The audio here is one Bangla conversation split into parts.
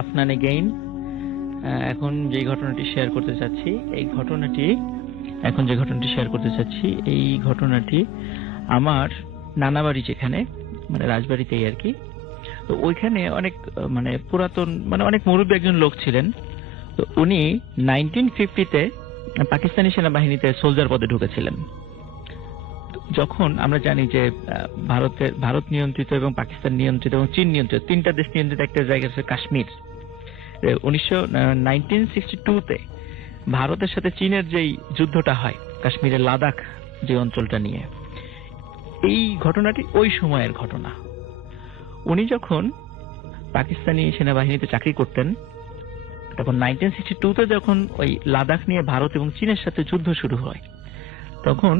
আফনান এগেইন। এখন যে ঘটনাটি শেয়ার করতে চাচ্ছি এই ঘটনাটি আমার নানা বাড়ি, যেখানে মানে রাজবাড়িতেই আর কি। তো ওইখানে অনেক মানে পুরাতন, মানে অনেক মুরব্বী একজন লোক ছিলেন। তো উনি 1950-তে পাকিস্তানি সেনাবাহিনীতে সোলজার পদে ঢুকেছিলেন। যখন আমরা জানি যে ভারত নিয়ন্ত্রিত এবং পাকিস্তান নিয়ন্ত্রিত এবং চীন নিয়ন্ত্রিত, তিনটা দেশ নিয়ন্ত্রিত একটা জায়গা আছে কাশ্মীর। 1962-তে ভারতের সাথে চীনের যেই যুদ্ধটা হয় কাশ্মীরের লাদাখ যে অঞ্চলটা নিয়ে, এই ঘটনাটি ওই সময়ের ঘটনা। উনি যখন পাকিস্তানি সেনাবাহিনীতে চাকরি করতেন, তখন 1962-তে যখন ওই লাদাখ নিয়ে ভারত এবং চীনের সাথে যুদ্ধ শুরু হয়, তখন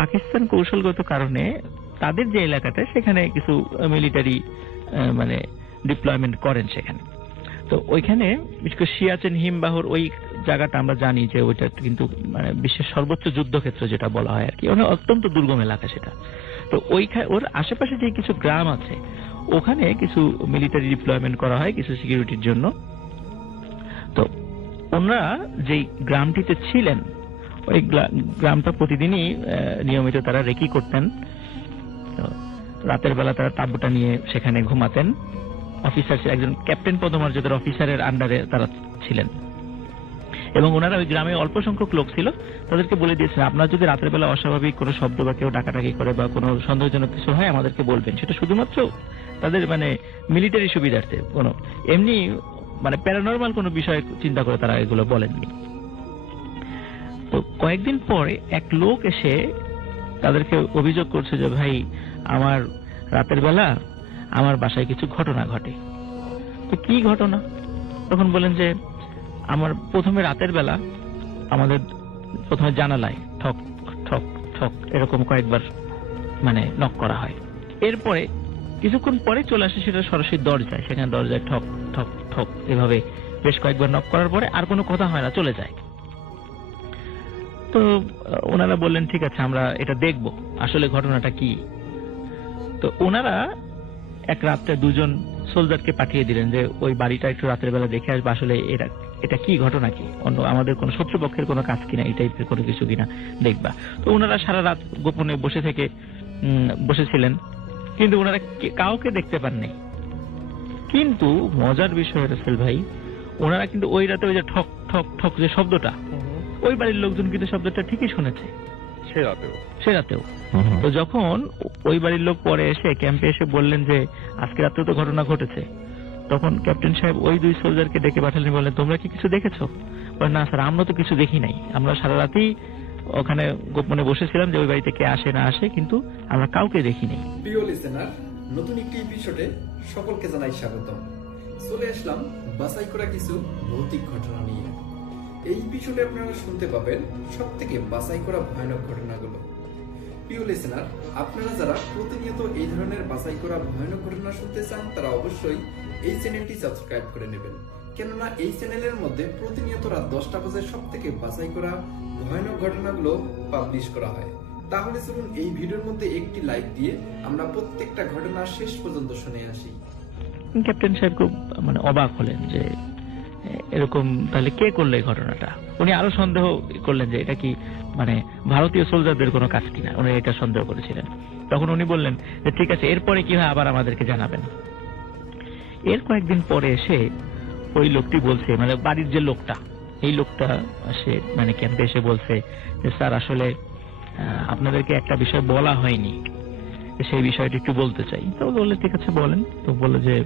পাকিস্তান কৌশলগত কারণে তাদের যে এলাকাটা, সেখানে কিছু মিলিটারি মানে ডিপ্লয়মেন্ট করেন সেখানে। তো ওইখানে বিশেষ করে সিয়াচেন হিমবাহর ওই জায়গাটা আমরা জানি যে ওইটা কিন্তু মানে বিশ্বের সর্বোচ্চ যুদ্ধক্ষেত্র যেটা বলা হয় আর কি, মানে অত্যন্ত দুর্গম এলাকা সেটা। তো ওর আশেপাশে যে কিছু গ্রাম আছে, ওখানে কিছু মিলিটারি ডিপ্লয়মেন্ট করা হয় কিছু সিকিউরিটির জন্য। তো ওনারা যেই গ্রামটিতে ছিলেন, ওই গ্রামটা প্রতিদিনই নিয়মিত তারা রেকি করতেন। রাতের বেলা তারা তাঁবুটা নিয়ে সেখানে ঘুমাতেন। অফিসার, একজন ক্যাপ্টেন পদমর্যাদার অফিসারের আন্ডারে তারা ছিলেন। এবং ওনারা ওই গ্রামে অল্প সংখ্যক লোক ছিল, তাদেরকে বলে দিয়েছেন আপনারা যদি রাতের বেলা অস্বাভাবিক কোনো শব্দ বা কেউ ডাকাডাকি করে বা কোনো সন্দেহজনক কিছু হয় আমাদেরকে বলবেন। সেটা শুধুমাত্র তাদের মানে মিলিটারি সুবিধার্থে, কোনো এমনি মানে প্যারানরমাল কোনো বিষয় চিন্তা করে তারা এগুলো বলেননি। তো কয়েকদিন পরে এক লোক এসে তাদেরকে অভিযোগ করছে যে ভাই, আমার রাতের বেলা আমার বাসায় কিছু ঘটনা ঘটে। তো কি ঘটনা? তখন বলেন যে আমার প্রথমে রাতের বেলা আমাদের প্রথমে জানালায় ঠক ঠক ঠক এরকম কয়েকবার মানে নক করা হয়। এরপরে কিছুক্ষণ পরে চলে আসে সেটা সরাসরি দরজায়, সেখানে দরজায় ঠক ঠক ঠক এভাবে বেশ কয়েকবার নক করার পরে আর কোনো কথা হয় না, চলে যায়। তো ওনারা বললেন ঠিক আছে, আমরা এটা দেখব আসলে ঘটনাটা কি। তো ওনারা এক রাত্রে দুজন সোলজারকে পাঠিয়ে দিলেন যে ওই বাড়িটা একটু রাতের বেলা দেখে আসবে, আসলে এটা কি ঘটনা, কি অন্য আমাদের কোনো শত্রুপক্ষের কোনো কাজ কিনা, এই টাইপের কোনো কিছু কিনা দেখবা। তো ওনারা সারা রাত গোপনে বসেছিলেন, কিন্তু ওনারা কাউকে দেখতে পাননি। কিন্তু মজার বিষয় রাসেল ভাই, ওনারা কিন্তু ওই রাতে ওই যে ঠক ঠক ঠক যে শব্দটা, ওই বাড়ির লোকজন কিন্তু শব্দটা ঠিকই শুনেছে সে রাতেও। তো যখন ওই বাড়ির লোক পরে এসে ক্যাম্পে এসে বললেন যে আজকে রাতে তো ঘটনা ঘটেছে, তখন ক্যাপ্টেন সাহেব ওই দুই সোলজারকে ডেকে পাঠালেন, বললেন তোমরা কি কিছু দেখেছো? না স্যার, আমরা তো কিছু দেখি নাই, আমরা সারা রাতেই ওখানে গোপনে বসেছিলাম যে ওই বাড়িতে কে আসে না আসে, কিন্তু আমরা কাউকে দেখি নাই। প্রিয় লিসেনার, নতুন একটি এপিসোডে সকলকে জানাই স্বাগতম। চলে আসলাম বাছাই করা কিছু ভৌতিক ঘটনা নিয়ে। এই এপিসোডে আপনারা শুনতে পাবেন সবথেকে বাছাই করা ভয়ানক ঘটনাগুলো। প্রিয় লিসেনার, আপনারা যারা প্রতিনিয়ত এই ধরনের বাছাই করা ভয়ানক ঘটনা শুনতে চান, তারা অবশ্যই এই চ্যানেলটি সাবস্ক্রাইব করে নেবেন, কেননা এই চ্যানেলের মধ্যে প্রতিনিয়ত রাত 10টা বাজে সবথেকে বাছাই করা ভয়ানক ঘটনাগুলো পাবলিশ করা হয়। তাহলে চলুন এই ভিডিওর মধ্যে একটি লাইক দিয়ে আমরা প্রত্যেকটা ঘটনা শেষ পর্যন্ত শুনে আসি। ক্যাপ্টেন সাহেব খুব মানে অবাক হলেন যে এরকম তাহলে কে করলো এই ঘটনাটা। উনি আরো সন্দেহ করলেন যে এটা কি মানে ভারতীয় সোলজারদের কোনো কাজ কিনা, উনি এটা সন্দেহ করেছিলেন। তখন উনি বললেন যে ঠিক আছে, এরপরে কি হয় আবার আমাদেরকে জানাবেন। এর কয়েকদিন পরে এসে ওই লোকটি বলছে, মানে বাড়ির যে লোকটা, এই লোকটা সে মানে ক্যাম্পে এসে বলছে যে স্যার, আসলে আপনাদেরকে একটা বিষয় বলা হয়নি, সেই বিষয়টি একটু বলতে চাই। তো বললে ঠিক আছে বলেন। তো বললো যে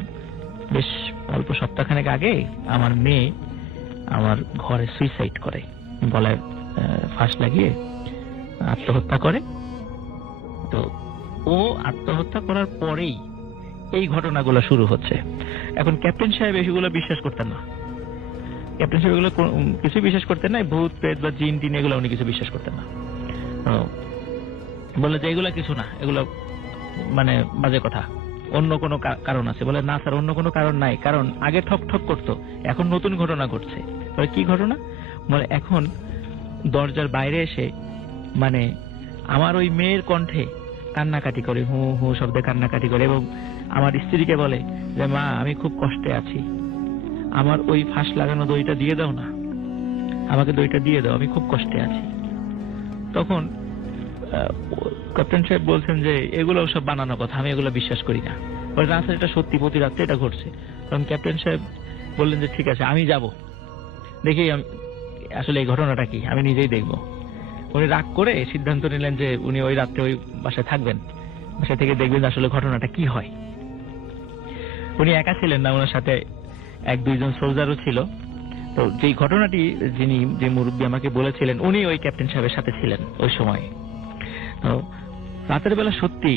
বেশ অল্প সপ্তাহখানেক আগে আমার মেয়ে আমার ঘরে সুইসাইড করে, গলায় ফাঁস লাগিয়ে আত্মহত্যা করে। তো ও আত্মহত্যা করার পরেই এই ঘটনাগুলো শুরু হচ্ছে। এখন ক্যাপ্টেন সাহেব এগুলো বিশ্বাস করতেন না, ক্যাপ্টেন সাহেব এগুলো কিছু বিশ্বাস করতেন না, ভূত প্রেত বা জিন টিন এগুলো উনি কিছু বিশ্বাস করতেন না। বললো যে এগুলা কিছু না, এগুলো মানে বাজে কথা, অন্য কোনো কারণ আছে। বলে না স্যার, অন্য কোনো কারণ নাই, কারণ আগে ঠক ঠক করতো, এখন নতুন ঘটনা ঘটছে। বলে কি ঘটনা? বলে এখন দরজার বাইরে এসে মানে আমার ওই মেয়ের কণ্ঠে কান্নাকাটি করে, হু হু শব্দে কান্নাকাটি করে, এবং আমার স্ত্রীকে বলে যে মা, আমি খুব কষ্টে আছি, আমার ওই ফাঁস লাগানো দড়িটা দিয়ে দাও না, আমাকে দড়িটা দিয়ে দাও, আমি খুব কষ্টে আছি। তখন ক্যাপ্টেন সাহেব বলছেন যে এগুলো সব বানানো কথা, আমি এগুলো বিশ্বাস করি না। রাস্তা এটা সত্যি, প্রতি রাত্রে এটা ঘটছে। তখন ক্যাপ্টেন সাহেব বললেন যে ঠিক আছে, আমি যাব, দেখি আসলে এই ঘটনাটা কি, আমি নিজেই দেখব। উনি রাগ করে সিদ্ধান্ত নিলেন যে উনি ওই রাত্রে ওই বাসায় থাকবেন, বাসা থেকে দেখবেন আসলে ঘটনাটা কি হয়। উনি একা ছিলেন না, ওনার সাথে 1-2 জন সোলজারও ছিল। তো যেই ঘটনাটি যে মুরব্বী আমাকে বলেছিলেন, উনি ওই ক্যাপ্টেন সাহেবের সাথে ছিলেন ওই সময়। তো রাতের বেলা সত্যি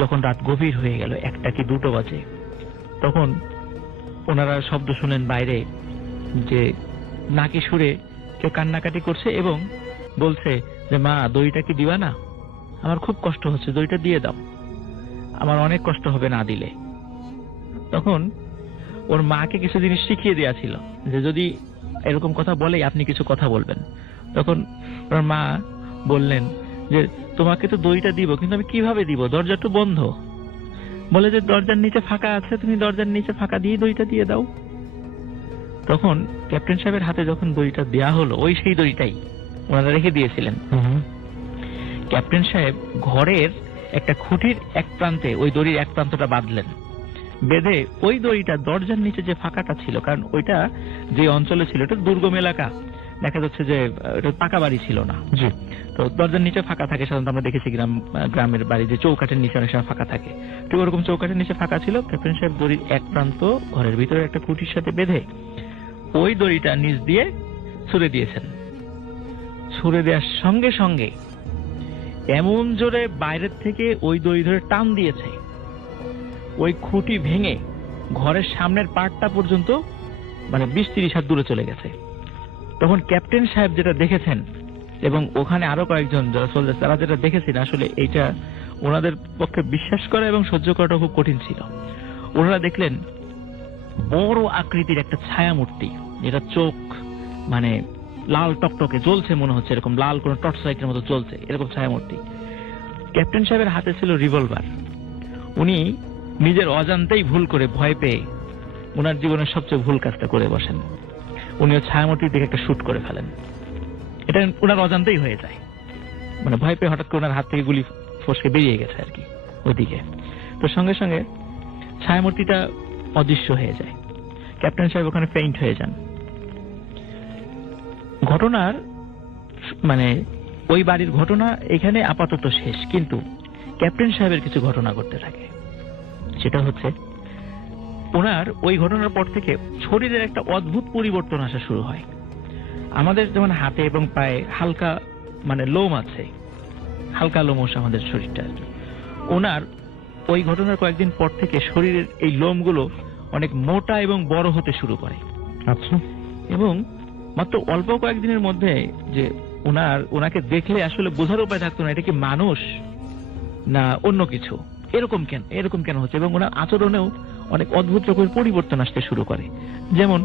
যখন রাত গভীর হয়ে গেল, 1টা কি 2টো বাজে, তখন ওনারা শব্দ শুনেন বাইরে যে নাকি সুরে কেউ কান্নাকাটি করছে এবং বলছে যে মা, দড়িটা কি দিবা না, আমার খুব কষ্ট হচ্ছে, দড়িটা দিয়ে দাও, আমার অনেক কষ্ট হবে না দিলে। তখন ওর মাকে কিছু জিনিস শিখিয়ে দেওয়া ছিল যে যদি এরকম কথা বলে আপনি কিছু কথা বলবেন। তখন ওর মা বললেন যে তোমাকে তো দড়িটা দিব, কিন্তু আমি কিভাবে দিব, দরজা তো বন্ধ। বলে যে দরজার নিচে ফাঁকা আছে, তুমি দরজার নিচে ফাঁকা দিয়ে দড়িটা দিয়ে দাও। তখন ক্যাপ্টেন সাহেবের হাতে যখন দড়িটা দেয়া হলো, ওই সেই দড়িটাই ওনারা রেখে দিয়েছিলেন। ক্যাপ্টেন সাহেব ঘরের একটা খুঁটির এক প্রান্তে ওই দড়ির এক প্রান্তটা বাঁধলেন, বেঁধে ওই দড়িটা দরজার নিচে যে ফাঁকাটা ছিল, কারণ ওইটা যে অঞ্চলে ছিল এটা দুর্গম এলাকা, দেখা যাচ্ছে যে এটা পাকা বাড়ি ছিল না। তো দরজার নিচে ফাঁকা থাকে, সাধারণত আমরা দেখেছি গ্রামের বাড়ি যে চৌকাঠের নিচে অনেক সময় ফাঁকা থাকে, ঠিক ওরকম চৌকাঠের নিচে ফাঁকা ছিল। ক্যাপ্টেন সাহেব দড়ির এক প্রান্ত ঘরের ভিতরে একটা খুঁটির সাথে বেঁধে ওই দড়িটা নিচ দিয়ে ছুড়ে দিয়েছেন। ছুড়ে দেওয়ার সঙ্গে সঙ্গে এমন জোরে বাইরের থেকে ওই দড়ি ধরে টান দিয়েছে, ওই খুঁটি ভেঙে ঘরের সামনের পার্টটা পর্যন্ত মানে 20-30 হাত দূরে চলে গেছে। তখন ক্যাপ্টেন সাহেব যেটা দেখেছেন এবং ওখানে আরো কয়েকজন যারা সোলজার তারা যেটা দেখেছেন, আসলে এইটা ওনাদের পক্ষে বিশ্বাস করা এবং সহ্য করাটা খুব কঠিন ছিল। ওনারা দেখলেন বড় আকৃতির একটা ছায়া মূর্তি, যেটা চোখ মানে লাল টকটকে জ্বলছে, মনে হচ্ছে এরকম লাল কোন টর্চ লাইটের মতো জ্বলছে, এরকম ছায়া মূর্তি। ক্যাপ্টেন সাহেবের হাতে ছিল রিভলভার। উনি নিজের অজান্তেই ভুল করে ভয় পেয়ে ওনার জীবনের সবচেয়ে ভুল কাজটা করে বসেন, উনি ওই ছায়ামূর্তির দিকে একটা শুট করে ফেলেন। এটা ওনার অজান্তেই হয়ে যায়, মানে ভয় পেয়ে হঠাৎ করে ওনার হাত থেকে গুলি ফসকে বেরিয়ে গেছে আর কি ওইদিকে। তো সঙ্গে সঙ্গে ছায়ামূর্তিটা অদৃশ্য হয়ে যায়, ক্যাপ্টেন সাহেব ওখানে ফেইন্ট হয়ে যান। ঘটনার মানে ওই বাড়ির ঘটনা এখানে আপাতত শেষ, কিন্তু ক্যাপ্টেন সাহেবের কিছু ঘটনা ঘটতে থাকে। সেটা হচ্ছে ওনার ওই ঘটনার পর থেকে শরীরের একটা অদ্ভুত পরিবর্তন আসা শুরু হয়। আমাদের যেমন হাতে এবং পায়ে হালকা মানে লোম আছে, হালকা লোমশ আমাদের শরীরটা, ওনার ওই ঘটনার কয়েকদিন পর থেকে শরীরের এই লোমগুলো অনেক মোটা এবং বড় হতে শুরু করে। আচ্ছা। এবং মাত্র অল্প কয়েকদিনের মধ্যে যে ওনাকে দেখলে আসলে বোঝার উপায় থাকতো না এটা কি মানুষ না অন্য কিছু, এরকম কেন হচ্ছে। এবং ওনার আচরণেও অনেক অদ্ভুত রকমের পরিবর্তন আসতে শুরু করে। যেমন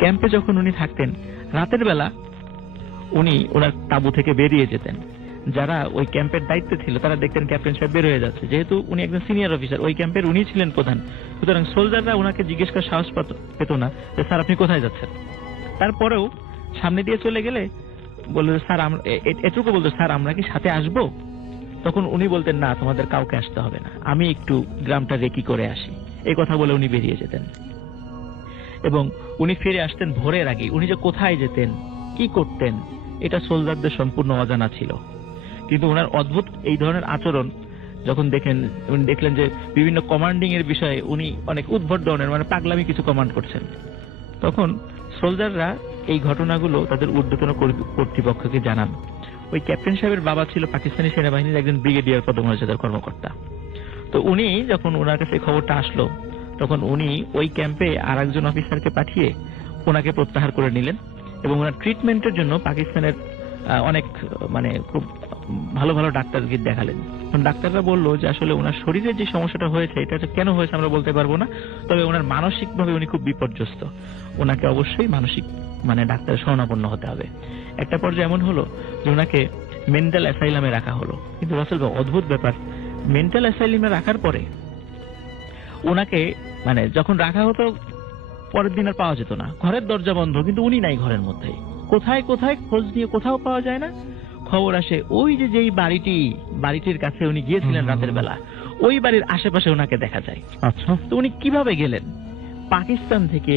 ক্যাম্পে যখন উনি থাকতেন, রাতের বেলা উনি ওনার তাঁবু থেকে বেরিয়ে যেতেন। যারা ওই ক্যাম্পের দায়িত্বে ছিল তারা দেখতেন ক্যাপ্টেন সাহেব বের হয়ে যাচ্ছে, যেহেতু উনি একজন সিনিয়র অফিসার, ওই ক্যাম্পের উনি ছিলেন প্রধান, সুতরাং সোলজাররা ওনাকে জিজ্ঞেস করার সাহস পেত না যে স্যার আপনি কোথায় যাচ্ছেন। তারপরেও সামনে দিয়ে চলে গেলে বললো স্যার এটুকু বলতো, স্যার আমরা কি সাথে আসবো? তখন উনি বলতেন না, তোমাদের কাউকে আসতে হবে না, আমি একটু গ্রামটা রেকি করে আসি, এই কথা বলে উনি বেরিয়ে যেতেন। এবং উনি ফিরে আসতেন ভোরের আগে। উনি যে কোথায় যেতেন, কি করতেন, এটা সোলজারদের সম্পূর্ণ অজানা ছিল। কিন্তু ওনার অদ্ভুত এই ধরনের আচরণ যখন উনি দেখলেন যে বিভিন্ন কমান্ডিং এর বিষয়ে উনি অনেক উদ্ভট ধরনের মানে পাগলামি কিছু কমান্ড করছেন, তখন সোলজাররা এই ঘটনাগুলো তাদের ঊর্ধ্বতন কর্তৃপক্ষকে জানান। ওই ক্যাপ্টেন সাহেবের বাবা ছিল পাকিস্তানি সেনাবাহিনীর একজন ব্রিগেডিয়ার পদমর্যাদার কর্মকর্তা। তো উনি যখন ওনার কাছে খবরটা আসলো, তখন উনি ওই ক্যাম্পে আর একজন অফিসারকে পাঠিয়ে ওনাকে প্রত্যাহার করে নিলেন এবং ওনার ট্রিটমেন্টের জন্য পাকিস্তানের অনেক মানে খুব ভালো ভালো ডাক্তারকে দেখালেন। ডাক্তাররা বললো যে আসলে ওনার শরীরের যে সমস্যাটা হয়েছে এটা কেন হয়েছে আমরা বলতে পারবো না, তবে ওনার মানসিকভাবে উনি খুব বিপর্যস্ত, ওনাকে অবশ্যই মানসিক মানে ডাক্তারের শরণাপন্ন হতে হবে। একটা পর্যায়ে এমন হলো যে ওনাকে মেন্টাল অ্যাসাইলামে রাখা হলো। কিন্তু রাসেল ভাই, অদ্ভুত ব্যাপার, মেন্টাল অ্যাসাইলামে রাখার পরে ওনাকে মানে যখন রাখা হতো পরের দিন আর পাওয়া যেত না, ঘরের দরজা বন্ধ, কিন্তু উনি নাই ঘরের মধ্যে। কোথায় কোথায় খোঁজ নিয়ে কোথাও পাওয়া যায় না। খবর আসে ওই যে যেই বাড়িটির কাছে উনি গিয়েছিলেন রাতের বেলা, ওই বাড়ির আশেপাশে ওনাকে দেখা যায়। আচ্ছা, তো উনি কিভাবে গেলেন পাকিস্তান থেকে,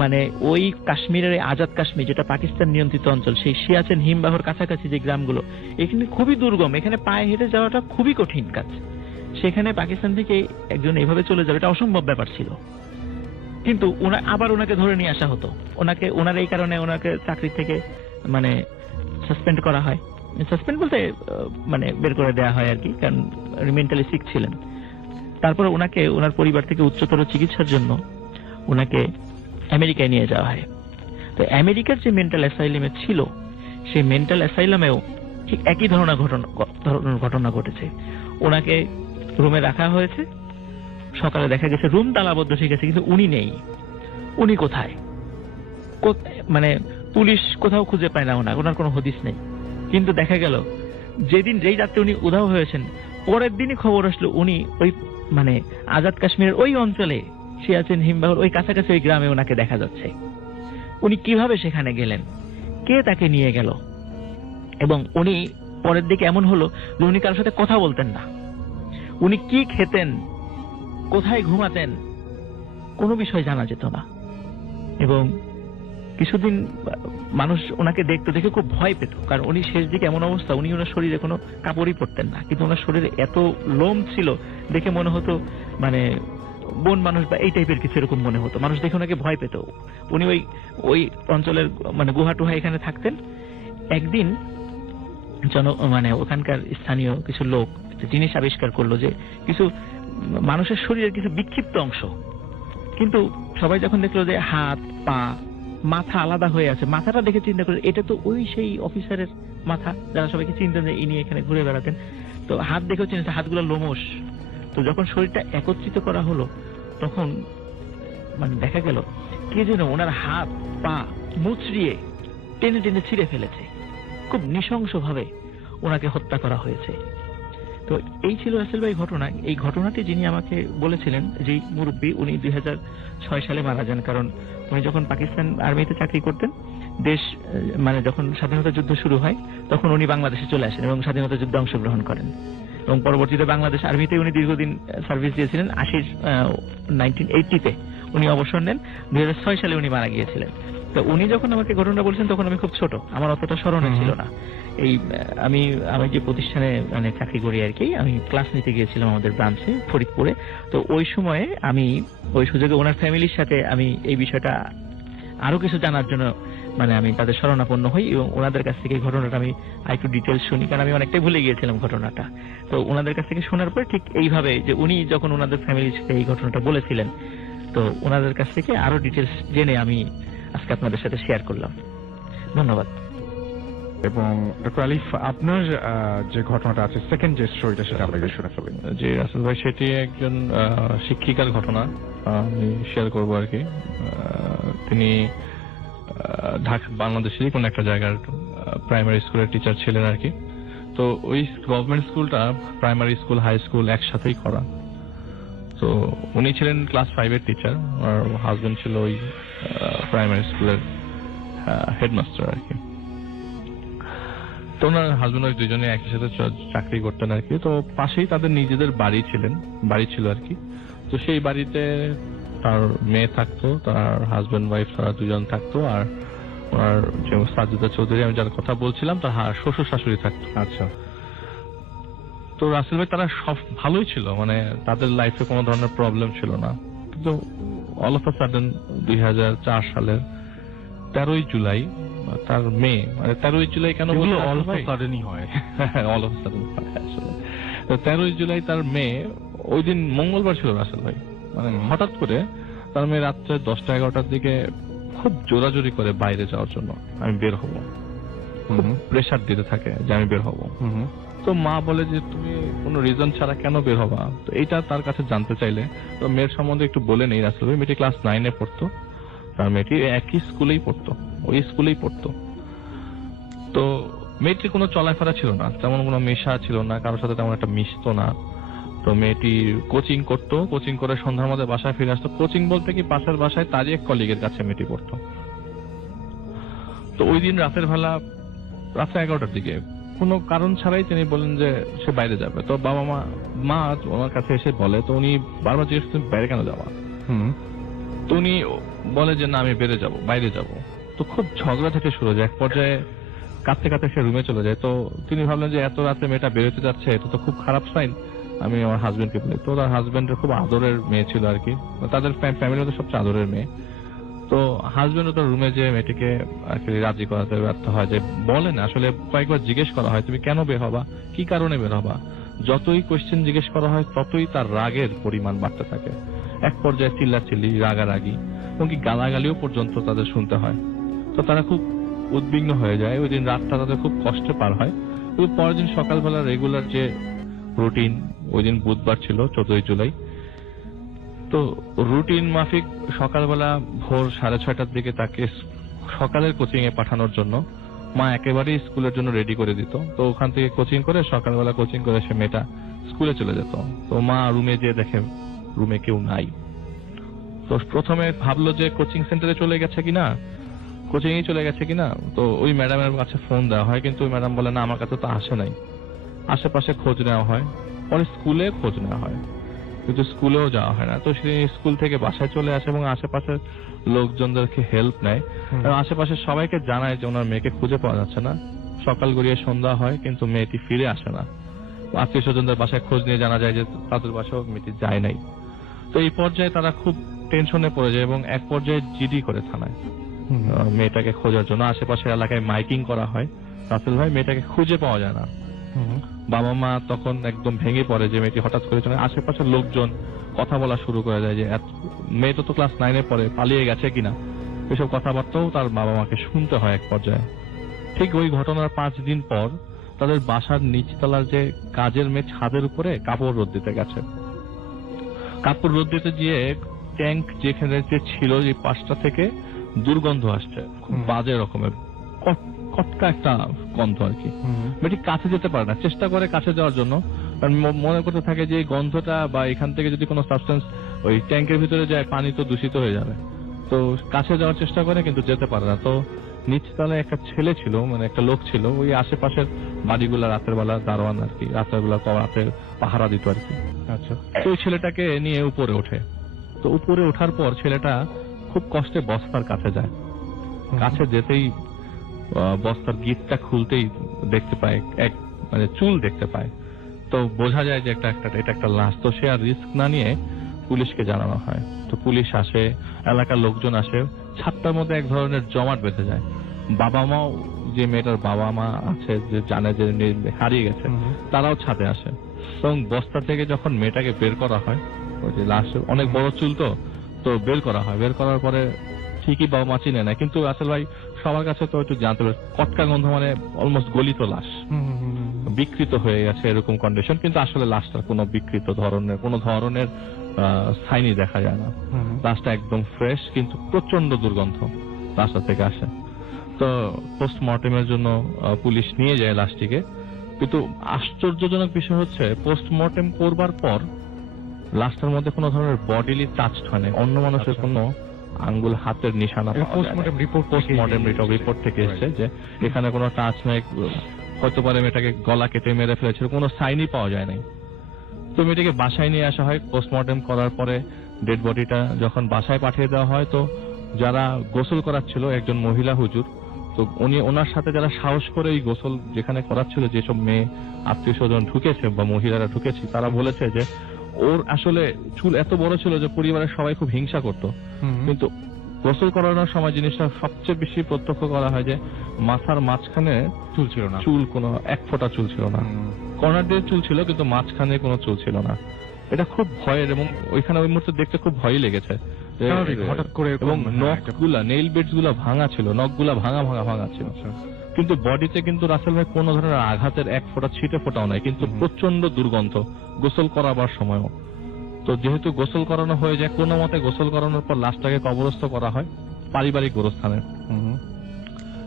মানে ওই কাশ্মীরের আজাদ কাশ্মীর যেটা পাকিস্তান নিয়ন্ত্রিত অঞ্চল, সেই সিয়াচেন হিমবাহর কাছাকাছি যে গ্রামগুলো, এখানে খুবই দুর্গম, এখানে পায়ে হেঁটে যাওয়াটা খুবই কঠিন কাজ। সেখানে পাকিস্তান থেকে একজন এভাবে চলে যাবে, এটা অসম্ভব ব্যাপার ছিল। কিন্তু আবার ওনাকে ধরে নিয়ে আসা হতো। ওনার এই কারণে ওনাকে চাকরি থেকে মানে সাসপেন্ড করা হয়। সাসপেন্ড বলতে মানে বের করে দেওয়া হয় আর কি, কারণ মেন্টালি সিক ছিলেন। তারপর ওনাকে ওনার পরিবার থেকে উচ্চতর চিকিৎসার জন্য ওনাকে আমেরিকায় নিয়ে যাওয়া হয়। তো আমেরিকার যে মেন্টাল অ্যাসাইলামে ছিল, সেই মেন্টাল অ্যাসাইলামেও ঠিক একই ধরনের ঘটনা ঘটেছে। ওনাকে রুমে রাখা হয়েছে, সকালে দেখা গেছে রুম তালাবদ্ধ, ঠিক আছে, কিন্তু উনি নেই। উনি কোথায়? মানে পুলিশ কোথাও খুঁজে পায় না ওনার কোনো হদিস নেই। কিন্তু দেখা গেল যেই রাত্রে উনি উধাও হয়েছেন, পরের দিনই খবর আসলো উনি ওই মানে আজাদ কাশ্মীরের ওই অঞ্চলে সিয়াচেন হিমবাহর ওই কাছাকাছি ওই গ্রামে ওনাকে দেখা যাচ্ছে। উনি কিভাবে সেখানে গেলেন, কে তাকে নিয়ে গেল? এবং উনি পরের দিকে এমন হলো যে উনি কারোর সাথে কথা বলতেন না। উনি কি খেতেন, কোথায় ঘুমাতেন, কোনো বিষয় জানা যেত না। এবং কিছুদিন মানুষ ওনাকে দেখে খুব ভয় পেত, কারণ উনি শেষ দিকে এমন অবস্থা, উনি ওনার শরীরে কোনো কাপড়ই পরতেন না, কিন্তু ওনার শরীরে এত লোম ছিল দেখে মনে হতো মানে বন মানুষ বা এই টাইপের কিছু এরকম মনে হতো। মানুষ দেখে ওনাকে ভয় পেত। উনি ওই অঞ্চলের মানে গুহা টুহা এখানে থাকতেন। একদিন মানে ওখানকার স্থানীয় কিছু লোক একটা জিনিস আবিষ্কার করলো যে কিছু মানুষের শরীরের কিছু বিক্ষিপ্ত অংশ, কিন্তু সবাই যখন দেখলো যে হাত পা মাথা আলাদা হয়ে আছে, মাথাটা দেখে চিন্তা করে এটা তো ওই সেই অফিসারের মাথা যারা সবাইকে চিনতেন যে ইনি এখানে ঘুরে বেড়াতেন। তো হাত দেখেও চিনেছে, হাতগুলো লোমশ। তো যখন শরীরটা একত্রিত করা হলো, তখন মানে দেখা গেল কে যেন ওনার হাত পা মুচড়িয়ে টেনে টেনে ছিঁড়ে ফেলেছে। খুব নৃশংসভাবে ওনাকে হত্যা করা হয়েছে। তো এই ছিল রাসেল ভাই ঘটনা। এই ঘটনাটি যিনি আমাকে বলেছিলেন, যে মুরব্বী, উনি 2006 সালে মারা যান। কারণ উনি যখন পাকিস্তান আর্মিতে চাকরি করতেন, দেশ মানে যখন স্বাধীনতা যুদ্ধ শুরু হয়, তখন উনি বাংলাদেশে চলে আসেন এবং স্বাধীনতা যুদ্ধে অংশগ্রহণ করেন। এবং পরবর্তীতে বাংলাদেশ আর্মিতে উনি দীর্ঘদিন সার্ভিস দিয়েছিলেন। 1980-তে উনি অবসর নেন। 2006 সালে উনি মারা গিয়েছিলেন। তো উনি যখন আমাকে ঘটনাটা বলছেন, তখন আমি খুব ছোট, আমার অতটা স্মরণে ছিল না। আমি যে প্রতিষ্ঠানে মানে চাকরি করি আর কি, আমি ক্লাস নিতে গিয়েছিলাম আমাদের ব্রাঞ্চে ফরিদপুরে। তো ওই সময়ে আমি ওই সুযোগে ওনার ফ্যামিলির সাথে আমি এই বিষয়টা আরো কিছু জানার জন্য মানে আমি তাদের শরণাপন্ন হই এবং ওনাদের কাছ থেকে ঘটনাটা আমি একটু ডিটেলস শুনি, কারণ আমি অনেকটাই ভুলে গিয়েছিলাম ঘটনাটা। তো ওনাদের কাছ থেকে শোনার পরে ঠিক এইভাবে যে উনি যখন ওনাদের ফ্যামিলির সাথে এই ঘটনাটা বলেছিলেন, তো ওনাদের কাছ থেকে আরো ডিটেলস জেনে আমি আজকে আপনাদের সাথে শেয়ার করলাম। ধন্যবাদ। এবং ডক্টর আলিফ, আপনার যে ঘটনাটা আছে, সেকেন্ড যে স্টোরিটা, সেটা আপনাকে শুনে ফেলেন। জি রাসেল ভাই, সেটি একজন শিক্ষিকার ঘটনা আমি শেয়ার করবো আর কি। তিনি ঢাকা বাংলাদেশেরই কোন একটা জায়গার প্রাইমারি স্কুলের টিচার ছিলেন আর কি। তো ওই গভর্নমেন্ট স্কুলটা প্রাইমারি স্কুল হাই স্কুল একসাথেই করা। তো উনি ছিলেন ক্লাস 5-এর টিচার, আর হাজবেন্ড ছিল ওই প্রাইমারি স্কুলের হেডমাস্টার আর কি। তো ওনার হাজবেন্ড ওই দুজনে একই সাথে চাকরি করতেন আর কি। তো পাশেই তাদের নিজেদের বাড়ি ছিল আর কি। তো সেই বাড়িতে তার মেয়ে থাকতো, তার হাজবেন্ড ওয়াইফ তারা দুজন থাকতো, আর ওনার যে সাজিদা চৌধুরী আমি যার কথা বলছিলাম, তার শ্বশুর শাশুড়ি থাকতো। আচ্ছা। তো রাসেল ভাই তারা সব ভালোই ছিল, মানে তাদের লাইফে কোনো ধরনের প্রবলেম ছিল না। কিন্তু অল অফ আ সাডেন 2004 সালের 13ই জুলাই তার মেয়ে, মানে 13ই জুলাই কেন বলবো, অল অফ আ সাডেনই হয়, অল অফ আ সাডেন আসলে। তো 13ই জুলাই তার মেয়ে, ওই দিন মঙ্গলবার ছিল রাসেল ভাই, মানে হঠাৎ করে তার মেয়ে রাত্রে 10টা-11টার দিকে খুব জোরাজোরি করে বাইরে যাওয়ার জন্য, আমি বের হবো, খুব প্রেসার দিতে থাকে যে আমি বের হবো। তো মা বলে যে তুমি কোনো রিজন ছাড়া কেন বের হবা? তো এইটা তার কাছে জানতে চাইলে, তো মেয়ের সম্বন্ধে একটু বলে নেই রাসেল ভাই। মেয়েটি ক্লাস 9-এ পড়তো, তার মেয়েটি একই স্কুলেই পড়তো, ওই স্কুলেই পড়তো। তো মেয়েটির কোনো চলাফেরা ছিল না, তেমন কোনো মেশা ছিল না, কারোর সাথে তেমন একটা মিশতো না। তো মেয়েটি কোচিং করতো, কোচিং করে সন্ধ্যার মধ্যে বাসায় ফিরে আসতো। কোচিং বলতে কি পাশের বাসায় তারই এক কলিগের কাছে মেয়েটি পড়তো। তো ওই দিন রাতের বেলা রাত্রে 11টার দিকে কোনো কারণ ছাড়াই তিনি বলেন যে সে বাইরে যাবে। তো বাবা মা ওনার কাছে এসে বলে, তো উনি বারবার জিজ্ঞেস করছেন বাইরে কেন যাওয়া। তো উনি বলে যে না আমি বাইরে যাব। তো খুব ঝগড়া থেকে শুরু হয়, এক পর্যায়ে কাঁদতে কাঁদতে সে রুমে চলে যায়। তো তিনি ভাবলেন যে এত রাতে মেয়েটা বেরোতে যাচ্ছে, এটা তো খুব খারাপ সাইন, আমি আমার হাজবেন্ডকে বলি। তো তার হাজবেন্ডের খুব আদরের মেয়ে ছিল আর কি, তাদের ফ্যামিলিতে সবচেয়ে আদরের মেয়ে। তো হাজবেন্ড তার রুমে যে মেয়েটিকে আর কি রাজি করাতে ব্যর্থ হয়, যে বলেন আসলে কয়েকবার জিজ্ঞেস করা হয় তুমি কেন বের হবা, কি কারণে বের হবা। যতই কোশ্চেন জিজ্ঞেস করা হয় ততই তার রাগের পরিমাণ বাড়তে থাকে। এক পর্যায়ে চিল্লাচিল্লি, রাগারাগি, এমনকি গালাগালিও পর্যন্ত তাদের শুনতে হয়। তো তারা খুব উদ্বিগ্ন হয়ে যায়। ওই দিন রাতটা তাদের খুব কষ্টে পার হয়। কিন্তু পরের দিন সকালবেলা রেগুলার যে রুটিন, ওই দিন বুধবার ছিল 14 জুলাই। তো রুটিন মাফিক সকালবেলা ভোর 6:30টার দিকে তাকে সকালের কোচিং এ পাঠানোর জন্য মা একেবারেই স্কুলের জন্য রেডি করে দিত। তো ওখান থেকে কোচিং করে সকালবেলা কোচিং করে সে মেয়েটা স্কুলে চলে যেত। তো মা রুমে যেয়ে দেখে রুমে কেউ নাই। তো প্রথমে ভাবলো যে কোচিং সেন্টারে চলে গেছে কিনা, কোচিং এ চলে গেছে কিনা। তো ওই ম্যাডামের কাছে ফোন দেওয়া হয়, কিন্তু ওই ম্যাডাম বলে না আমার কাছে তো আসে নাই। আশেপাশে খোঁজ নেওয়া হয়, পরে স্কুলে খোঁজ নেওয়া হয়, কিন্তু স্কুলেও যাওয়া হয় না। তো সে স্কুল থেকে বাসায় চলে আসে এবং আশেপাশের লোকজনদেরকে হেল্প নেয় এবং আশেপাশে সবাইকে জানায় যে ওনার মেয়েকে খুঁজে পাওয়া যাচ্ছে না। সকাল গড়িয়ে সন্ধ্যা হয় কিন্তু মেয়েটি ফিরে আসে না। আত্মীয় স্বজনদের বাসায় খোঁজ নিয়ে জানা যায় যে তাদের বাসাও মেয়েটি যায় নাই। তো এই পর্যায়ে তারা খুব টেনশনে পড়ে যায় এবং এক পর্যায়ে জিডি করে থানায় মেয়েটাকে খোঁজার জন্য। আশেপাশের এলাকায় মাইকিং করা হয়, রাসেল ভাই মেয়েটাকে খুঁজে পাওয়া যায় না। বাবা মা তখন একদম ভেঙে পড়ে যে মেয়েটি হঠাৎ করে চলে। আশেপাশের লোকজন কথা বলা শুরু করে দেয় যে মেয়ে তো ক্লাস 9-এ পড়ে, পালিয়ে গেছে কিনা। এসব কথাবার্তাও তার বাবা মাকে শুনতে হয় এক পর্যায়ে। ঠিক ওই ঘটনার 5 দিন পর তাদের বাসার নিচতলার যে কাজের মেয়ে ছাদের উপরে কাপড় রোদ দিতে গেছে। কাপড় রোদ দিতে গিয়ে ট্যাঙ্ক যেখানে যে ছিল যে পাশটা থেকে দুর্গন্ধ আসছে, খুব বাজে রকমের কটকা একটা গন্ধ আর কি। মেয়েটি কাছে যেতে পারে না, চেষ্টা করে কাছে যাওয়ার জন্য, কারণ মনে করতে থাকে যে এই গন্ধটা বা এখান থেকে যদি কোনো সাবস্টেন্স ওই ট্যাঙ্কের ভিতরে যায় পানি তো দূষিত হয়ে যাবে। তো কাছে যাওয়ার চেষ্টা করে কিন্তু যেতে পারে না। তো নিচতলায় একটা ছেলে ছিল, মানে একটা লোক ছিল, ওই আশেপাশের বাড়িগুলা রাতের বেলা দারোয়ান আর কি, রাতের বেলা রাতের পাহারা দিত আর কি। আচ্ছা, তো ওই ছেলেটাকে নিয়ে উপরে ওঠে। তো উপরে ওঠার পর ছেলেটা খুব কষ্টে বস্তার কাছে যায়। কাছে যেতেই বস্তার গিটটা খুলতেই দেখতে পায় এক মানে চুল দেখতে পায়। তো বোঝা যায় যে এটা একটা লাশ। তো সে আর রিস্ক না নিয়ে পুলিশকে জানানো হয়। তো পুলিশ আসে, এলাকার লোকজন আসে, ছাদটার মধ্যে এক ধরনের জমাট বেঁধে যায়। বাবা মাও, যে মেয়েটার বাবা মা আছে যে জানে যে হারিয়ে গেছে, তারাও ছাদে আসে এবং বস্তা থেকে যখন মেয়েটাকে বের করা হয়, ওই যে লাশ অনেক বড় চুল তো বের করা হয়। বের করার পরে ঠিকই বাবা মা চিনে নেয়, কিন্তু আসল ভাই সবার কাছে তো একটু জানতে পারে কটকা গন্ধ, মানে অলমোস্ট গলিত লাশ, বিকৃত হয়ে গেছে এরকম কন্ডিশন। কিন্তু আসলে লাশটার কোনো বিকৃত কোনো ধরনের সাইনই দেখা যায় না। লাশটা একদম ফ্রেশ, কিন্তু প্রচন্ড দুর্গন্ধ লাশটা থেকে আসে। তো পোস্টমর্টেমের জন্য পুলিশ নিয়ে যায় লাশটিকে। কিন্তু আশ্চর্যজনক বিষয় হচ্ছে পোস্টমর্টেম করবার পর লাশটার মধ্যে কোনো ধরনের বডিলি টাচ হয় না, অন্য মানুষের কোনো আঙ্গুল হাতের নিশানা। পোস্টমর্টেম রিপোর্ট থেকে এসেছে যে এখানে কোনো টাচ নাই, হয়তো পারে মেয়েটাকে গলা কেটে মেরে ফেলেছিল, কোনো সাইনই পাওয়া যায় নাই। তো মেয়েটাকে বাসায় নিয়ে আসা হয়। পোস্টমর্টেম করার পরে ডেড বডিটা যখন বাসায় পাঠিয়ে দেওয়া হয়, তো যারা গোসল করাচ্ছিল একজন মহিলা হুজুর, তো ওনার সাথে যারা সাহস করে এই গোসল যেখানে করাচ্ছিল, যেসব মেয়ে আত্মীয় স্বজন ঢুকেছে বা মহিলারা ঢুকেছে, তারা বলেছে যে ওর আসলে চুল এত বড় ছিল যে পরিবারের সবাই খুব হিংসা করতো। কিন্তু গোসল করানোর সময় জিনিসটা সবচেয়ে বেশি প্রত্যক্ষ করা হয় যে মাথার মাঝখানে চুল ছিল না, চুল কোনো এক ফোঁটা চুল ছিল না। কর্নার দিয়ে চুল ছিল কিন্তু মাঝখানে কোনো চুল ছিল না। এটা খুব ভয়ের, এবং ওইখানে ওই মুহূর্তে দেখতে খুব ভয়ই লেগেছে। হঠাৎ করে এবং নখগুলা, নেইল বেডস গুলা ভাঙা ছিল, নখগুলা ভাঙা ছিল, কিন্তু বডিতে কিন্তু রাসেল ভাই কোনো ধরনের আঘাতের এক ফোঁটা ছিটে ফোটাও নাই, কিন্তু প্রচন্ড দুর্গন্ধ গোসল করাবার সময়ও। তো যেহেতু গোসল করানো হয়ে যায়, কোনো মতে গোসল করানোর পর লাশটাকে কবরস্থ করা হয় পারিবারিক গোরস্থানে।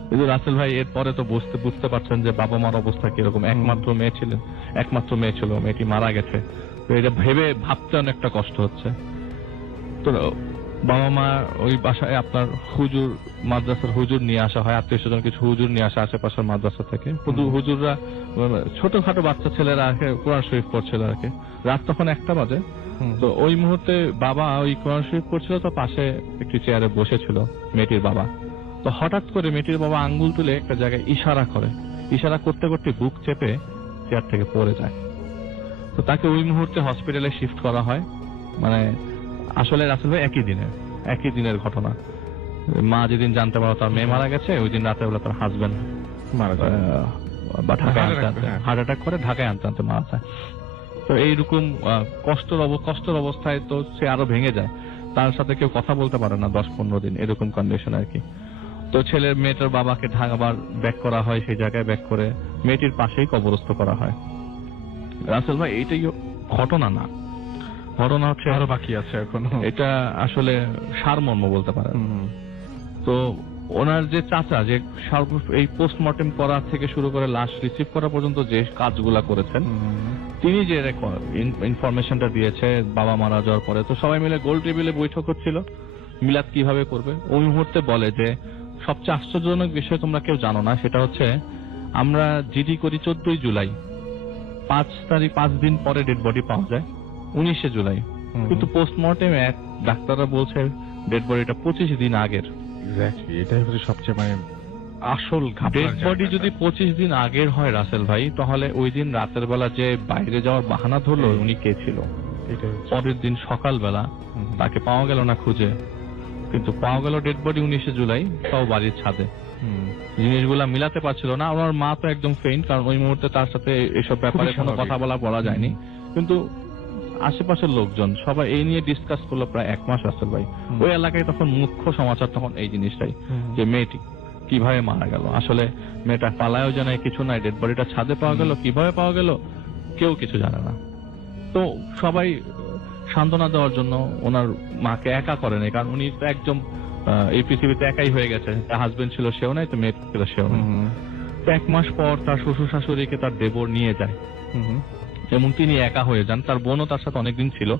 কিন্তু রাসেল ভাই এরপরে তো বুঝতে পারছেন যে বাবা মার অবস্থা কিরকম। একমাত্র মেয়ে ছিল, মেয়েটি মারা গেছে। তো এটা ভাবতে অনেকটা কষ্ট হচ্ছে। তো বাবা মা ওই বাসায় আপনার মাদ্রাসার হুজুর নিয়ে আসা হয়, আত্মীয় স্বজন কিছু হুজুর নিয়ে আসা আশেপাশের মাদ্রাসা থেকে। কিন্তু হুজুররা ছোটখাটো বাচ্চা ছেলেরা কোরআন শরীফ পড়ছিল আর কি। রাত তখন 1টা বাজে। তো ওই মুহূর্তে বাবা ওই কোরআন শরীফ পড়ছিল, তো পাশে একটি চেয়ারে বসেছিল মেয়েটির বাবা। তো হঠাৎ করে মেয়েটির বাবা আঙ্গুল তুলে একটা জায়গায় ইশারা করতে করতে বুক চেপে চেয়ার থেকে পড়ে যায়। তো তাকে ওই মুহূর্তে হসপিটালে শিফট করা হয়। মানে আসলে রাসেল ভাই একই দিনের ঘটনা। মা যেদিন জানতে পারো তার মেয়ে মারা গেছে, ওই দিন রাতের বেলা তার হাজবেন্ড মারা যায়, বা ঢাকায় হার্ট অ্যাটাক করে ঢাকায় আনতে মারা যায়। তো এইরকম কষ্টের অবস্থায় তো সে আরো ভেঙে যায়। তার সাথে কেউ কথা বলতে পারে না 10-15 দিন, এরকম কন্ডিশন আর কি। তো মেয়েটার বাবাকে আবার ব্যাক করা হয়, সেই জায়গায় ব্যাক করে মেয়েটির পাশেই কবরস্থ করা হয়। রাসেল ভাই এইটাই ঘটনা না, ঘটনা হচ্ছে আরো বাকি আছে এখন। এটা আসলে সারমর্ম বলতে পারেন। তো ওনার যে চাচা, যে এই পোস্টমর্টেম করা থেকে শুরু করে লাশ রিসিভ করা পর্যন্ত যে কাজগুলা করেছেন, তিনি যে ইনফরমেশনটা দিয়েছে বাবা মারা যাওয়ার পরে, তো সবাই মিলে গোল টেবিলে বৈঠক হচ্ছিল মিলাদ কিভাবে করবে। ওই মুহূর্তে বলে যে সবচেয়ে আশ্চর্যজনক বিষয় তোমরা কেউ জানো না, সেটা হচ্ছে আমরা জিডি করি 14ই জুলাই, 5 দিন পরে ডেড বডি পাওয়া যায় 19শে জুলাই, কিন্তু পোস্টমর্টেমে ডাক্তাররা বলছে ডেড বডিটা 25 দিন আগের। এক্স্যাক্টলি, এটাই হচ্ছে সবচেয়ে আসল ডেড বডি যদি 25 দিন আগের হয় রাসেল ভাই, তাহলে ওই দিন রাতের বেলা যে বাইরে যাওয়ার বাহানা ধরলো উনি কে ছিল? পরের দিন সকালবেলা তাকে পাওয়া গেল না খুঁজে, কিন্তু পাওয়া গেল ডেড বডি 19শে জুলাই, তাও বাড়ির ছাদে। জিনিসগুলা মিলাতে পারছিল না। ওনার মা তো একদম ফেইন্ট, কারণ ওই মুহূর্তে তার সাথে এসব ব্যাপারে কোনো কথা বলা যায়নি। কিন্তু আশেপাশের লোকজন সবাই এই নিয়ে ডিসকাস করলো প্রায় 1 মাস রাসেল ভাই। ওই এলাকায় তখন মুখ্য সমাচার তখন এই জিনিসটাই, যে মেয়েটি কিভাবে মারা গেল। আসলে মেয়েটা পালায়ও জানায় কিছু নাই, ডেড বডিটা ছাদে পাওয়া গেল, কিভাবে পাওয়া গেল কেউ কিছু জানে না। তো সবাই সান্ত্বনা দেওয়ার জন্য ওনার মাকে একা করেন, কারণ উনি তো একদম এই পৃথিবীতে একাই হয়ে গেছে। তার হাজবেন্ড ছিল সেও নাই, তো মেয়ে ছিল সেও নাই। তো 1 মাস পর তার শ্বশুর শাশুড়িকে তার দেবর নিয়ে যায় এবং তিনি একা হয়ে যান। তার বোনও তার সাথে অনেকদিন ছিল,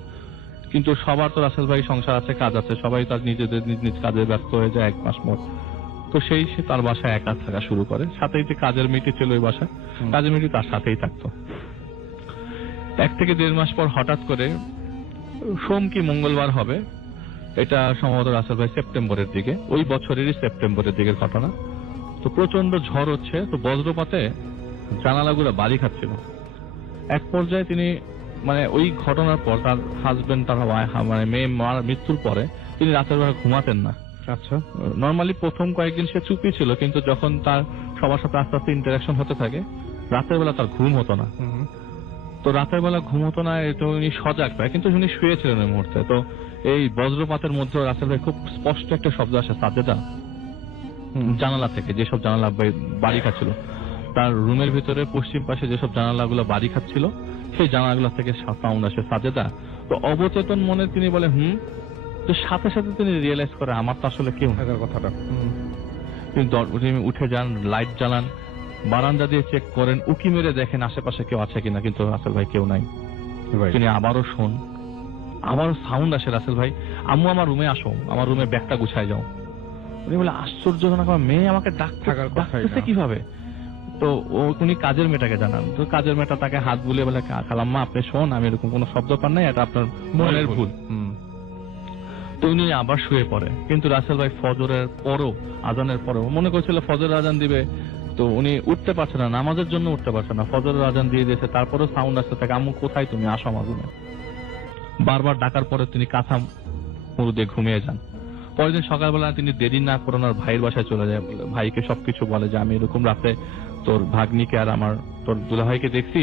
কিন্তু সবার তো রাসেল ভাই সংসার আছে, কাজ আছে, সবাই তার নিজেদের নিজ কাজে ব্যস্ত হয়ে যায় 1 মাস পর। তো সে তার বাসায় একা থাকা শুরু করে। সাথেই যে কাজের মেয়েটি ছিল ওই বাসায়, কাজের মেয়েটি তার সাথেই থাকতো। 1 থেকে 1.5 মাস পর হঠাৎ করে সোম কি মঙ্গলবার হবে, এটা সম্ভবত রাসেল ভাই সেপ্টেম্বরের দিকে, ওই বছরেরই সেপ্টেম্বরের দিকের ঘটনা। তো প্রচন্ড ঝড় হচ্ছে, তো বজ্রপাতে জানালাগুলো বাড়ি খাচ্ছিল। এক পর্যায়ে তিনি ওই ঘটনার পর তার হাজবেন্ড, তার মেয়ে মৃত্যুর পরে তিনি রাতের বেলা ঘুমাতেন না। আচ্ছা, নর্মালি প্রথম কয়েকদিন সে চুপই ছিল, কিন্তু যখন তার সবার সাথে আস্তে আস্তে ইন্টারাকশন হতে থাকে, রাতের বেলা তার ঘুম হতো না। তো রাতের বেলা ঘুম হতো না, এটা উনি সজাগ পায়, কিন্তু উনি শুয়েছিলেন ওই মুহূর্তে। তো এই বজ্রপাতের মধ্যে রাসেল ভাই খুব স্পষ্ট একটা শব্দ আসে সাজেদা জানালা থেকে, যেসব জানালা বাড়ি খাচ্ছিল তার রুমের ভিতরে পশ্চিম পাশে, যেসব জানালাগুলো বাড়ি খাচ্ছিল সেই জানালাগুলো থেকে সাউন্ড আসে সাজেদা। তো অবচেতন মনে তিনি বলে তো সাথে সাথে তিনি রিয়েলাইজ করে আমার তো আসলে কেউ কথাটা। তিনি উঠে যান, লাইট জ্বালান, বারান্দা দিয়ে চেক করেন, উকি মেরে দেখেন আশেপাশে কেউ আছে কিনা, কিন্তু রাসেল ভাই কেউ নাই। তিনি আবারও আবারও সাউন্ড আসে, রাসেল ভাই আম্মু আমার রুমে আসো, আমার রুমে ব্যাগটা গুছায় যাও। উনি বলে আশ্চর্যজনক, আমার মেয়ে আমাকে ডাকতেছে কিভাবে? তো উনি কাজের মেয়েটাকে জানান। তো কাজের মেয়েটা তাকে হাত বুলিয়ে বলে খালাম্মা আপনি শোন, আমি এরকম কোনো শব্দ পান নাই, এটা আপনার মনের ভুল। তো উনি আবার শুয়ে পড়ে। কিন্তু রাসেল ভাই ফজরের পরও, আজানের পরও মনে করছিল ফজরের আজান দিবে, তো উনি উঠতে পারছে না, নামাজের জন্য উঠতে পারছে না। ফজরের আজান দিয়ে দিয়েছে, তারপরেও সাউন্ড আসতে থাকে আম্মু কোথায় তুমি, আসো আমার রুমে। বারবার ডাকার পরে তিনি কাঁথা মুড়ি দিয়ে ঘুমিয়ে যান। পরের দিন সকালবেলা তিনি দেরি না করে ওনার ভাইয়ের বাসায় চলে যায়, ভাইকে সবকিছু বলে যে আমি এরকম রাতে তোর ভাগ্নিকে আর তোর দুলাভাইকে দেখছি,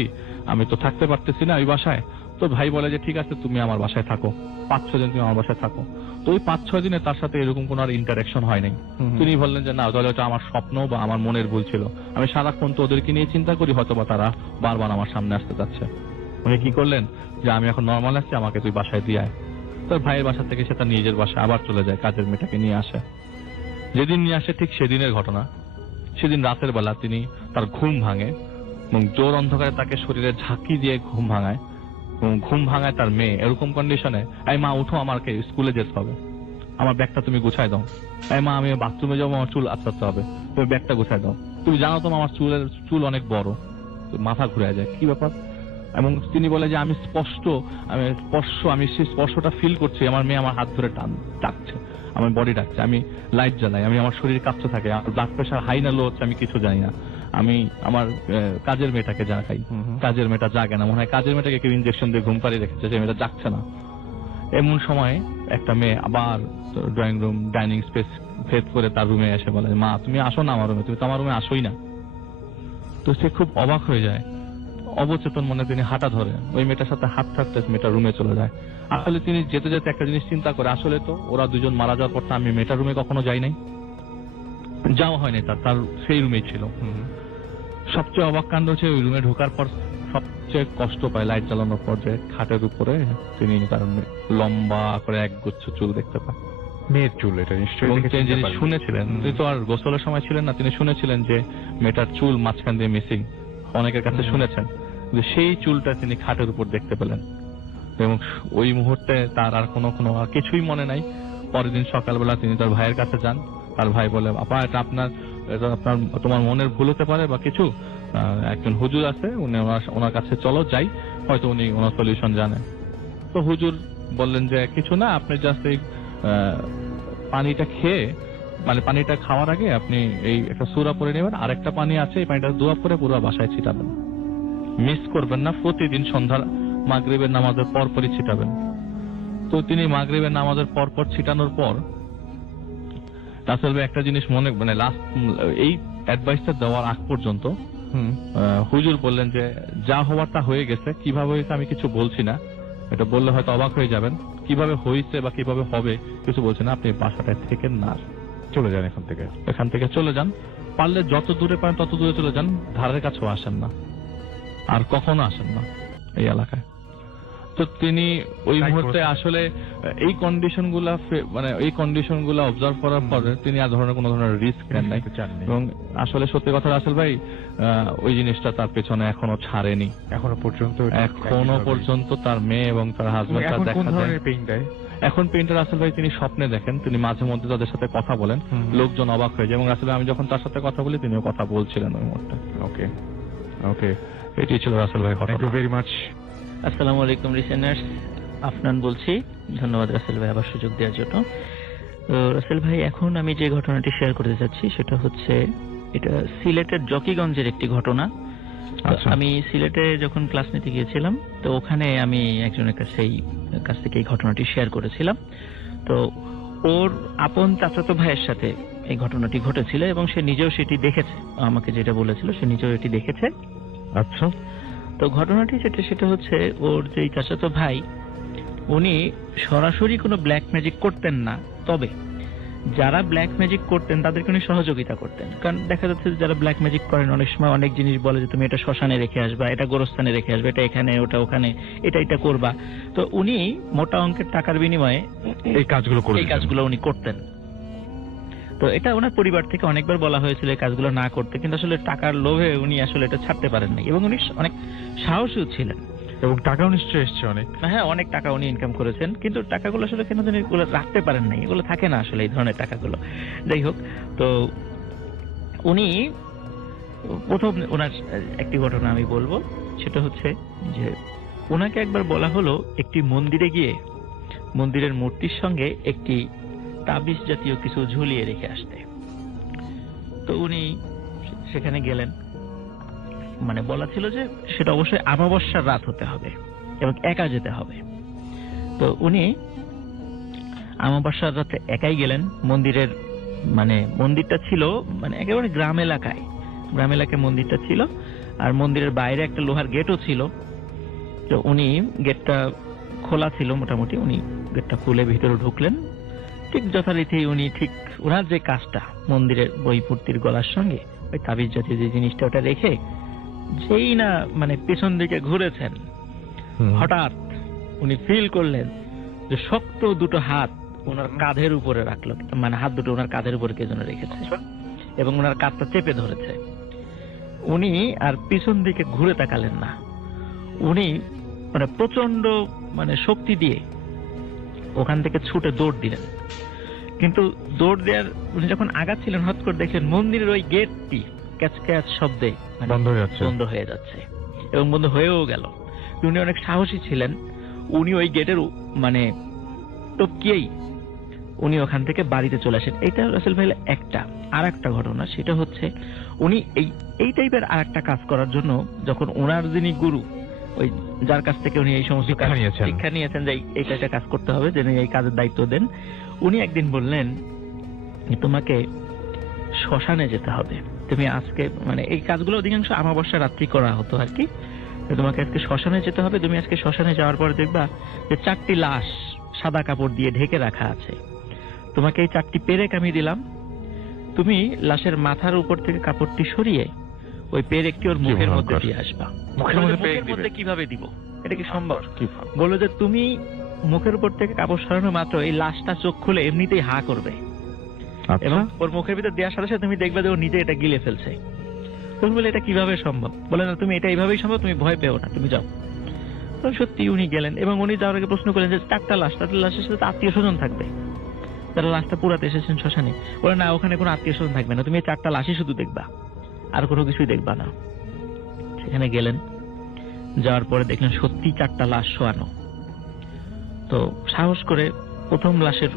আমি তো থাকতে পারতেছি না ওই বাসায়। তো ভাই বলে যে ঠিক আছে তুমি আমার বাসায় থাকো, 5-6 দিন তুমি আমার বাসায় থাকো। তো ওই 5-6 দিনে তার সাথে এরকম কোন আর ইন্টারাকশন হয় নাই। তিনি বললেন যে না, তাহলে ওটা আমার স্বপ্ন বা আমার মনের ভুল ছিল, আমি সারাক্ষণ তো ওদেরকে নিয়ে চিন্তা করি, হয়তো বা তারা বারবার আমার সামনে আসতে যাচ্ছে। উনি কি করলেন যে আমি এখন নর্মাল আসছি, আমাকে তুই বাসায় দিয়ে আয়। তার ভাইয়ের বাসা থেকে সে তার নিজের বাসায় আবার চলে যায়, কাজের মেয়েটাকে নিয়ে আসে। যেদিন নিয়ে আসে ঠিক সেদিনের ঘটনা, সেদিন রাতের বেলা তিনি তার ঘুম ভাঙে এবং জোর অন্ধকারে তাকে শরীরে ঝাঁকি দিয়ে ঘুম ভাঙায় এবং ঘুম ভাঙায় তার মেয়ে। এরকম কন্ডিশনে, এই মা উঠো, আমাকে স্কুলে যেতে হবে, আমার ব্যাগটা তুমি গুছাই দাও। এই মা আমি বাথরুমে যাবো, আমার চুল আঁচড়াতে হবে, তুমি ব্যাগটা গুছাই দাও। তুমি জানো তো আমার চুল অনেক বড়। মাথা ঘুরে যায়, কি ব্যাপার? এবং তিনি বলে যে আমি সেই স্পর্শটা ফিল করছি, আমার মেয়ে আমার হাত ধরে ডাকছে, আমার বডি ডাকছে। আমি লাইট জ্বালাই, আমার শরীর কাঁপতে থাকে, আমার ব্লাড প্রেশার হাই না লো হচ্ছে আমি কিছু জানি না। আমি আমার কাজের মেয়েটাকে জাগাই, কাজের মেয়েটা জাগে না, মনে হয় কাজের মেয়েটাকে কেউ ইনজেকশন দিয়ে ঘুম পাড়িয়ে রেখেছে, সে মেয়েটা জাগছে না। এমন সময় একটা মেয়ে আবার ড্রয়িং রুম ডাইনিং স্পেস ভেদ করে তার রুমে এসে বলে, মা তুমি আসো না আমার রুমে, তুমি তো আমার রুমে আসোই না। তো সে খুব অবাক হয়ে যায়, অবচেতন মনে তিনি হাঁটা ধরে ওই মেয়েটার সাথে হাত থাকতে মেয়েটার রুমে চলে যায়। আসলে তিনি যেতে যেতে একটা জিনিস চিন্তা করে, আসলে তো ওরা দুজন মারা যাওয়ার পর তো আমি মেয়েটার রুমে কখনো যাই নাই, যাওয়া হয়নি, তার সেই রুমেই ছিল। সবচেয়ে অবাক কাণ্ড হচ্ছে ওই রুমে ঢোকার পর সবচেয়ে কষ্ট পায় লাইট জ্বালানোর পর যে খাটের উপরে তিনি তার লম্বা করে একগুচ্ছ চুল দেখতে পায়, মেয়ের চুল। এটা নিশ্চয়ই শুনেছিলেন, তিনি তো আর গোসলের সময় ছিলেন না, তিনি শুনেছিলেন যে মেয়েটার চুল মাঝখান দিয়ে মিসিং, অনেকের কাছে শুনেছেন, কিন্তু সেই চুলটা তিনি খাটের উপর দেখতে পেলেন। এবং ওই মুহূর্তে তার আর কোনো কিছুই মনে নাই। পরের দিন সকালবেলা তিনি তার ভাইয়ের কাছে যান, তার ভাই বলে, আপা এটা তোমার মনের ভুল হতে পারে বা কিছু, একজন হুজুর আছে, ওনার কাছে চলো যাই, হয়তো উনি ওনার সলিউশন জানেন। তো হুজুর বললেন যে কিছু না, আপনি জাস্ট এই পানিটা খেয়ে, মানে পানিটা খাওয়ার আগে আপনি এই একটা সূরা পড়ে নেবেন, আর একটা পানি আছে, এই পানিটা দোয়া করে পুরো বাসায় ছিটাবেন, মিস করবেন না, প্রতিদিন সন্ধ্যা মাগরিবের নামাজের পরপরই ছিটাবেন। তো তিনি মাগরিবের নামাজের পরপর ছিটানোর পর রাসেল ভাই একটা জিনিস মানে লাস্ট এই অ্যাডভাইসটা দেওয়ার আগ পর্যন্ত হুজুর বললেন যে যা হওয়ার তা হয়ে গেছে, কিভাবে হয়েছে আমি কিছু বলছি না, এটা বললে হয়তো অবাক হয়ে যাবেন, কিভাবে হয়েছে বা কিভাবে হবে কিছু বলছি না, আপনি বাসাটায় থেকেন না, চলে যান এখান থেকে চলে যান, পারলে যত দূরে পারেন তত দূরে চলে যান, ধারের কাছেও আসেন না, আর কখনো আসেন না এই এলাকায়। তো তিনি ওই মুহূর্তে আসলে এই কন্ডিশন গুলা অবজার্ভ করার পরে তিনি আর ধরনের কোনো ধরনের রিস্ক নেন নাই। এবং আসলে সত্যি কথা রাসেল ভাই, ওই জিনিসটা তার পেছনে এখনো ছাড়েনি, এখনো পর্যন্ত তার মেয়ে এবং তার হাজবেন্ড তার দেখা যায়। এখন পেইন্টার রাসেল ভাই তিনি স্বপ্নে দেখেন, তিনি মাঝে মধ্যে তাদের সাথে কথা বলেন, লোকজন অবাক হয়ে যায়। এবং আসলে আমি যখন তার সাথে কথা বলি তিনিও কথা বলছিলেন ওই মুহূর্তে। ওকে, এটি ছিল রাসেল ভাই। Thank you very much. আসসালামু আলাইকুম লিসেনার্স, আফনান বলছি। ধন্যবাদ রাসেল ভাই আবার সুযোগ দেওয়ার জন্য। রাসেল ভাই, এখন আমি যে ঘটনাটি শেয়ার করতে চাচ্ছি সেটা হচ্ছে, এটা সিলেটের জকিগঞ্জের একটি ঘটনা। আমি সিলেটে যখন ক্লাস নিতে গিয়েছিলাম, তো ওখানে আমি একজনের কাছ থেকে এই ঘটনাটি শেয়ার করেছিলাম। তো ওর আপন চাচাতো ভাইয়ের সাথে এই ঘটনাটি ঘটেছিল এবং সে নিজেও সেটি দেখেছে, আমাকে যেটা বলেছিল সে নিজেও এটি দেখেছে। আচ্ছা, তো ঘটনাটি সেটা হচ্ছে, ওর যে চাচাতো ভাই উনি সরাসরি কোনো ব্ল্যাক ম্যাজিক করতেন না, তবে যারা ব্ল্যাক ম্যাজিক করতেন তাদেরকে উনি সহযোগিতা করতেন। কারণ দেখা যাচ্ছে যারা ব্ল্যাক ম্যাজিক করেন অনেক সময় অনেক জিনিস বলে যে তুমি এটা শ্মশানে রেখে আসবা, এটা গোরস্থানে রেখে আসবে, এটা এখানে, ওটা ওখানে, এটা করবা। তো উনি মোটা অঙ্কের টাকার বিনিময়ে এই কাজগুলো উনি করতেন। তো এটা ওনার পরিবার থেকে অনেকবার বলা হয়েছিল এই কাজগুলো না করতে, কিন্তু আসলে টাকার লোভে উনি আসলে এটা ছাড়তে পারেন নাই। এবং উনি অনেক সাহসীও ছিলেন এবং টাকাও নিশ্চয়ই এসছে অনেক। হ্যাঁ, অনেক টাকা উনি ইনকাম করেছেন, কিন্তু টাকাগুলো আসলে কেন জানি এগুলো রাখতে পারেন নাই, এগুলো থাকে না আসলে এই ধরনের টাকাগুলো। যাই হোক, তো উনি প্রথম ওনার একটি ঘটনা আমি বলবো, সেটা হচ্ছে যে ওনাকে একবার বলা হলো একটি মন্দিরে গিয়ে মন্দিরের মূর্তির সঙ্গে একটি তাবিজ জাতীয় কিছু ঝুলিয়ে রেখে আসতে। তো উনি সেখানে গেলেন, মানে বলা ছিল যে সেটা অবশ্যই অমাবস্যার রাত হতে হবে এবং একা যেতে হবে। তো উনি অমাবস্যার রাতে একাই গেলেন। মন্দিরটা ছিল মানে একেবারে গ্রাম এলাকায় মন্দিরটা ছিল, আর মন্দিরের বাইরে একটা লোহার গেটও ছিল। তো উনি গেটটা খোলা ছিল মোটামুটি, উনি গেটটা খুলে ভিতরে ঢুকলেন। ঠিক যথারীতি উনি ঠিক ওনার যে কাজটা, মন্দিরের বই মূর্তির গলার সঙ্গে ওই তাবিজ জাতীয় যে জিনিসটা ওটা রেখে যেই না মানে পেছন দিকে ঘুরেছেন, হঠাৎ উনি ফিল করলেন যে শক্ত দুটো হাত ওনার কাঁধের উপরে রাখলো, মানে হাত দুটো ওনার কাঁধের উপরে কে যেন রেখেছে। এবং ওনার কাঁধটা চেপে ধরেছে। উনি আর পিছন দিকে ঘুরে তাকালেন না, উনি মানে প্রচন্ড মানে শক্তি দিয়ে ওখান থেকে ছুটে দৌড় দিলেন। কিন্তু দৌড় দেওয়ার উনি যখন আগাচ্ছিলেন হঠাৎ করে দেখলেন মন্দিরের ওই গেটটি ক্যাচ ক্যাচ শব্দে মানে বন্ধ হয়ে যাচ্ছে। বন্ধ হয়ে যাচ্ছে এবং বন্ধ হয়েও গেল। উনি অনেক সাহসী ছিলেন, উনি ওই গেটের মানে টপকিয়েই উনি ওখান থেকে বাড়িতে চলে আসেন। এটা রাসেল ভাই একটা। আর একটা ঘটনা, সেটা হচ্ছে উনি এই টাইপের আর একটা কাজ করার জন্য যখন ওনার যিনি গুরু, ওই যার কাছ থেকে উনি এই সমস্ত শিক্ষা নিয়েছেন যে এইটা একটা কাজ করতে হবে, যে এই কাজের দায়িত্ব দেন, উনি একদিন বললেন তোমাকে শ্মশানে যেতে হবে, তুমি আজকে মানে এই কাজগুলো অধিকাংশ আমাবস্যা রাত্রি করা হতো আর কি, তোমাকে আজকে শ্মশানে যেতে হবে। তুমি আজকে শ্মশানে যাওয়ার পর দেখবা যে 4টি লাশ সাদা কাপড় দিয়ে ঢেকে রাখা আছে, তোমাকে এই 4টি পেরেক আমি দিলাম, তুমি লাশের মাথার উপর থেকে কাপড়টি সরিয়ে ওই পেরেকটি ওর মুখের মধ্যে দিয়ে আসবা। মুখের মধ্যে কিভাবে দিব, এটা কি সম্ভব? বললো যে তুমি মুখের উপর থেকে কাপড় সরানো মাত্র এই লাশটা চোখ খুলে এমনিতেই হা করবে এবং ওর মুখের ভিতর দেওয়ার সাথে সাথে তুমি দেখবে যে ও নিজে এটা গিলে ফেলছে। তুমি বলে এটা কিভাবে সম্ভব? বলে না, তুমি এটা এইভাবেই সম্ভব, তুমি ভয় পেও না, তুমি যাও। তো সত্যি উনি গেলেন এবং উনি যাওয়ার আগে প্রশ্ন করলেন যে 4টা লাশের সাথে আত্মীয় স্বজন থাকবে, তারা লাশটা পুরাতে এসেছেন শ্মশানে। বলে না, ওখানে কোনো আত্মীয় স্বজন থাকবে না, তুমি এই 4টা লাশই শুধু দেখবা, আর কোনো কিছুই দেখবা না। সেখানে গেলেন, যাওয়ার পরে দেখলেন সত্যি 4টা লাশ শোয়ানো। তো সাহস করে প্রথম লাশের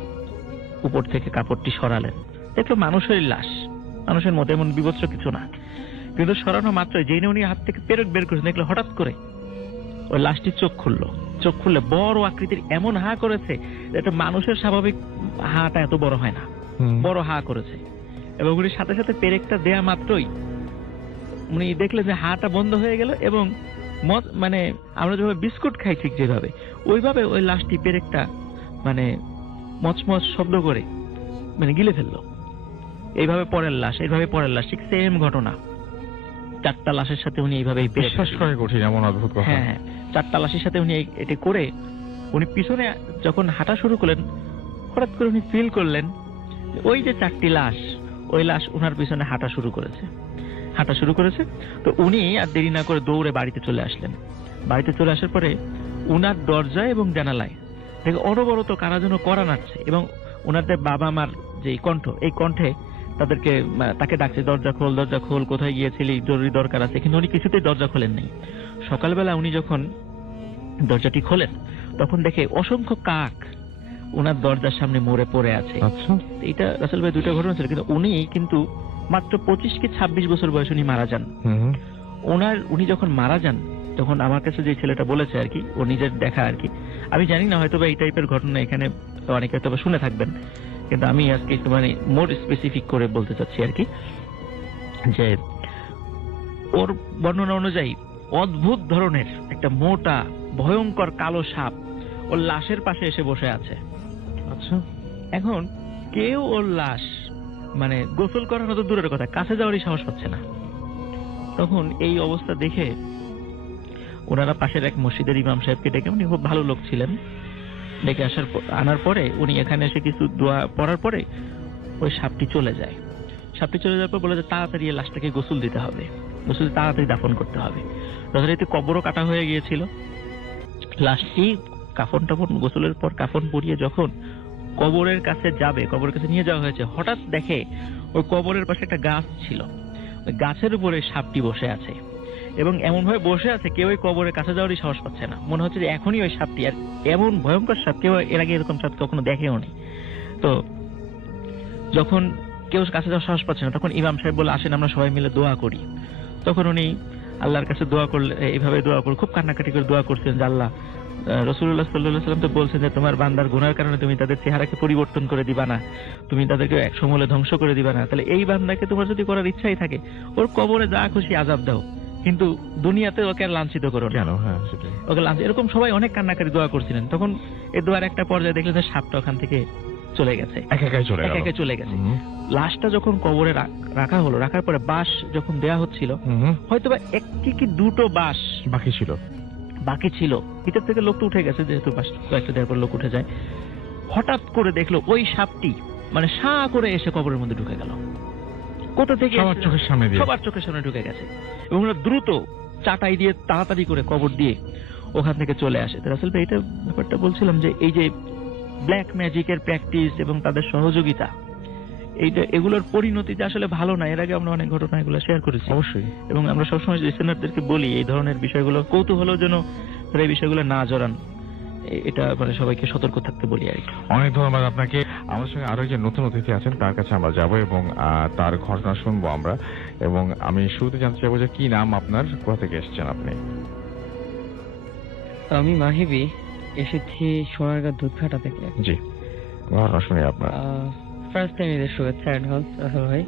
উপর থেকে কাপড়টি সরালেন, দেখলো মানুষেরই লাশ, মানুষের মতো, এমন বিভৎস কিছু না। কিন্তু সরানো মাত্র যেই উনি হাত থেকে পেরেক বের করেছেন, দেখলো হঠাৎ করে ওই লাশটির চোখ খুললে বড় আকৃতির এমন হা করেছে, এটা মানুষের স্বাভাবিক হাটা এত বড় হয় না, বড় হা করেছে। এবং উনি সাথে সাথে পেরেকটা দেয়া মাত্রই উনি দেখলেন যে হাটা বন্ধ হয়ে গেল এবং মানে আমরা যেভাবে বিস্কুট খাই ঠিক যেভাবে, ওইভাবে ওই লাশটি পেরেকটা মানে মচমচ শব্দ করে মানে গিলে ফেললো। এইভাবে পরের লাশ ঠিক সেম ঘটনা, 4টা লাশের সাথে উনি এইভাবে বিশ্বাস করে কঠিন এমন অদ্ভুত কথা। হ্যাঁ, 4টা লাশের সাথে উনি এটা করে উনি পিছনে যখন হাঁটা শুরু করলেন, হঠাৎ করে উনি ফিল করলেন ওই যে 4টি লাশ, ওই লাশ ওনার পিছনে হাঁটা শুরু করেছে। তো উনি আর দেরি না করে দৌড়ে বাড়িতে চলে আসলেন। বাড়িতে চলে আসার পরে উনার দরজায় এবং জানালায় দেখে অনবরত কারা যেন কড়া নাড়ছে এবং ওনাদের বাবা মার যে কণ্ঠ, এই কণ্ঠে তাকে ডাকছে, দরজা খোল, কোথায় গিয়েছিলি, জরুরি দরকার আছে। কিন্তু উনি কিছুতেই দরজা খোলেন নাই। সকালবেলা উনি যখন দরজাটি খোলেন তখন দেখে অসংখ্য কাক ওনার দরজার সামনে মরে পড়ে আছে। এটা রাসেল ভাই 2টা ঘটনা ছিল, কিন্তু উনি কিন্তু মাত্র 25 কি 26 বছর বয়সে উনি মারা যান। উনি যখন মারা যান তখন আমার কাছে যে ছেলেটা বলেছে আর কি, ও নিজের দেখা আর কি, আমি জানি না হয়তো বা এই টাইপের ঘটনা এখানে অনেকে হয়তো শুনে থাকবেন, কিন্তু আমি আজকে একটু মানে মোর স্পেসিফিক করে বলতে চাচ্ছি আর কি, যে ওর বর্ণনা অনুযায়ী অদ্ভুত ধরনের একটা মোটা ভয়ঙ্কর কালো সাপ ওর লাশের পাশে এসে বসে আছে। আচ্ছা, এখন কেউ ওর লাশ মানে গোসল করানো তো দূরের কথা, কাছে যাওয়ারই সাহস পাচ্ছে না। তখন এই অবস্থা দেখে ওনারা পাশের এক মসজিদের ইমাম সাহেবকে ডেকে, উনি খুব ভালো লোক ছিলেন, ডেকে আনার পরে উনি এখানে এসে কিছু দোয়া পড়ার পরে ওই সাপটি চলে যায়। যাওয়ার পর বলে যে তাড়াতাড়ি এই লাশটাকে গোসল দিতে হবে, তাড়াতাড়ি দাফন করতে হবে। যথারীতি কবরও কাটা হয়ে গিয়েছিল। লাশটি কাফন গোসলের পর কাফন পরিয়ে যখন কবরের কাছে নিয়ে যাওয়া হয়েছে, হঠাৎ দেখে ওই কবরের পাশে একটা গাছ ছিল, ওই গাছের উপরে সাপটি বসে আছে এবং এমন ভাবে বসে আছে কেউ ওই কবরের কাছে যাওয়ারই সাহস পাচ্ছে না। মনে হচ্ছে যে এখনই ওই সাপটি, আর এমন ভয়ঙ্কর সাপ কেউ এর আগে এরকম সাপ কখনো দেখেও নি। তো যখন কেউ কাছে যাওয়ার সাহস পাচ্ছে না, তখন ইমাম সাহেব বলে, আসেন আমরা সবাই মিলে দোয়া করি। তখন উনি আল্লাহর কাছে দোয়া করলে, এইভাবে দোয়া করে খুব কান্নাকাটি করে দোয়া করছেন যে আল্লাহ, রাসূলুল্লাহ সাল্লাল্লাহু আলাইহি ওয়াসাল্লাম তো বলছেন যে তোমার বান্দার গুনাহের কারণে তুমি তাদের চেহারাকে পরিবর্তন করে দিবা না, তুমি তাদেরকে এক সমলে ধ্বংস করে দিবা না। তাহলে এই বান্দাকে তোমার যদি করার ইচ্ছাই থাকে, ওর কবরে যা খুশি আযাব দাও, কিন্তু দুনিয়াতে ওকে আর লাঞ্ছিত করো না। ওকে লাঞ্ছিত, এরকম সবাই অনেক কান্নাকাটি দোয়া করছিলেন। তখন এই দোয়ার একটা পর্যায়ে দেখলেন যে সাপটা ওখান থেকে চলে গেছে, একা চলে গেছে। লাশটা যখন কবরে রাখা হলো, রাখার পরে বাঁশ যখন দেয়া হচ্ছিল, হয়তোবা 1টি কি 2টো বাঁশ বাকি ছিল, ভিতর থেকে লোক তো উঠে গেছে, যেহেতু কয়েকটা দেওয়ার পর লোক উঠে যায়। হঠাৎ করে দেখলো ওই সাপটি মানে সা করে এসে কবরের মধ্যে ঢুকে গেল। কোথা থেকে সবার এসেছে? চোখের সামনে দিয়ে। সবার চোখের সামনে ঢুকে গেছে এবং ওরা দ্রুত চাটাই দিয়ে তাড়াতাড়ি করে কবর দিয়ে ওখান থেকে চলে আসে। তো রাসেল ভাই, এটা ব্যাপারটা বলছিলাম যে এই যে ব্ল্যাক ম্যাজিকের প্র্যাকটিস এবং তাদের সহযোগিতা, এগুলোর পরিণতিতে আসলে ভালো না। এর আগে আমরা অনেক ঘটনা এগুলো শেয়ার করেছি অবশ্যই। এবং আমরা সবসময় লিসেনারদেরকে বলি এই ধরনের বিষয়গুলো কৌতূহলেও যেন তারা এই বিষয়গুলো না জড়ান, এটা মানে সবাইকে সতর্ক থাকতে বলি আর কি। অনেক ধন্যবাদ আপনাকে। আমাদের সঙ্গে আরো যে নতুন অতিথি আছেন তার কাছে আমরা যাব এবং তার ঘটনা শুনবো আমরা। এবং আমি শুরুতে জানতে চাইবো যে কি নাম আপনার, কোথা থেকে এসেছেন আপনি? আমি মাহিবি, এসেছি সোনারগাঁ দুধঘাটা থেকে। জি, ঘটনা শুনি আপনার। ফার্স্ট টাইম এদের শুভেচ্ছা অ্যাডভান্স রাহুল ভাই।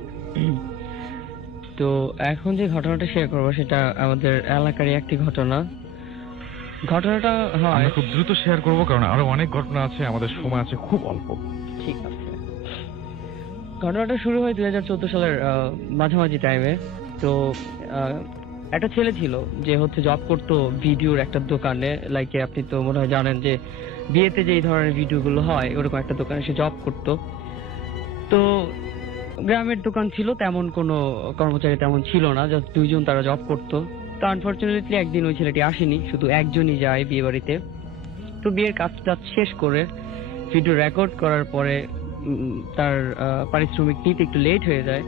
তো এখন যে ঘটনাটা শেয়ার করবো সেটা আমাদের এলাকারই একটি ঘটনা। ঘটনাটা হয়, আমরা খুব দ্রুত শেয়ার করবো কারণ আরো অনেক ঘটনা আছে, আমাদের সময় আছে খুব অল্প। ঠিক আছে। ঘটনাটা শুরু হয় 2014 সালের মাঝামাঝি টাইমে। তো একটা ছেলে ছিল যে হচ্ছে জব করতো ভিডিওর একটা দোকানে, লাইক আপনি তো মনে হয় জানেন যে বিয়েতে যে এই ধরনের ভিডিওগুলো হয় ওরকম একটা দোকানে সে জব করতো। তো গ্রামের দোকান ছিল, তেমন কোনো কর্মচারী তেমন ছিল না, জাস্ট দুইজন তারা জব করতো। তো আনফরচুনেটলি একদিন ওই ছেলেটি আসেনি, শুধু একজনই যায় বিয়ে বাড়িতে। তো বিয়ের কাজটা শেষ করে ভিডিও রেকর্ড করার পরে তার পারিশ্রমিক নিতে একটু লেট হয়ে যায়।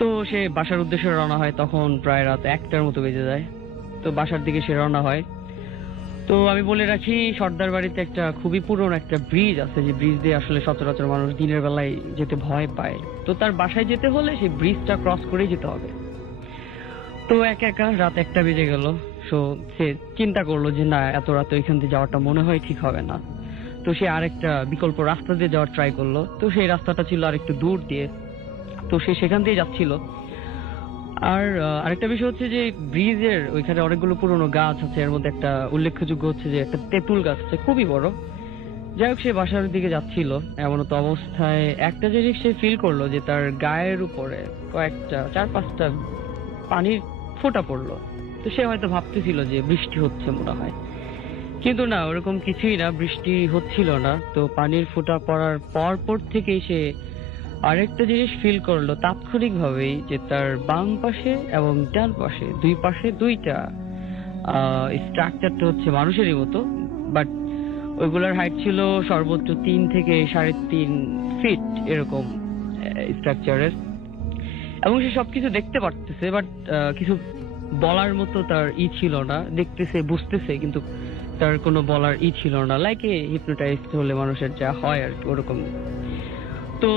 তো সে বাসার উদ্দেশ্যে রওনা হয়, তখন প্রায় রাত 1টার মতো বেজে যায়। তো বাসার দিকে সে রওনা হয়। তো আমি বলে রাখি, সর্দার বাড়িতে একটা খুবই পুরনো একটা ব্রিজ আছে, যে ব্রিজ দিয়ে আসলে সচরাচর মানুষ দিনের বেলায় যেতে ভয় পায়। তো তার বাসায় যেতে হলে সেই ব্রিজটা ক্রস করেই যেতে হবে। তো একা রাত 1টা বেজে গেল। সো সে চিন্তা করলো যে না, এত রাতে ওইখান দিয়ে যাওয়াটা মনে হয় ঠিক হবে না। তো সে আরেকটা বিকল্প রাস্তা দিয়ে যাওয়ার ট্রাই করলো। তো সেই রাস্তাটা ছিল আরেকটু দূর দিয়ে, তো সে সেখান দিয়ে যাচ্ছিল। আর আরেকটা বিষয় হচ্ছে যে ব্রিজের ওইখানে অনেকগুলো পুরনো গাছ আছে, এর মধ্যে একটা উল্লেখযোগ্য হচ্ছে যে একটা তেঁতুল গাছ আছে খুবই বড়। যাই হোক, সে বাসার দিকে যাচ্ছিল, এমনত অবস্থায় একটা জিনিস সে ফিল করলো যে তার গায়ের উপরে কয়েকটা 4-5টা পানির ফোঁটা পড়লো। তো সে হয়তো ভাবতেছিল যে বৃষ্টি হচ্ছে মনে হয়, কিন্তু না, ওরকম কিছুই না, বৃষ্টি হচ্ছিল না। তো পানির ফোঁটা পড়ার পর থেকেই সে আরেকটা জিনিস ফিল করলো তাৎক্ষণিকভাবেই, যে তার বাম পাশে এবং ডান পাশে, দুই পাশে দুইটা স্ট্রাকচারটা হচ্ছে মানুষেরই মতো, বাট ওইগুলোর হাইট ছিল সর্বোচ্চ 3 থেকে 3.5 ফিট এরকম স্ট্রাকচারের। এবং সে সবকিছু দেখতে পারতেছে, বাট কিছু বলার মতো তার ছিল না। দেখতেছে, বুঝতেছে, কিন্তু তার কোনো বলার ছিল না, লাইক হিপনোটাইজ হলে মানুষের যা হয় আর কি ওরকম। তো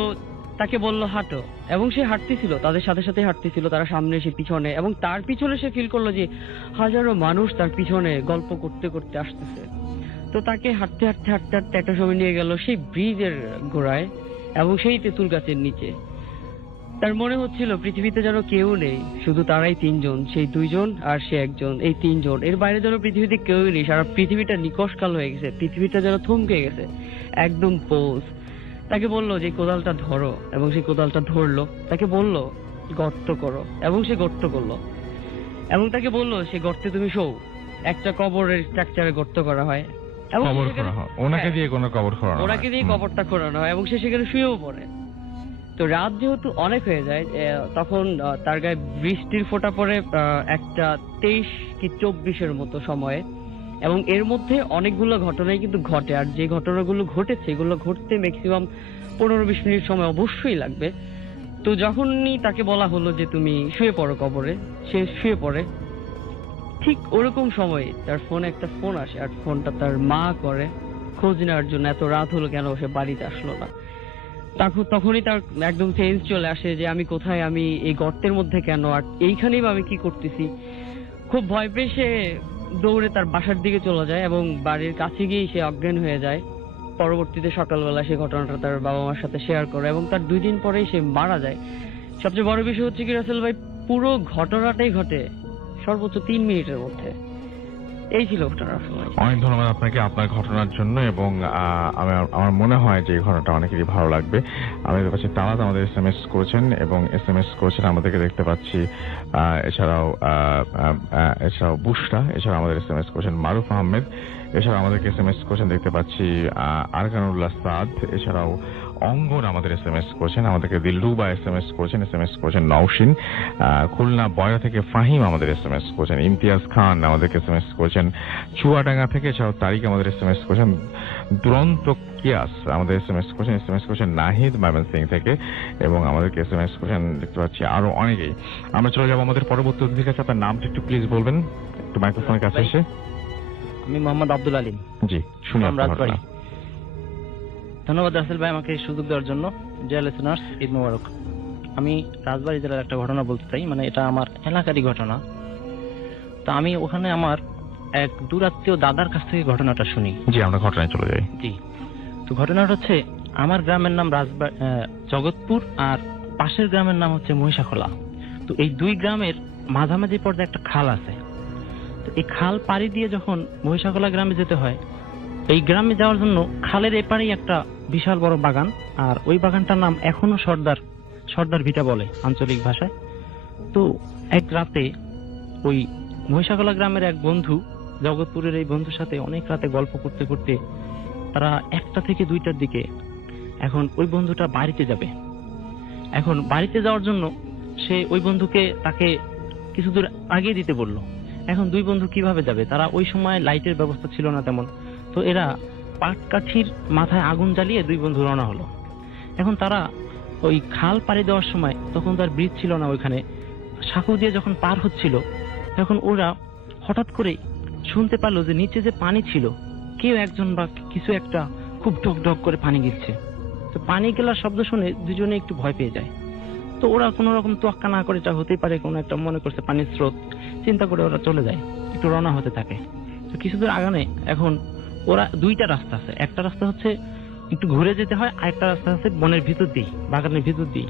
তাকে বললো হাঁটো, এবং সে হাঁটতেছিল, তাদের সাথে সাথে হাঁটতেছিল, তারা সামনে সে পিছনে, এবং তার পিছনে সে ফিল করলো যে হাজারো মানুষ তার পিছনে গল্প করতে করতে আসতেছে। তো তাকে হাঁটতে হাঁটতে হাঁটতে হাঁটতে একটা সময় নিয়ে গেল সেই ব্রিজের গোড়ায় এবং সেই তেঁতুল গাছের নিচে। তার মনে হচ্ছিল পৃথিবীতে যেন কেউ নেই, শুধু তারাই 3জন, সেই 2জন আর সে একজন, এই 3জন, এর বাইরে যেন পৃথিবীতে কেউই নেই। সারা পৃথিবীটা নিকশকাল হয়ে গেছে, পৃথিবীটা যেন থমকে গেছে, একদম পোজ। তাকে বললো যে কোদালটা ধরো, এবং সে কোদালটা ধরলো। তাকে বললো গর্ত করো, এবং সে গর্ত করলো। এবং তাকে বললো সে গর্তে তুমি শোও, একটা কবরের স্ট্রাকচারে গর্ত করা হয়, এবং কবর করা হয়, ওনাকে দিয়ে কোনো কবর করা হয়, ওনাকে দিয়ে কবরটা খোঁড়ানো হয়, এবং সে সেখানে শুয়েও পড়ে। তো রাত যেহেতু অনেক হয়ে যায়, তখন তার গায়ে বৃষ্টির ফোঁটা পড়ে একটা 23 কি 24-এর মতো সময়ে, এবং এর মধ্যে অনেকগুলো ঘটনাই কিন্তু ঘটে। আর যে ঘটনাগুলো ঘটেছে এগুলো ঘটতে ম্যাক্সিমাম 15-20 মিনিট সময় অবশ্যই লাগবে। তো যখনই তাকে বলা হলো যে তুমি শুয়ে পড়ো কবরে, সে শুয়ে পড়ে। ঠিক ওরকম সময় তার ফোনে একটা ফোন আসে, আর ফোনটা তার মা করে খোঁজ নেওয়ার জন্য, এত রাত হলো কেন সে বাড়িতে আসলো না। তখনই তার একদম সেন্স চলে আসে যে আমি কোথায়, আমি এই গর্তের মধ্যে কেন, আর এইখানেই বা আমি কি করতেছি। খুব ভয় পেয়ে সে দৌড়ে তার বাসার দিকে চলে যায়, এবং বাড়ির কাছে গিয়ে সে অজ্ঞান হয়ে যায়। পরবর্তীতে সকালবেলা সে ঘটনাটা তার বাবা মার সাথে শেয়ার করে, এবং তার 2 দিন পরেই সে মারা যায়। সবচেয়ে বড় বিষয় হচ্ছে কি রাসেল ভাই, পুরো ঘটনাটাই ঘটে সর্বোচ্চ 3 মিনিটের মধ্যে। এই ছিল ঘটনার সময়। অনেক ধন্যবাদ আপনাকে আপনার ঘটনার জন্য, এবং আমার মনে হয় যে এই ঘটনাটা অনেকেরই ভালো লাগবে। আমাদের কাছে তারা আমাদের SMS করেছেন, এবং SMS করেছেন আমাদেরকে দেখতে পাচ্ছি। এছাড়াও বুশরা, এছাড়া আমাদের SMS করেছেন মারুফ আহমেদ, এছাড়াও আমাদেরকে SMS করেছেন দেখতে পাচ্ছি আরকানুল্লাহ সাদ, এছাড়াও অঙ্গন আমাদের SMS করেছেন, আমাদেরকে দিলরুবা SMS করেছেন নওশিন, খুলনা বয়রা থেকে ফাহিম আমাদের SMS করেছেন, ইমতিয়াজ খান আমাদেরকে SMS করেছেন চুয়াডাঙ্গা থেকে, এছাড়াও তারিক আমাদের SMS করেছেন, দুরন্ত কিয়াস আমাদের SMS করেছেন নাহিদ ময়মনসিংহ থেকে, এবং আমাদেরকে SMS করেছেন দেখতে পাচ্ছি আরো অনেকেই। আমরা চলে যাবো আমাদের পরবর্তী অতিথির কাছে। আপনার নামটা একটু প্লিজ বলবেন, একটু মাইক্রোফোনের কাছে এসে। আমি মোহাম্মদ আব্দুল আলিম, জি, শুনি আপনার রাজবাড়ী। ঘটনা। ধন্যবাদ রাসেল ভাই আমাকে এই সুযোগ দেওয়ার জন্য। ডিয়ার লিসেনার্স, ঈদ মোবারক। আমি রাজবাড়ী জেলার একটা ঘটনা বলতে চাই, মানে এটা আমার এলাকারই ঘটনা। তো আমি ওখানে আমার এক দূরাত্মীয় দাদার কাছ থেকে ঘটনাটা শুনি। জি, আমরা ঘটনায় চলে যাই। জি, তো ঘটনাটা হচ্ছে আমার গ্রামের নাম জগৎপুর, আর পাশের গ্রামের নাম হচ্ছে মহিষাখোলা। তো এই দুই গ্রামের মাঝামাঝি পর্যায়ে একটা খাল আছে। তো এই খাল পাড়ি দিয়ে যখন মহিষাখোলা গ্রামে যেতে হয়, এই গ্রামে যাওয়ার জন্য খালের এপারেই একটা বিশাল বড় বাগান, আর ওই বাগানটার নাম এখনো সর্দার ভিটা বলে আঞ্চলিক ভাষায়। তো এক রাতে ওই মহিষাখোলা গ্রামের এক বন্ধু জগৎপুরের এই বন্ধুর সাথে অনেক রাতে গল্প করতে করতে তারা 1টা থেকে 2টার দিকে, এখন ওই বন্ধুটা বাড়িতে যাবে। এখন বাড়িতে যাওয়ার জন্য সে ওই বন্ধুকে তাকে কিছু দূর আগে দিতে বললো। এখন দুই বন্ধু কিভাবে যাবে, তারা ওই সময় লাইটের ব্যবস্থা ছিল না তেমন। তো এরা পাটকাঠির মাথায় আগুন জ্বালিয়ে দুই বন্ধু রওনা হলো। এখন তারা ওই খাল পাড়ি দেওয়ার সময়, তখন তার ব্রিজ ছিল না ওইখানে, সাঁকো দিয়ে যখন পার হচ্ছিল, তখন ওরা হঠাৎ করে শুনতে পারলো যে নিচে যে পানি ছিল, কেউ একজন বা কিছু একটা খুব ঢক ঢক করে পানি গিলছে। তো পানি গেলার শব্দ শুনে দুজনে একটু ভয় পেয়ে যায়। তো ওরা কোনো রকম তোয়াক্কা না করে, এটা হতেই পারে কোনো একটা, মনে করছে পানির স্রোত, চিন্তা করে ওরা চলে যায়, একটু রওনা হতে থাকে। তো কিছু দূর আগানে এখন ওরা 2টা রাস্তা আছে, একটা রাস্তা হচ্ছে একটু ঘুরে যেতে হয়, আর একটা রাস্তা আছে বনের ভিতর দিয়ে, বাগানের ভিতর দিয়ে।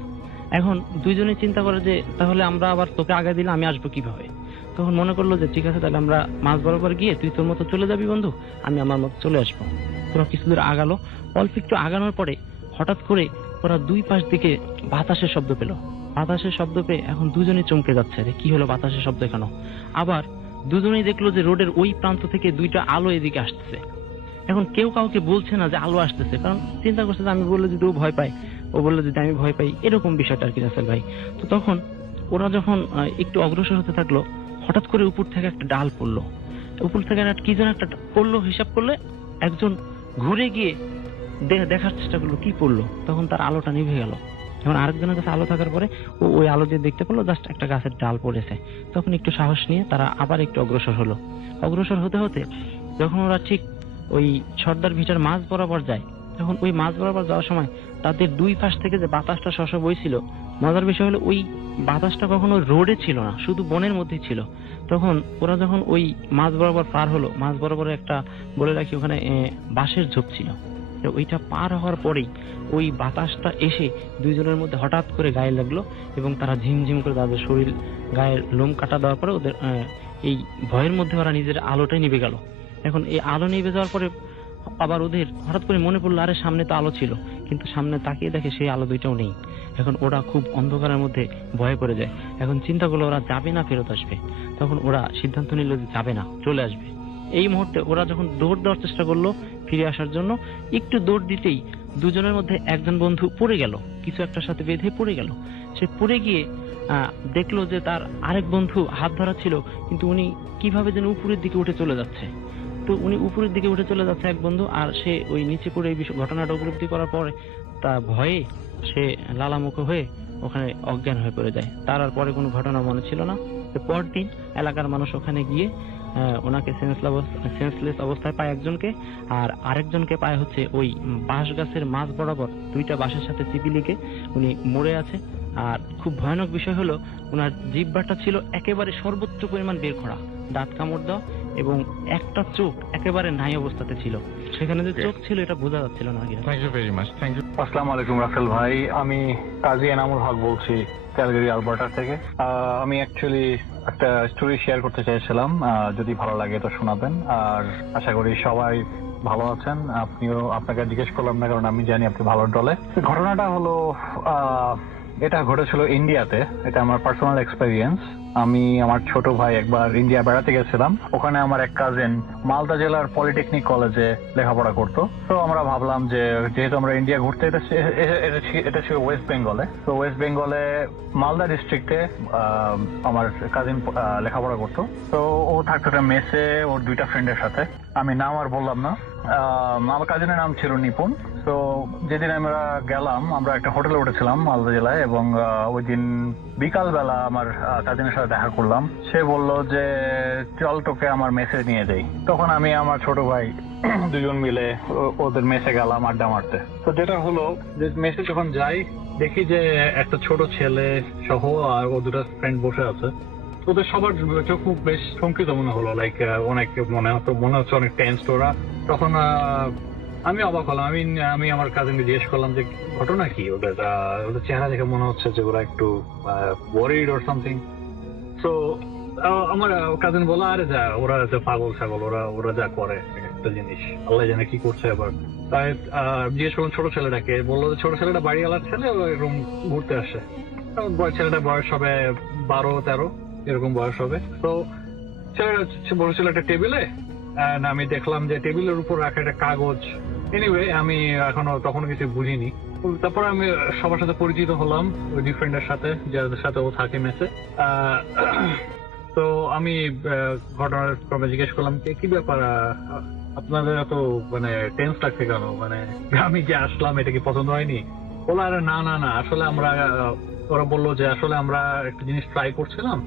এখন দুইজনে চিন্তা করে যে তাহলে আমরা আবার তোকে আগে দিলে আমি আসবো কিভাবে। তখন মনে করলো যে ঠিক আছে, তাহলে আমরা মাঝ বরাবর গিয়ে তুই তোর মতো চলে যাবি বন্ধু, আমি আমার মতো চলে আসবো। তোরা কিছু দূর আগালো। অল্প একটু আগানোর পরে হঠাৎ করে ওরা দুই পাশ দিকে বাতাসের শব্দ পেল। বাতাসের শব্দ পেয়ে এখন দুজনে চমকে যাচ্ছে, যে কি হলো, বাতাসের শব্দ কেন। আবার দুজনেই দেখলো যে রোডের ওই প্রান্ত থেকে 2টা আলো এদিকে আসতেছে। এখন কেউ কাউকে বলছে না যে আলো আসতেছে, কারণ চিন্তা করছে যে আমি বললে যদি ও ভয় পায়, ও বললে যদি আমি ভয় পাই, এরকম বিষয়টা আর কি রাসেল ভাই। তো তখন ওরা যখন একটু অগ্রসর হতে থাকলো, হঠাৎ করে উপর থেকে একটা ডাল পড়লো। উপর থেকে কি যেন একটা পড়লো, হিসাব করলে একজন ঘুরে গিয়ে দেখার চেষ্টা করলো কি পড়লো। তখন তার আলোটা নিভে গেল। এখন আরেকজনের কাছে আলো থাকার পরে ও ওই আলো দিয়ে দেখতে পেলো জাস্ট একটা গাছের ডাল পড়েছে। তখন একটু সাহস নিয়ে তারা আবার একটু অগ্রসর হলো। অগ্রসর হতে হতে যখন ওরা ঠিক ওই সর্দার ভিটার মাঝ বরাবর যায়, তখন ওই মাঝ বরাবর যাওয়ার সময় তাদের দুই পাশ থেকে যে বাতাসটা শশ বইছিল, মজার বিষয় হলো ওই বাতাসটা কখনো রোডে ছিল না, শুধু বনের মধ্যেই ছিল। তখন ওরা যখন ওই মাঝ বরাবর পার হলো, মাঝ বরাবর একটা বলে রাখি ওখানে বাঁশের ঝোপ ছিল, ওইটা পার হওয়ার পরেই ওই বাতাসটা এসে দুইজনের মধ্যে হঠাৎ করে গায়ে লাগলো, এবং তারা ঝিমঝিম করে তাদের শরীর গায়ের লোম কাটা দেওয়ার পরে ওদের এই ভয়ের মধ্যে ওরা নিজের আলোটাই নিভে গেল। এখন এই আলো নিভে যাওয়ার পরে আবার ওদের হঠাৎ করে মনে পড়লো, আরে সামনে তো আলো ছিল, কিন্তু সামনে তাকিয়ে দেখে সেই আলো দুইটাও নেই। এখন ওরা খুব অন্ধকারের মধ্যে ভয় করে যায়। এখন চিন্তা করলো ওরা যাবে না ফেরত আসবে। তখন ওরা সিদ্ধান্ত নিল যে যাবে না, চলে আসবে। এই মুহূর্তে ওরা যখন দৌড় দেওয়ার চেষ্টা করলো ফিরে আসার জন্য, একটু দৌড় দিতেই দুজনের মধ্যে একজন বন্ধু পড়ে গেল, কিছু একটার সাথে বেঁধে পড়ে গেল। সে পড়ে গিয়ে দেখলো যে তার আরেক বন্ধু হাত ধরা ছিল, কিন্তু উনি কিভাবে যেন উপরের দিকে উঠে চলে যাচ্ছে। তো উনি উপরের দিকে উঠে চলে যাচ্ছে এক বন্ধু, আর সে ওই নিচে পড়ে এই ঘটনাটা উপলব্ধি করার পরে তা ভয়ে সে লালামুখ হয়ে ওখানে অজ্ঞান হয়ে পড়ে যায়। তার আর পরে কোনো ঘটনা মনে ছিল না। তো পরদিন এলাকার মানুষ ওখানে গিয়ে ওনাকে সেন্সলেস অবস্থায় পায় একজনকে, আর আরেকজনকে পায় হচ্ছে ওই বাঁশ গাছের মাঝ বরাবর 2টা বাঁশের সাথে চিপি লিখে উনি মরে আছে। আর খুব ভয়ানক বিষয় হলো ওনার জিহ্বাটা ছিল একেবারে সর্বোচ্চ পরিমাণ বের করা, দাঁত কামড় দেওয়া, এবং একটা চোখ একেবারে নাই অবস্থাতে ছিল। সেখানে যে চোখ ছিল এটা বোঝা যাচ্ছিল না। Thank you very much. Thank you. আসসালামু আলাইকুম রাসেল ভাই, আমি কাজী এনামুল হক বলছি ক্যালগারি আলবার্টা থেকে। আমি অ্যাকচুয়ালি একটা স্টোরি শেয়ার করতে চাইছিলাম, যদি ভালো লাগে তো শোনাবেন। আর আশা করি সবাই ভালো আছেন। আপনাকে জিজ্ঞেস করলাম না, কারণ আমি জানি আপনি ভালো দলে। ঘটনাটা হলো এটা ঘটেছিল ইন্ডিয়াতে। এটা আমার পার্সোনাল এক্সপেরিয়েন্স। আমি আমার ছোট ভাই একবার ইন্ডিয়া বেড়াতে গেছিলাম। ওখানে আমার এক কাজিন মালদা জেলার পলিটেকনিক কলেজে লেখাপড়া করতো। তো আমরা ভাবলাম যে যেহেতু আমরা ইন্ডিয়া ঘুরতে, এটা ছিল ওয়েস্ট বেঙ্গলে। তো ওয়েস্ট বেঙ্গলে মালদা ডিস্ট্রিক্টে আমার কাজিন লেখাপড়া করতো। তো ও থাকতো একটা মেসে ওর 2টা ফ্রেন্ডের সাথে। আমি নাম আর বললাম না। আমার কাজিনের নাম ছিল নিপুণ। তো যেদিন আমরা গেলাম, আমরা একটা হোটেলে উঠেছিলাম মালদা জেলায়, এবং ওই দিন বিকালবেলা আমার কাজিনের সাথে দেখা করলাম। সে বলল যে চল তোকে আমার মেসে নিয়ে যাই। তখন আমি আমার ছোট ভাই দুজন মিলে ওদের মেসে গেলাম আড্ডা মারতে। তো যেটা হলো যে মেসে যখন যাই, দেখি যে একটা ছোট ছেলে সহ আর ও 2টা ফ্রেন্ড বসে আছে। ওদের সবার চোখ খুব বেশ শঙ্কিত মনে হলো, লাইক অনেক মনে হচ্ছে অনেক টেন্সড ওরা। তখন আমি অবাক হলাম। আমি আমার কাজিনকে জিজ্ঞেস করলাম যে ঘটনা কি, ওদের চেহারা দেখে মনে হচ্ছে যে ওরা একটু ওয়ারিড অর সামথিং। তো আমার কাজিন বলা, আরে যা ওরা যে পাগল ছাগল, ওরা যা করে একটা জিনিস আল্লাহ জানে কি করছে। আবার তাই জিজ্ঞেস করলাম ছোট ছেলেটাকে, বললো যে ছোট ছেলেটা বাড়িওয়ালার ছেলে, ওই রুম ঘুরতে আসে। ছেলেটা বয়স হবে 12-13 এরকম বয়স হবে। তো ছেলেটা বসেছিল একটা টেবিলে, আমি দেখলাম যে টেবিলের উপর রাখা একটা কাগজ। এনিওয়ে আমি তখন কিছু বুঝিনি। তারপর আমি সবার সাথে পরিচিত হলাম, ওই ডিফ্রেন্ডের সাথে যাদের সাথে ও থাকে মেসে। তো আমি ঘটনার ক্রমে জিজ্ঞেস করলাম কি ব্যাপার, আপনাদের এত মানে টেন্স লাগছে কেন, মানে আমি যে আসলাম এটা কি পছন্দ হয়নি? বলো আরে না না না, আসলে ওরা বললো যে আসলে আমরা একটা জিনিস ট্রাই করছিলাম,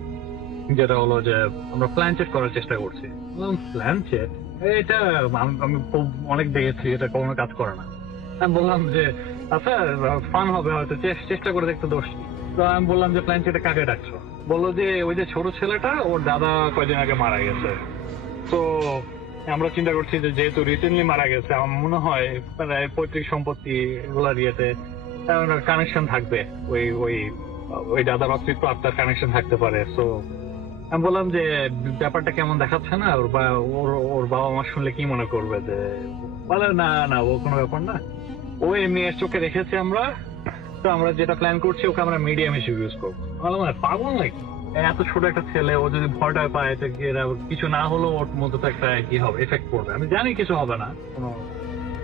যেটা হলো যে আমরা প্ল্যান চেট করার চেষ্টা করছি। প্ল্যান চেট এটা আমি খুব অনেক দেখেছি, এটা কোনো কাজ করে না। আমি বললাম যে আচ্ছা ফান হবে হয়তো, চেষ্টা করে দেখতে দোষ নেই। তো আমি বললাম যে প্ল্যান চেটে কাকে ডাকছো? বললো যে ওই যে ছোট ছেলেটা, ওর দাদা কয়দিন আগে মারা গেছে। তো আমরা চিন্তা করছি যে যেহেতু রিসেন্টলি মারা গেছে, আমার মনে হয় মানে পৈতৃক সম্পত্তি এগুলার ইয়েতে কানেকশন থাকবে, ওই দাদার অস্তিত্ব আত্মার কানেকশন থাকতে পারে। তো আমি বললাম যে ব্যাপারটা কেমন দেখাচ্ছে না, ওর বাবা মা শুনলে কি মনে করবে? যে বলে না না ও কোনো ব্যাপার না, ও এমনি চোখে রেখেছে আমরা। তো আমরা যেটা প্ল্যান করছি ওকে আমরা মিডিয়াম হিসেবে ইউজ করবো। বললাম পাগল নাকি, এত ছোট একটা ছেলে, ও যদি ভয়টা পায় কিছু না হলেও ওর মধ্যে তো একটা কি হবে, এফেক্ট পড়বে। আমি জানি কিছু হবে না,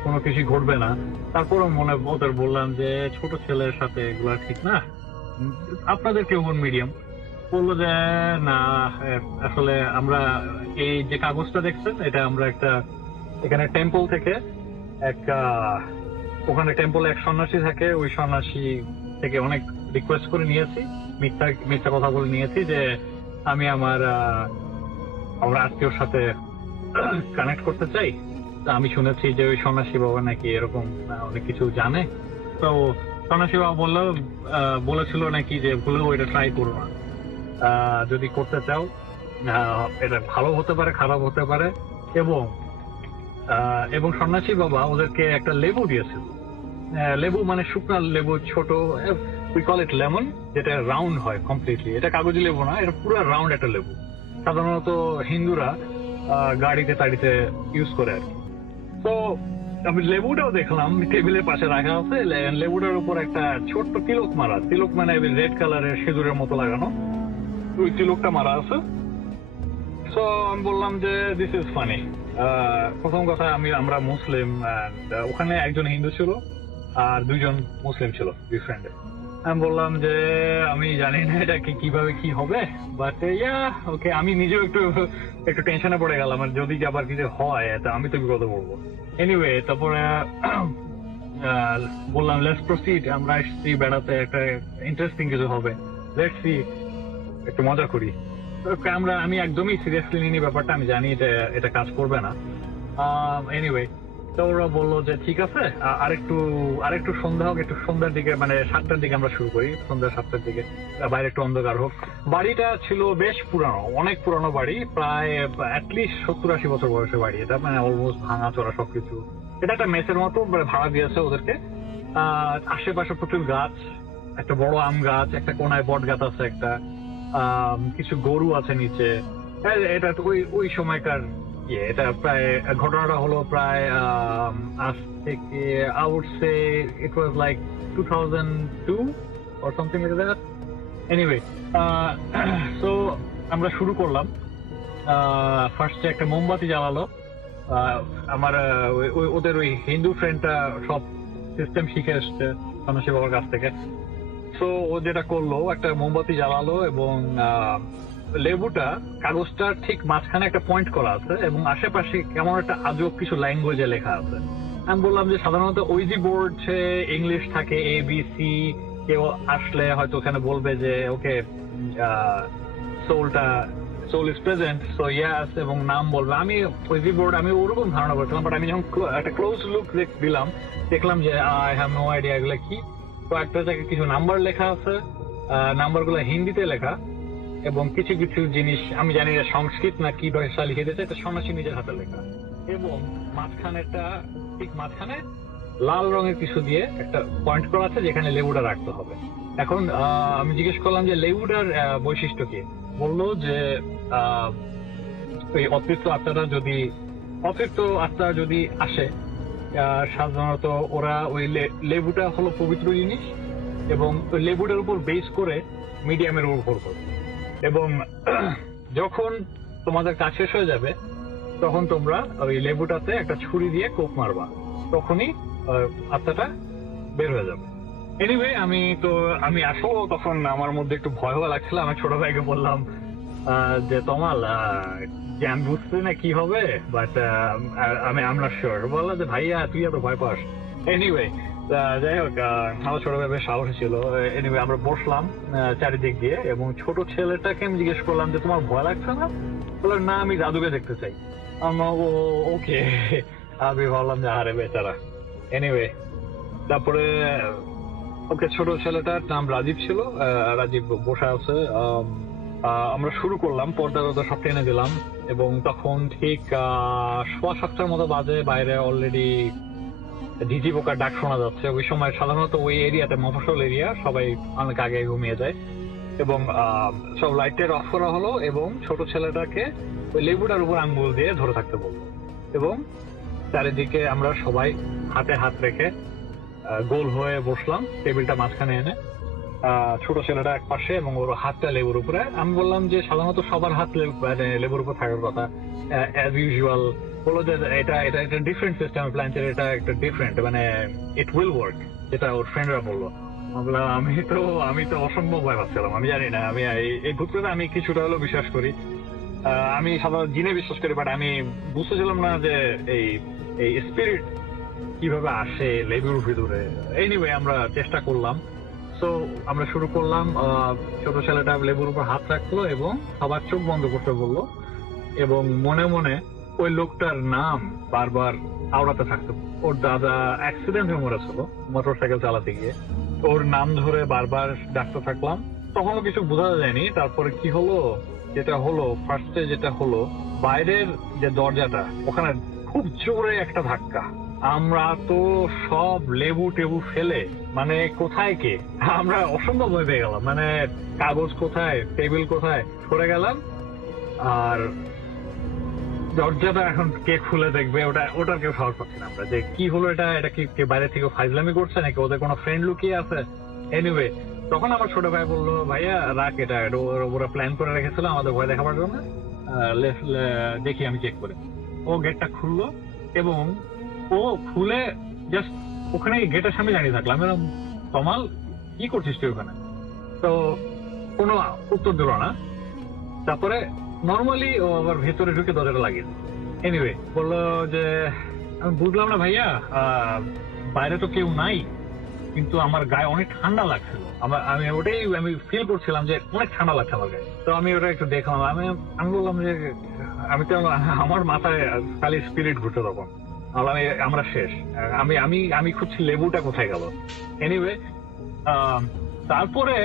কোনো কিছু ঘটবে না। তারপরে ওদের বললাম যে ছোট ছেলের সাথে এগুলা ঠিক না, আপনাদের কেউ মিডিয়াম। বললো যে না আসলে আমরা এই যে কাগজটা দেখছেন, এটা আমরা এখানে টেম্পল থেকে ওখানে টেম্পলে এক সন্ন্যাসী থাকে, ওই সন্ন্যাসী থেকে অনেক রিকোয়েস্ট করে নিয়েছি, মিথ্যা কথা বলে নিয়েছি যে আমি আমার আত্মীয়র সাথে কানেক্ট করতে চাই। আমি শুনেছি যে ওই সন্ন্যাসী বাবা নাকি এরকম অনেক কিছু জানে। তো সন্ন্যাসী বাবা বলেছিল নাকি যে ভুলেও এটা ট্রাই করো না, যদি করতে চাও এটা ভালো হতে পারে খারাপ হতে পারে। এবং সন্ন্যাসী বাবা ওদেরকে একটা লেবু দিয়েছিল। লেবু মানে শুকনো লেবু, ছোট, উই কল ইট লেমন, যেটা রাউন্ড হয় কমপ্লিটলি। এটা কাগজি লেবু না, এটা পুরো রাউন্ড একটা লেবু। সাধারণত হিন্দুরা গাড়িতে টাড়িতে ইউজ করে আর কি। তো আমি লেবুটাও দেখলাম টেবিলের পাশে রাখা আছে, লেবুটার উপর একটা ছোট্ট তিলক মারা, তিলক মানে রেড কালারের সিঁদুরের মতো লাগানো, ওই তিলকটা মারা আছে। সো আমি বললাম যে দিস ইজ ফানি। প্রথম কথা আমরা মুসলিম, ওখানে একজন হিন্দু ছিল আর 2জন মুসলিম ছিল ডিফারেন্ট। আমি বললাম যে আমি জানি না এটা কিভাবে কি হবে, বাট ওকে। আমি নিজেও একটু টেনশনে পড়ে গেলাম, আর যদি আবার কিছু হয় তা আমি তো বিপদে পড়বো। এনিওয়ে তারপরে বললাম লেটস প্রসিড, আমরা এসেছি বেড়াতে, একটা ইন্টারেস্টিং কিছু হবে, লেটস সি, একটু মজা করি। আমি একদমই সিরিয়াসলি নিই ব্যাপারটা, আমি জানি এটা কাজ করবে না। এনিওয়ে তো ওরা বললো যে ঠিক আছে, আরেকটু সন্ধ্যা হোক, একটু সন্ধ্যার দিকে, মানে 7টার দিকে আমরা শুরু করি, সন্ধ্যা 7টার দিকে, বাইরে একটু অন্ধকার হোক। বাড়িটা ছিল বেশ পুরানো, অনেক পুরানো বাড়ি, প্রায় অ্যাটলিস্ট 70-80 বছর বয়সের বাড়ি এটা, মানে অলমোস্ট ভাঙা চোরা সবকিছু। এটা একটা মেসের মতো ভাড়া দিয়েছে ওদেরকে। আশেপাশে প্রচুর গাছ, একটা বড় আম গাছ, একটা কোনায় বট গাছ আছে একটা, কিছু গরু আছে নিচে। এটা তো ওই সময়কার এটা প্রায়, ঘটনাটা হলো প্রায় আজ থেকে I would say it was like 2002 or something like that. Anyway so আমরা শুরু করলাম। ফার্স্টে একটা মোমবাতি জ্বালালো। আমার ওদের ওই হিন্দু ফ্রেন্ডটা সব সিস্টেম শিখে এসছে সন্ন্যাসী বাবার কাছ থেকে। তো ও যেটা করলো, একটা মোমবাতি জ্বালালো এবং লেবুটা, কাগজটা ঠিক মাঝখানে একটা পয়েন্ট করা আছে এবং আশেপাশে কেমন একটা আজব কিছু ল্যাঙ্গুয়েজে লেখা আছে। আমি বললাম যে সাধারণত ওইজি বোর্ড ইংলিশ থাকে, ABC, কেউ আসলে হয়তো ওখানে বলবে যে okay soul is present, so yes, এবং নাম বলবে। আমি ওইজি বোর্ড আমি ওরকম ধারণা করছিলাম, বাট আমি যখন একটা ক্লোজ লুক দিলাম দেখলাম যে আই হ্যাভ নো আইডিয়া এগুলো কি। তো একটা জায়গায় কিছু নাম্বার লেখা আছে, নাম্বারগুলো হিন্দিতে লেখা, এবং কিছু কিছু জিনিস আমি জানি না সংস্কৃত না কি ভাষা লিখে দিয়েছে, এটা সন্ন্যাসী নিজের হাতে লেখা। এবং মাঝখানেটা ঠিক মাঝখানে লাল রঙের কিছু দিয়ে একটা পয়েন্ট করা আছে যেখানে লেবুটা রাখতে হবে। এখন আমি জিজ্ঞেস করলাম যে লেবুটার বৈশিষ্ট্য কি। বললো যে ওই অতৃপ্ত আত্মা যদি আসে, সাধারণত ওরা ওই লেবুটা হলো পবিত্র জিনিস এবং ওই লেবুটার উপর বেস করে মিডিয়ামের উপর করবে, এবং যখন তোমাদের কাজ শেষ হয়ে যাবে তখন তোমরা ওই লেবুটাতে একটা ছুরি দিয়ে কোপ মারবা, তখনই আত্মাটা বের হয়ে যাবে। এনিওয়ে আমি আসবো, তখন আমার মধ্যে একটু ভয় ভয় লাগছিল। আমি ছোট ভাইকে বললাম যে তমাল জ্ঞান বুঝতে না কি হবে, বাট আমি নট শিওর। বললাম যে ভাইয়া তুই এত ভয় পাস। এনিওয়ে যাই হোক, আমার ছোট ভাই বেশ সাহসী ছিল। এনিওয়ে আমরা বসলাম চারিদিক দিয়ে, এবং ছোট ছেলেটাকে আমি জিজ্ঞেস করলাম যে তোমার ভয় লাগছে না? বললাম না, আমি জাদুকে দেখতে চাই। ওকে, আমি ভাবলাম যে আরে বেচারা। এনিওয়ে তারপরে ওকে, ছোট ছেলেটার নাম রাজীব ছিল, রাজীব বসে আছে। আমরা শুরু করলাম, পর্দা সব টেনে দিলাম, এবং তখন ঠিক 7:15 মতো বাজে। বাইরে অলরেডি ঝিঝি পোকার ডাক শোনা যাচ্ছে। ওই সময় সাধারণত ওই এরিয়াতে, মফস্বল এরিয়া, সবাই অনেক আগে ঘুমিয়ে যায়, এবং সব লাইটের অফ করা হলো, এবং ছোট ছেলেটাকে ওই লেবুটার উপর আঙ্গুল দিয়ে ধরে থাকতে বললো, এবং চারিদিকে আমরা সবাই হাতে হাত রেখে গোল হয়ে বসলাম, টেবিলটা মাঝখানে এনে, ছোট ছেলেটা এক পাশে এবং ওর হাতটা লেবুর উপরে। আমি বললাম যে সাধারণত সবার হাত লেবুর উপর থাকার কথা, অ্যাজ ইউজুয়াল। বললো যে এটা ডিফারেন্ট সিস্টেম প্ল্যান্টের, এটা একটা ডিফারেন্ট, মানে ইট উইল ওয়ার্ক, যেটা ওর ফ্রেন্ডরা বললো। বললাম আমি তো অসম্ভব ভয় পাচ্ছিলাম। আমি জানি না, আমি এই ভূত প্রেতে আমি কিছুটা হলেও বিশ্বাস করি। আমি সাধারণত জিনে বিশ্বাস করি, বাট আমি বুঝতেছিলাম না যে এই স্পিরিট কিভাবে আসে লেবুর ভিতরে। এনিওয়ে আমরা চেষ্টা করলাম। সো আমরা শুরু করলাম। ছোট ছেলেটা লেবুর উপর হাত রাখলো এবং সবার চোখ বন্ধ করতে বললো, এবং মনে মনে ওই লোকটার নাম বারবার আওড়াতে থাকতো। ওর দাদা অ্যাক্সিডেন্ট হয়ে মরেছিল মোটর সাইকেল চালাতে গিয়ে, ওর নাম ধরে বারবার ডাকতে থাকলাম। তখনও কিছু বোঝা যায়নি। তারপরে কি হলো, ফার্স্টে যেটা হলো, বাইরের যে দরজাটা, ওখানে খুব জোরে একটা ধাক্কা। আমরা তো সব লেবু টেবু ফেলে, মানে কোথায় কে, আমরা অসম্ভব হয়ে পেয়ে গেলাম। মানে কাগজ কোথায়, টেবিল কোথায়, সরে গেলাম। আর দরজাটা এখন কে খুলে দেখবে, ওটার কেউ সাহস পাচ্ছি না আমরা, যে কি হলো এটা কি বাইরে থেকে ফাইজলামি করছে নাকি ওদের কোনো ফ্রেন্ড লুকিয়ে আছে। এনিওয়ে তখন আমার ছোট ভাই বললো, ভাইয়া রাখ, এটা ওরা প্ল্যান করে রেখেছিল আমাদের ভয় দেখাবার জন্য, দেখি আমি চেক করে। ও গেটটা খুললো, এবং ও খুলে জাস্ট ওখানে গেটের সামনে দাঁড়িয়ে থাকলাম। আমি বললাম, তমাল কি করছিস তুই ওখানে? তো কোনো উত্তর দিল না। তারপরে নর্মালি ও আবার ভেতরে ঢুকে দরজাটা লাগিয়ে দিল। এনিওয়ে বললো যে আমি বুঝলাম না ভাইয়া, বাইরে তো কেউ নাই, কিন্তু আমার গায়ে অনেক ঠান্ডা লাগছিল। আমি ফিল করছিলাম যে অনেক ঠান্ডা লাগছে আমার গায়ে। তো আমি ওটা একটু দেখলাম। আমি বললাম যে আমার মাথায় খালি স্পিরিট ঘুরছে তখন। আমরা শেষ। আমি খুঁজছি লেবুটা কোথায় গেল। এনিওয়ে তারপরে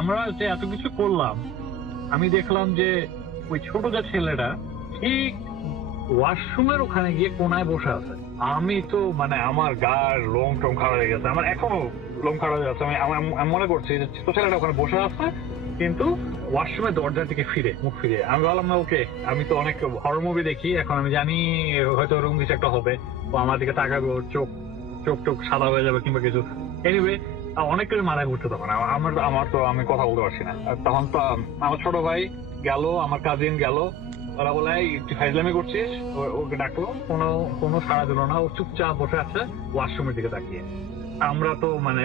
আমরা যে এত কিছু করলাম, আমি দেখলাম যে ওই ছোট যে ছেলেটা ঠিক ওয়াশরুমের ওখানে গিয়ে কোনায় বসে আছে। আমি তো মানে আমার গার লোম টোম খাড়া হয়ে গেছে, আমার এখনো লোম খাড়া হয়ে যাচ্ছে। আমি মনে করছি যে ছোট ছেলেটা ওখানে বসে আছে, কিন্তু ওয়াশরুমের দরজার দিকে মুখ ফিরে। আমি ভাবলাম না, ওকে, আমি তো অনেক হরর মুভি দেখি, এখন আমি জানি হয়তো ওরকম কিছু একটা হবে, ও আমার দিকে তাকাবে, ওর চোখ সাদা হয়ে যাবে কিংবা কিছু। এনিওয়ে অনেক কিছু মাথায় ঘুরছে তখন। আমার তো আমি কথা বলতে পারছি না। আর তখন তো আমার ছোট ভাই গেল, আমার কাজিন গেল, ওরা বলে এই তুই ফাইজলামি করছিস, ওকে ডাকলো, কোনো সাড়া দিল না, ও চুপচাপ বসে আছে ওয়াশরুমের দিকে তাকিয়ে। আমরা তো মানে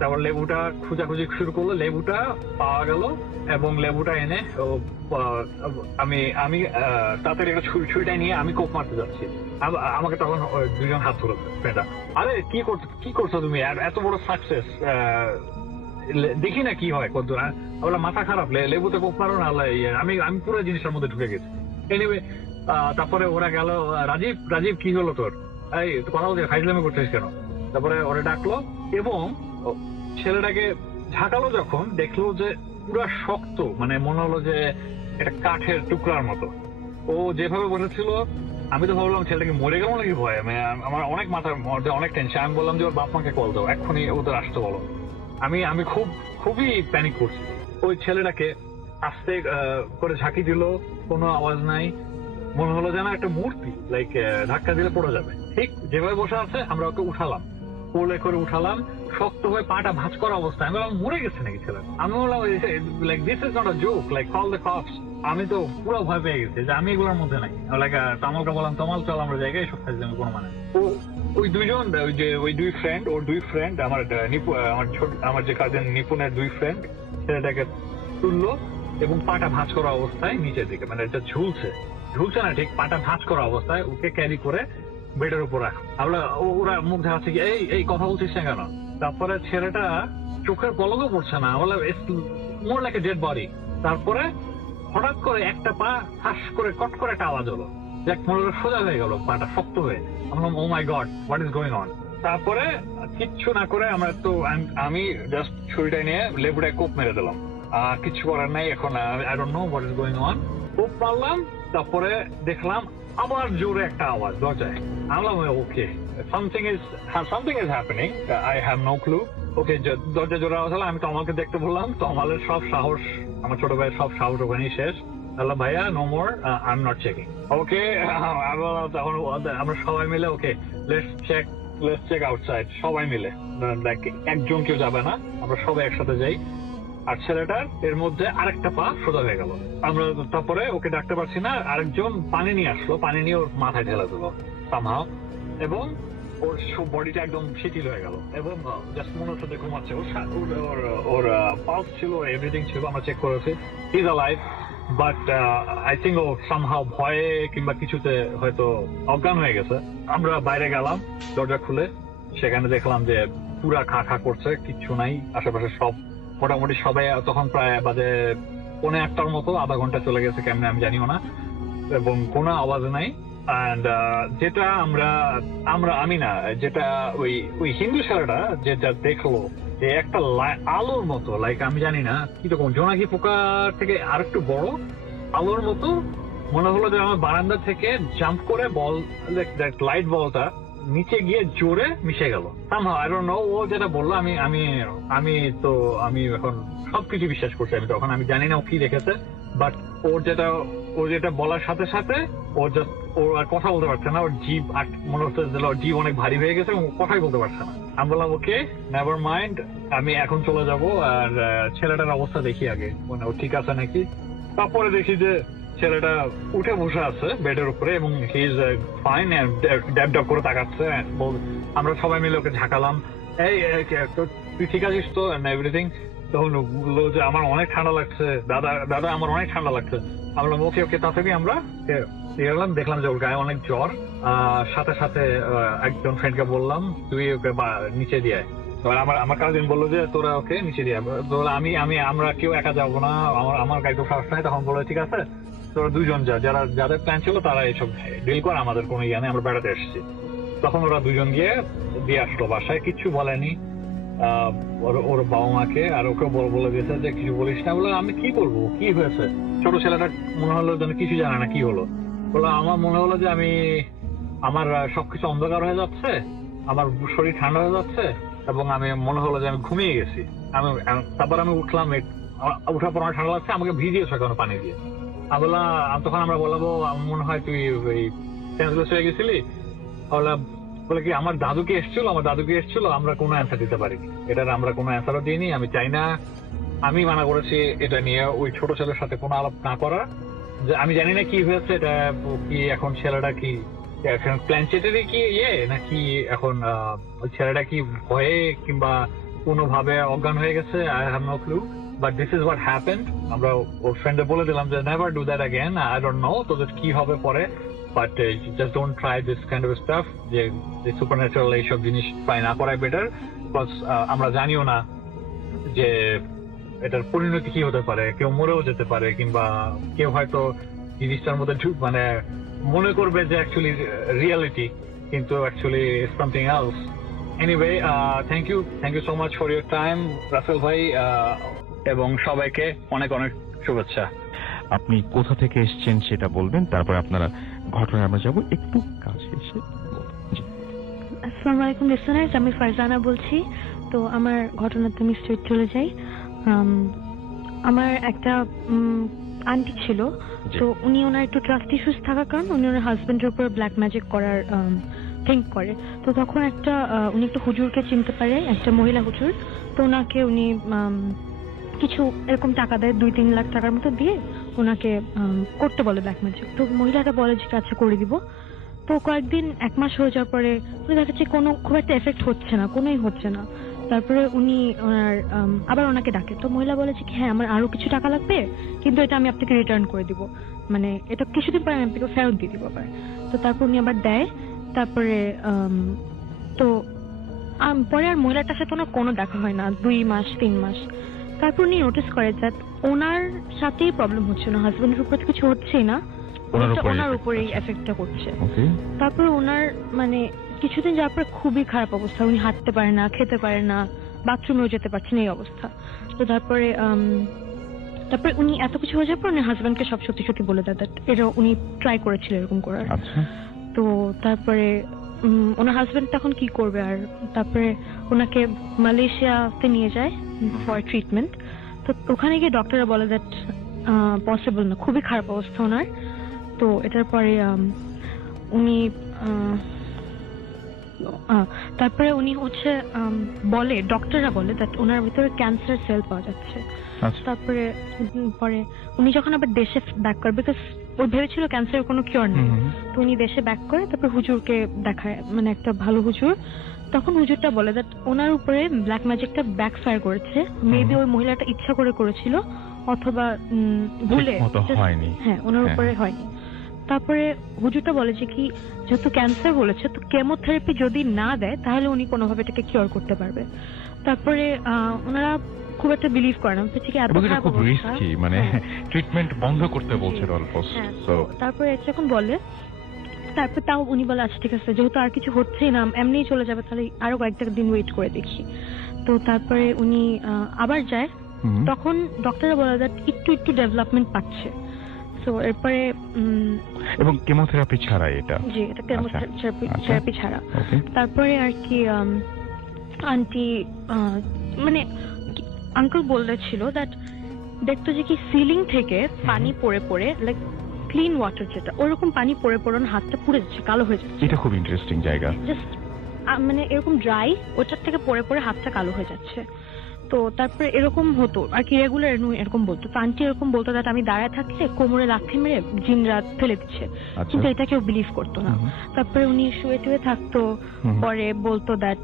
তারপর লেবুটা খোঁজাখুঁজি শুরু করলো, লেবুটা পাওয়া গেল এবং লেবুটা এনে আমি তাড়াতাড়ি একটা ছুরিটা নিয়ে আমি কোপ মারতে যাচ্ছি। আমাকে তখন দুজন হাত ধরেছে ফ্রেন্ডরা, আরে কি করছো তুমি, এত বড় সাকসেস, দেখি না কি হয় কত। বলে মাথা খারাপ, লেবুতে কোপ মারো না। আমি পুরো জিনিসটার মধ্যে ঢুকে গেছি। এনিওয়ে তারপরে ওরা গেল, রাজীব কি হলো তোর, এই কথা বলতে ফাইজলামি করছিস কেন? তারপরে ওরা ডাকলো এবং ছেলেটাকে ঝাঁকালো, যখন দেখলো যে পুরো শক্ত, মানে মনে হলো যে একটা কাঠের টুকরার মতো। ও যেভাবে বসেছিল আমি তো ভাবলাম ছেলেটাকে মরে গেল নাকি ভয়। আমার অনেক মাথার মধ্যে অনেক টেনশন। আমি বললাম যে ওর বাপ মাকে কল দাও, এক্ষুনি ওদের আসতে বলো। আমি খুবই প্যানিক করছি। ওই ছেলেটাকে আস্তে করে ঝাঁকি দিল, কোনো আওয়াজ নাই, মনে হলো যেন একটা মূর্তি, লাইক ধাক্কা দিলে পড়ে যাবে। ঠিক যেভাবে বসে আছে আমরা ওকে উঠালাম, কোলে করে উঠালাম, শক্ত হয়ে পাটা ভাঁজ করা অবস্থায়। আমি বললাম মরে গেছে নাকি ছেলে। আমি বললাম like this is not a joke, like call the corps. আমি তো পুরো ভয় পেয়ে গেছি যে আমি এগুলোর মধ্যে নাই। লাইক তামালকে বললাম তামাল চল আমরা জায়গায়, এসব খাইছি আমি কোনো মানে। ওই দুই ফ্রেন্ড, ওর দুই ফ্রেন্ড, আমার যে কাজিন নিপুণের দুই ফ্রেন্ড ছেলেটাকে তুললো এবং পাটা ভাঁজ করা অবস্থায় নিচের দিকে, মানে এটা ঝুলছে না ঠিক, পাটা ভাঁজ করা অবস্থায় ওকে ক্যারি করে বেডের উপর রাখো। ওরা মুখ দেখাচ্ছে কি এই কথা বলছিস না কেন? তারপরে ছেলেটা চোখের পলকও পড়ছে না, বলে more like a dead body. তারপরে হঠাৎ করে একটা পা ফাঁস করে কট করে একটা আওয়াজ হলো, দেখ মনে হলো সোজা হয়ে গেল, পাটা শক্ত হয়ে। আমরা oh my God, what is going on? তারপরে কিচ্ছু না করে আমি জাস্ট ছুরিটা নিয়ে লেবুটায় কোপ মেরে দিলাম। কিচ্ছু করার নাই এখন, I don't know what is going on. কোপ মারলাম, তারপরে দেখলাম আবার জোরে একটা আওয়াজ দরজায়। আমি okay something is happening, I have no clue. Okay দরজা জোরে আওয়াজ হলো, আমি তমালকে দেখতে বললাম, তমালের সব সাহস, আমার ছোট ভাইয়ের সব সাহস ওখানেই শেষ। বললাম ভাইয়া no more, I am not checking. Okay তখন আমরা সবাই মিলে ওকে লেটস চেক আউটসাইড, সবাই মিলে, একজন কেউ যাবে না, আমরা সবাই একসাথে যাই। আর ছেলেটার এর মধ্যে আরেকটা পা সোজা হয়ে গেল। আমরা তারপরে ওকে ডাকতে পারছি না, আরেকজন পানি নিয়ে আসলো, পানি নিয়ে ওর মাথায় ঢেলে দিল সামহাও, এবং ওর বডিটা একদম শিথিল হয়ে গেল এবং জাস্ট মনে হচ্ছে যে ঘুমাচ্ছে। ওর পালস ছিল, এভরিথিং ছিল, আমরা চেক করেছি, he is alive. But I think ও সামহাও ভয়ে কিংবা কিছুতে হয়তো অজ্ঞান হয়ে গেছে। আমরা বাইরে গেলাম, দরজা খুলে সেখানে দেখলাম যে পুরা খা করছে, কিচ্ছু নাই আশেপাশে, সব মোটামুটি সবাই। তখন প্রায় বাজে 1:45 মতো, আধা ঘন্টা চলে গেছে কেমনে আমি জানিও না, এবং কোনো আওয়াজ নাই। অ্যান্ড যেটা আমি না, যেটা ওই হিন্দু ছেলেটা যেটা দেখলো যে একটা আলোর মতো, লাইক আমি জানি না কিরকম, জোনাকি পোকার থেকে আর একটু বড় আলোর মতো মনে হলো যে আমার বারান্দা থেকে জাম্প করে বল, লাইট বলটা নিচে গিয়ে জোরে মিশে গেল। আই ডোন্ট নো, ও যেটা বললো আমি এখন সবকিছু বিশ্বাস করছি। আমি জানি না ও কি দেখেছে, বাট ওর যেটা বলার সাথে সাথে ও আর কথা বলতে পারছে না, ওর জিভ মনে হচ্ছে ওর জিভ অনেক ভারী হয়ে গেছে এবং কথাই বলতে পারছে না। আমি বললাম ওকে নেভার মাইন্ড, আমি এখন চলে যাব আর ছেলেটার অবস্থা দেখি আগে, মানে ও ঠিক আছে নাকি। তারপরে দেখি যে ছেলেটা উঠে বসে আছে বেডের উপরে এবং হি ইজ ফাইন, ড্যাব ড্যাব করে তাকাচ্ছে। আমরা সবাই মিলে ওকে ঝাঁকালাম, এই তুই ঠিক আছিস তো, এভরিথিং। তখন বললো যে আমার অনেক ঠান্ডা লাগছে দাদা আমার অনেক ঠান্ডা লাগছে। আমি বললাম ওকে তাড়াতাড়ি আমরা এলাম, দেখলাম যে ওর গায়ে অনেক জ্বর। সাথে সাথে একজন ফ্রেন্ডকে বললাম তুই ওকে নিচে দিয়ে আয়। আমার কাজিন বললো যে তোরা ওকে নিচে দিয়ে আমরা কেউ একা যাবো না, আমার গাড়ি তো সাহস নাই। তখন বললো ঠিক আছে তোরা দুজন যাদের প্ল্যান ছিল তারা এইসব ডিল কর, আমাদের কোনো ইয়ে নেই, আমরা বেড়াতে এসেছি। তখন ওরা দুজন গিয়ে দিয়ে আসলো বাসায়, কিচ্ছু বলেনি ওর বাবা মাকে, আর ওকে বলে দিয়েছে যে কিছু বলিস না। বলে আমি কি করবো, কি হয়েছে? ছোট ছেলেটা মনে হলো যেন কিছু জানে না কি হলো। বলে আমার মনে হলো যে আমার সবকিছু অন্ধকার হয়ে যাচ্ছে, আমার শরীর ঠান্ডা হয়ে যাচ্ছে এবং আমি মনে হলো যে আমি ঘুমিয়ে গেছি। তারপর আমি উঠলাম, উঠার পর আমার ঠান্ডা লাগছে, আমাকে ভিজিয়েছে কেন পানি দিয়ে। আমি বললাম, তখন আমরা বলবো আমার মনে হয় তুই ওই সেন্সলেস হয়ে গেছিলি। বললাম বলে কি আমার দাদুকে এসেছিল, আমরা কোনো অ্যান্সার দিতে পারিনি, এটার আমরা কোনো অ্যান্সারও দিইনি। আমি চাই না, আমি মানা করেছি এটা নিয়ে ওই ছোট ছেলের সাথে কোনো আলাপ না করা। যে আমি জানি না কি হয়েছে, এটা কি এখন ছেলেটা কি প্ল্যানচেটেরই কি নাকি এখন ওই ছেলেটা কি ভয়ে কিংবা কোনোভাবে অজ্ঞান হয়ে গেছে, I have no clue, but this is what happened. আমরা ওর ফ্রেন্ডে বলে দিলাম যে never do that again, I don't know তোদের কি হবে পরে, but just don't try this kind of stuff, যে সুপারন্যাচারাল এইসব জিনিস ট্রাই না করাই বেটার। প্লাস আমরা জানিও না যে এটার পরিণতি কি হতে পারে, কেউ মরেও যেতে পারে, কিংবা কেউ হয়তো জিনিসটার মধ্যে মানে মনে করবে যে অ্যাকচুয়ালি রিয়ালিটি, কিন্তু actually something else. Anyway, thank you so much for your time Rasel ভাই, এবং সবাইকে অনেক অনেক শুভেচ্ছা। আপনি কোথা থেকে এসেছেন সেটা বলবেন, তারপরে আপনারা ঘটনায় আমরা যাবো, একটু কাছে এসে জি। আসসালামু আলাইকুম লিসনার্স, আমি ফারজানা বলছি। তো আমার ঘটনাতে আমি স্ট্রেট চলে যাই। আমার একটা আন্টি ছিল, তো উনি ওনার একটু ট্রাস্ট ইস্যুস থাকার কারণে উনি ওনার হাজবেন্ডের উপর ব্ল্যাক ম্যাজিক করার থিঙ্ক করে। তো তখন উনি একটা হুজুরকে চিনতে পারে, একটা মহিলা হুজুর। তো ওনাকে উনি কিছু এরকম টাকা দেয়, 2-3 লাখ টাকার মতো দিয়ে ওনাকে করতে বলে ব্ল্যাক ম্যাজিক। তো মহিলাটা বলে যে আচ্ছা করে দিব। তো কয়েকদিন 1 মাস হয়ে যাওয়ার পরে দেখা যাচ্ছে কোনো খুব একটা এফেক্ট হচ্ছে না, কোনোই হচ্ছে না। তারপরে উনি আবার ওনাকে ডাকে। তো মহিলা বলে যে হ্যাঁ আমার আরো কিছু টাকা লাগবে, কিন্তু এটা আমি আপনাকে রিটার্ন করে দিব, মানে এটা কিছুদিন পরে আমি আপনাকে ফেরত দিয়ে দিব আবার। তো তারপর উনি আবার দেয়। তারপরে তো পরে আর মহিলাটার সাথে ওনার কোনো দেখা হয় না 2 মাস 3 মাস। তারপর উনি নোটিস করে যে ওনার সাথেই প্রবলেম হচ্ছে না, হাজবেন্ডের উপর কিছু হচ্ছেই না, ওনার উপরেই এফেক্টটা করছে। তারপর ওনার মানে কিছুদিন যাওয়ার পরে খুবই খারাপ অবস্থা, উনি হাঁটতে পারে না, খেতে পারে না, বাথরুমেও যেতে পারছে না, এই অবস্থা। তো তারপরে উনি এত কিছু হয়ে যাওয়ার পর উনি হাজবেন্ডকে সব সত্যি সত্যি বলে দেয় এটা উনি ট্রাই করেছিল এরকম করার। তো তারপরে ওনার হাজবেন্ড তখন কি করবে আর, তারপরে ওনাকে মালয়েশিয়াতে নিয়ে যায় ফর ট্রিটমেন্ট। তো ওখানে গিয়ে ডক্টররা বলে দ্যাট পসিবল না, খুবই খারাপ অবস্থা ওনার। তো এটার পরে উনি তারপরে উনি হচ্ছে বলে, ডক্টররা বলে দ্যাট ওনার ভিতরে ক্যান্সার সেল পাওয়া যাচ্ছে। তারপরে পরে উনি যখন আবার দেশে ব্যাক করে, বিকজ ও ভেবেছিল ক্যান্সারের কোনো কিওর নেই, তো উনি দেশে ব্যাক করে তারপর হুজুরকে দেখায়, মানে একটা ভালো হুজুর। তখন হুজুরটা বলে দ্যাট ওনার উপরে ব্ল্যাক ম্যাজিকটা ব্যাকফায়ার করেছে, মেবি ওই মহিলাটা ইচ্ছা করে করেছিল অথবা ভুলে, হ্যাঁ ওনার উপরে হয়নি। তারপরে হুজুরটা বলে যে কি যেহেতু ক্যান্সার বলেছে, তো কেমোথেরাপি যদি না দেয় তাহলে উনি কোনোভাবে এটাকে কিওর করতে পারবে। তারপরে ওনারা খুব একটা বিলিভ করে না, খুব রিস্কি, মানে ট্রিটমেন্ট বন্ধ করতে বলছে অলমোস্ট। সো তারপরে যখন বলে, তারপর তাও উনি বলে আচ্ছা ঠিক আছে, যেহেতু আর কিছু হচ্ছেই না, এমনিই চলে যাবে, তাহলে আরো কয়েকটা দিন ওয়েট করে দেখি। তো তারপরে উনি আবার যায়, তখন ডক্টররা বলে যে একটু ডেভেলপমেন্ট পাচ্ছে। তো এরপরে এবং কেমোথেরাপি ছাড়া এটা, জি এটা কেমোথেরাপি ছাড়া। তারপরে আর কি আন্টি মানে আঙ্কেল বলেছিল দ্যাট দেখতো যে কি সিলিং থেকে পানি পড়ে পড়ে, লাইক ক্লিন ওয়াটার যেটা, ওরকম পানি পড়ে পড়ে হাতটা পুড়ে যাচ্ছে, কালো হয়ে যাচ্ছে। এটা খুব ইন্টারেস্টিং জায়গা, জাস্ট মানে এরকম ড্রাই, ওটার থেকে পড়ে পড়ে হাতটা কালো হয়ে যাচ্ছে। তো তারপরে এরকম হতো আর কি রেগুলার এরকম বলতো। তো আন্টি এরকম বলতো দ্যাট আমি দাঁড়ায় থাকলে কোমরে লাথি মেরে জিনরা ফেলে দিচ্ছে, কিন্তু এটা কেউ বিলিভ করতো না। তারপরে উনি শুয়ে টুয়ে থাকতো, পরে বলতো দ্যাট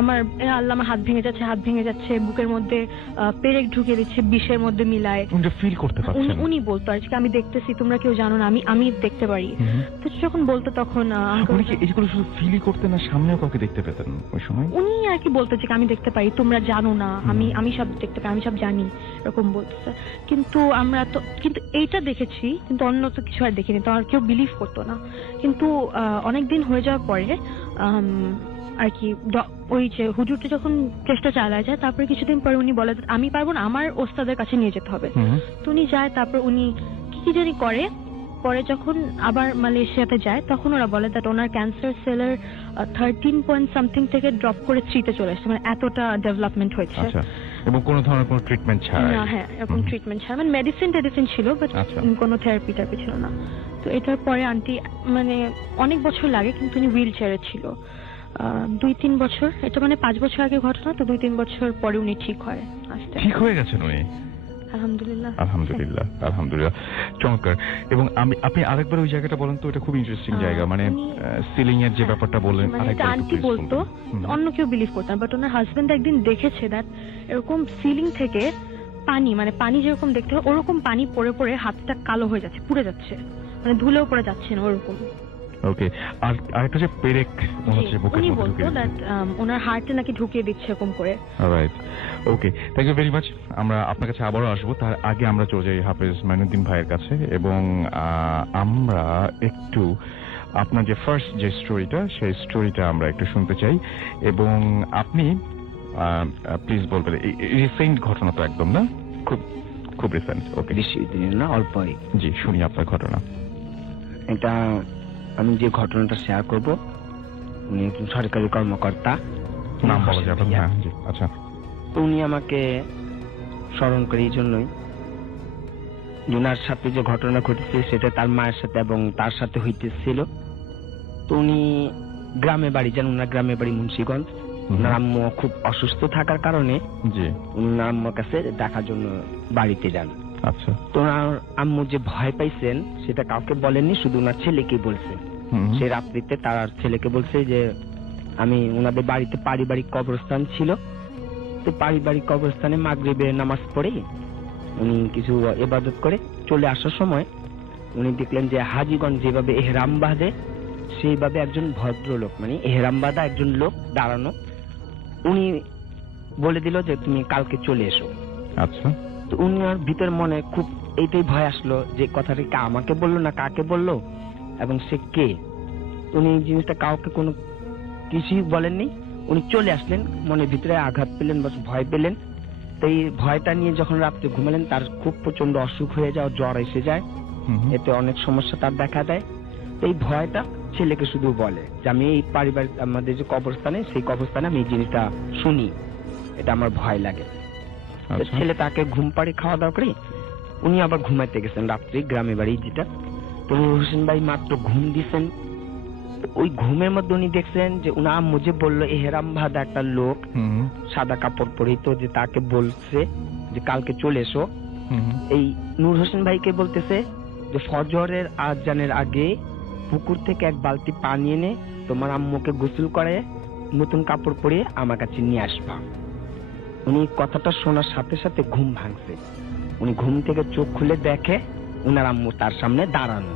আমার আল্লাহ আমার হাত ভেঙে যাচ্ছে, বুকের মধ্যে পেরেক ঢুকিয়ে দিচ্ছে, বিষের মধ্যে মিলায়, ফিল করতে পারছেন। উনি বলতো আর কি আমি দেখতেছি, তোমরা কেউ জানো না, আমি দেখতে পারি। তো যখন বলতো তখন এইগুলো শুধু ফিলই করতেন না, সামনেও কাউকে দেখতে পেতেন ওই সময়? উনি আর কি বলতো যে আমি দেখতে পাই, তোমরা জানো না, আমি সব দেখতে পাই, আমি সব জানি, এরকম বলতেছে। কিন্তু আমরা তো কিন্তু এইটা দেখেছি, কিন্তু অন্য তো কিছু আর দেখিনি, তো আর কেউ বিলিভ করতো না। কিন্তু অনেকদিন হয়ে যাওয়ার পরে আর কি ওই যে হুজুরটা যখন চেষ্টা চালায় যায়, তারপরে কিছুদিন পরে উনি বলে আমি পারবো না, আমার ওস্তাদের কাছে নিয়ে যেতে হবে। তো উনি যায়, তারপর উনি কি জানি করে, পরে যখন আবার মালয়েশিয়াতে যায় তখন ওরা বলে দ্যাট ওনার ক্যান্সার সেলের 13 পয়েন্ট সামথিং থেকে ড্রপ করে 3 তে চলে আসছে, মানে এতটা ডেভেলপমেন্ট হয়েছে। এবং কোনো ধরনের কোনো ট্রিটমেন্ট ছাড়া? না, হ্যাঁ, এরকম ট্রিটমেন্ট ছাড়া, মানে মেডিসিন ছিল, বাট আচ্ছা। কোনো থেরাপি ছিল না। তো এটার পরে আন্টি মানে অনেক বছর লাগে, কিন্তু উনি হুইল চেয়ারে ছিল 2-3 বছর। এটা মানে 5 বছর আগে ঘটনা, তো 2-3 বছর পরে উনি ঠিক হয় আস্তে ঠিক হয়ে গেছেন উনি? আলহামদুলিল্লাহ। আলহামদুলিল্লাহ, আলহামদুলিল্লাহ, চমৎকার। এবং আপনি আরেকবার ওই জায়গাটা বলেন তো, এটা খুব ইন্টারেস্টিং জায়গা, মানে সিলিং এর যে ব্যাপারটা বললেন মানে এটা আরেকবার আন্টি বলতো, অন্য কেউ বিলিভ করতো না, বাট ওনার হাজবেন্ড একদিন দেখেছে দ্যাট এরকম সিলিং থেকে পানি, মানে পানি যেরকম দেখতে হয় ওরকম পানি পড়ে পড়ে হাতটা কালো হয়ে যাচ্ছে, পুড়ে যাচ্ছে, মানে ধুলেও পড়ে যাচ্ছে না ওরকম। ওকে। আর আরেকটা যে পেরেক মনে হচ্ছে বুকের উনি মধ্যে বলতো ঢুকিয়ে দ্যাট ওনার হার্টে নাকি ঢুকিয়ে দিচ্ছে এরকম করে। Alright, okay, thank you very much. আমরা আপনার কাছে আবারও আসবো, তার আগে আমরা চলে যাই হাফেজ মাইনুদ্দিন ভাইয়ের কাছে, এবং আমরা একটু আপনার যে ফার্স্ট যে স্টোরিটা, সেই স্টোরিটা আমরা একটু শুনতে চাই। এবং আপনি প্লিজ বলবেন, রিসেন্ট ঘটনা তো একদম না, খুব খুব রিসেন্ট? ওকে, বেশি দিনের না, অল্পই। জি, শুনি আপনার ঘটনা। এটা আমি যে ঘটনাটা শেয়ার করব, উনি একজন সরকারি কর্মকর্তা, নাম বলা যাবে না? হ্যাঁ, জি, আচ্ছা। তো উনি আমাকে স্মরণ করে এই জন্যই, ওনার সাথে যে ঘটনা ঘটেছে সেটা তার মায়ের সাথে এবং তার সাথে হইতেছিল। তো উনি গ্রামে বাড়ি যান, ওনার গ্রামে বাড়ি মুন্সিগঞ্জ। ওনার আম্মু খুব অসুস্থ থাকার কারণে জি, ওনার আম্মুর কাছে দেখার জন্য বাড়িতে যান। আচ্ছা। তো ওনার আম্মু যে ভয় পাইছেন সেটা কাউকে বলেননি, শুধু ওনার ছেলেকে বলছেন। সে রাত্রিতে তার ছেলেকে বলছে যে আমি ওনাদের বাড়িতে পারিবারিক কবরস্থান ছিল, তো পারিবারিক কবরস্থানে মাগরিবের নামাজ পড়ে উনি কিছু ইবাদত করে চলে আসার সময় উনি দেখলেন যে হাজীগঞ্জ যেভাবে এহরাম বাঁধে সেইভাবে একজন ভদ্রলোক, মানে এহরাম বাঁধা একজন লোক দাঁড়ানো। উনি বলে দিল যে তুমি কালকে চলে এসো। আচ্ছা। তো উনার ভিতর মনে খুব এইটাই ভয় আসলো যে কথাটা কি আমাকে বললো না কাকে বললো, এবং সে কে। উনি জিনিসটা কাউকে কোনো কিছুই বলেননি, উনি চলে আসলেন। মনের ভিতরে আঘাত পেলেন বা ভয় পেলেন। তো এই ভয়টা নিয়ে যখন রাত্রে ঘুমালেন তার খুব প্রচন্ড অসুখ হয়ে যায়, জ্বর এসে যায়, এতে অনেক সমস্যা তার দেখা দেয়। তো এই ভয়টা ছেলেকে শুধু বলে যে আমি এই পারিবারিক আমাদের যে কবরস্থানে, সেই কবরস্থানে আমি এই জিনিসটা শুনি, এটা আমার ভয় লাগে। ছেলে তাকে ঘুম পাড়ি খাওয়া দাওয়া করে উনি আবার ঘুমাইতে গেছেন রাত্রি, গ্রামে বাড়ি যেটা। তো হোসেন ভাই মাত্র ঘুম দিচ্ছেন, ওই ঘুমের মধ্যে উনি দেখছেন যে উনার আম্মু যে বললো এহরাম বাঁধা একটা লোক সাদা কাপড় পরিহিত, যে তাকে বলছে যে কালকে চলে এসো। এই নূর হোসেন ভাইকে বলতেছে যে ফজরের আজানের আগে পুকুর থেকে এক বালতি পানি এনে তোমার আম্মুকে গোসল করে নতুন কাপড় পরিয়ে আমার কাছে নিয়ে আসবা। উনি কথাটা শোনার সাথে সাথে ঘুম ভাঙছে। উনি ঘুম থেকে চোখ খুলে দেখে উনার আম্মু তার সামনে দাঁড়ানো।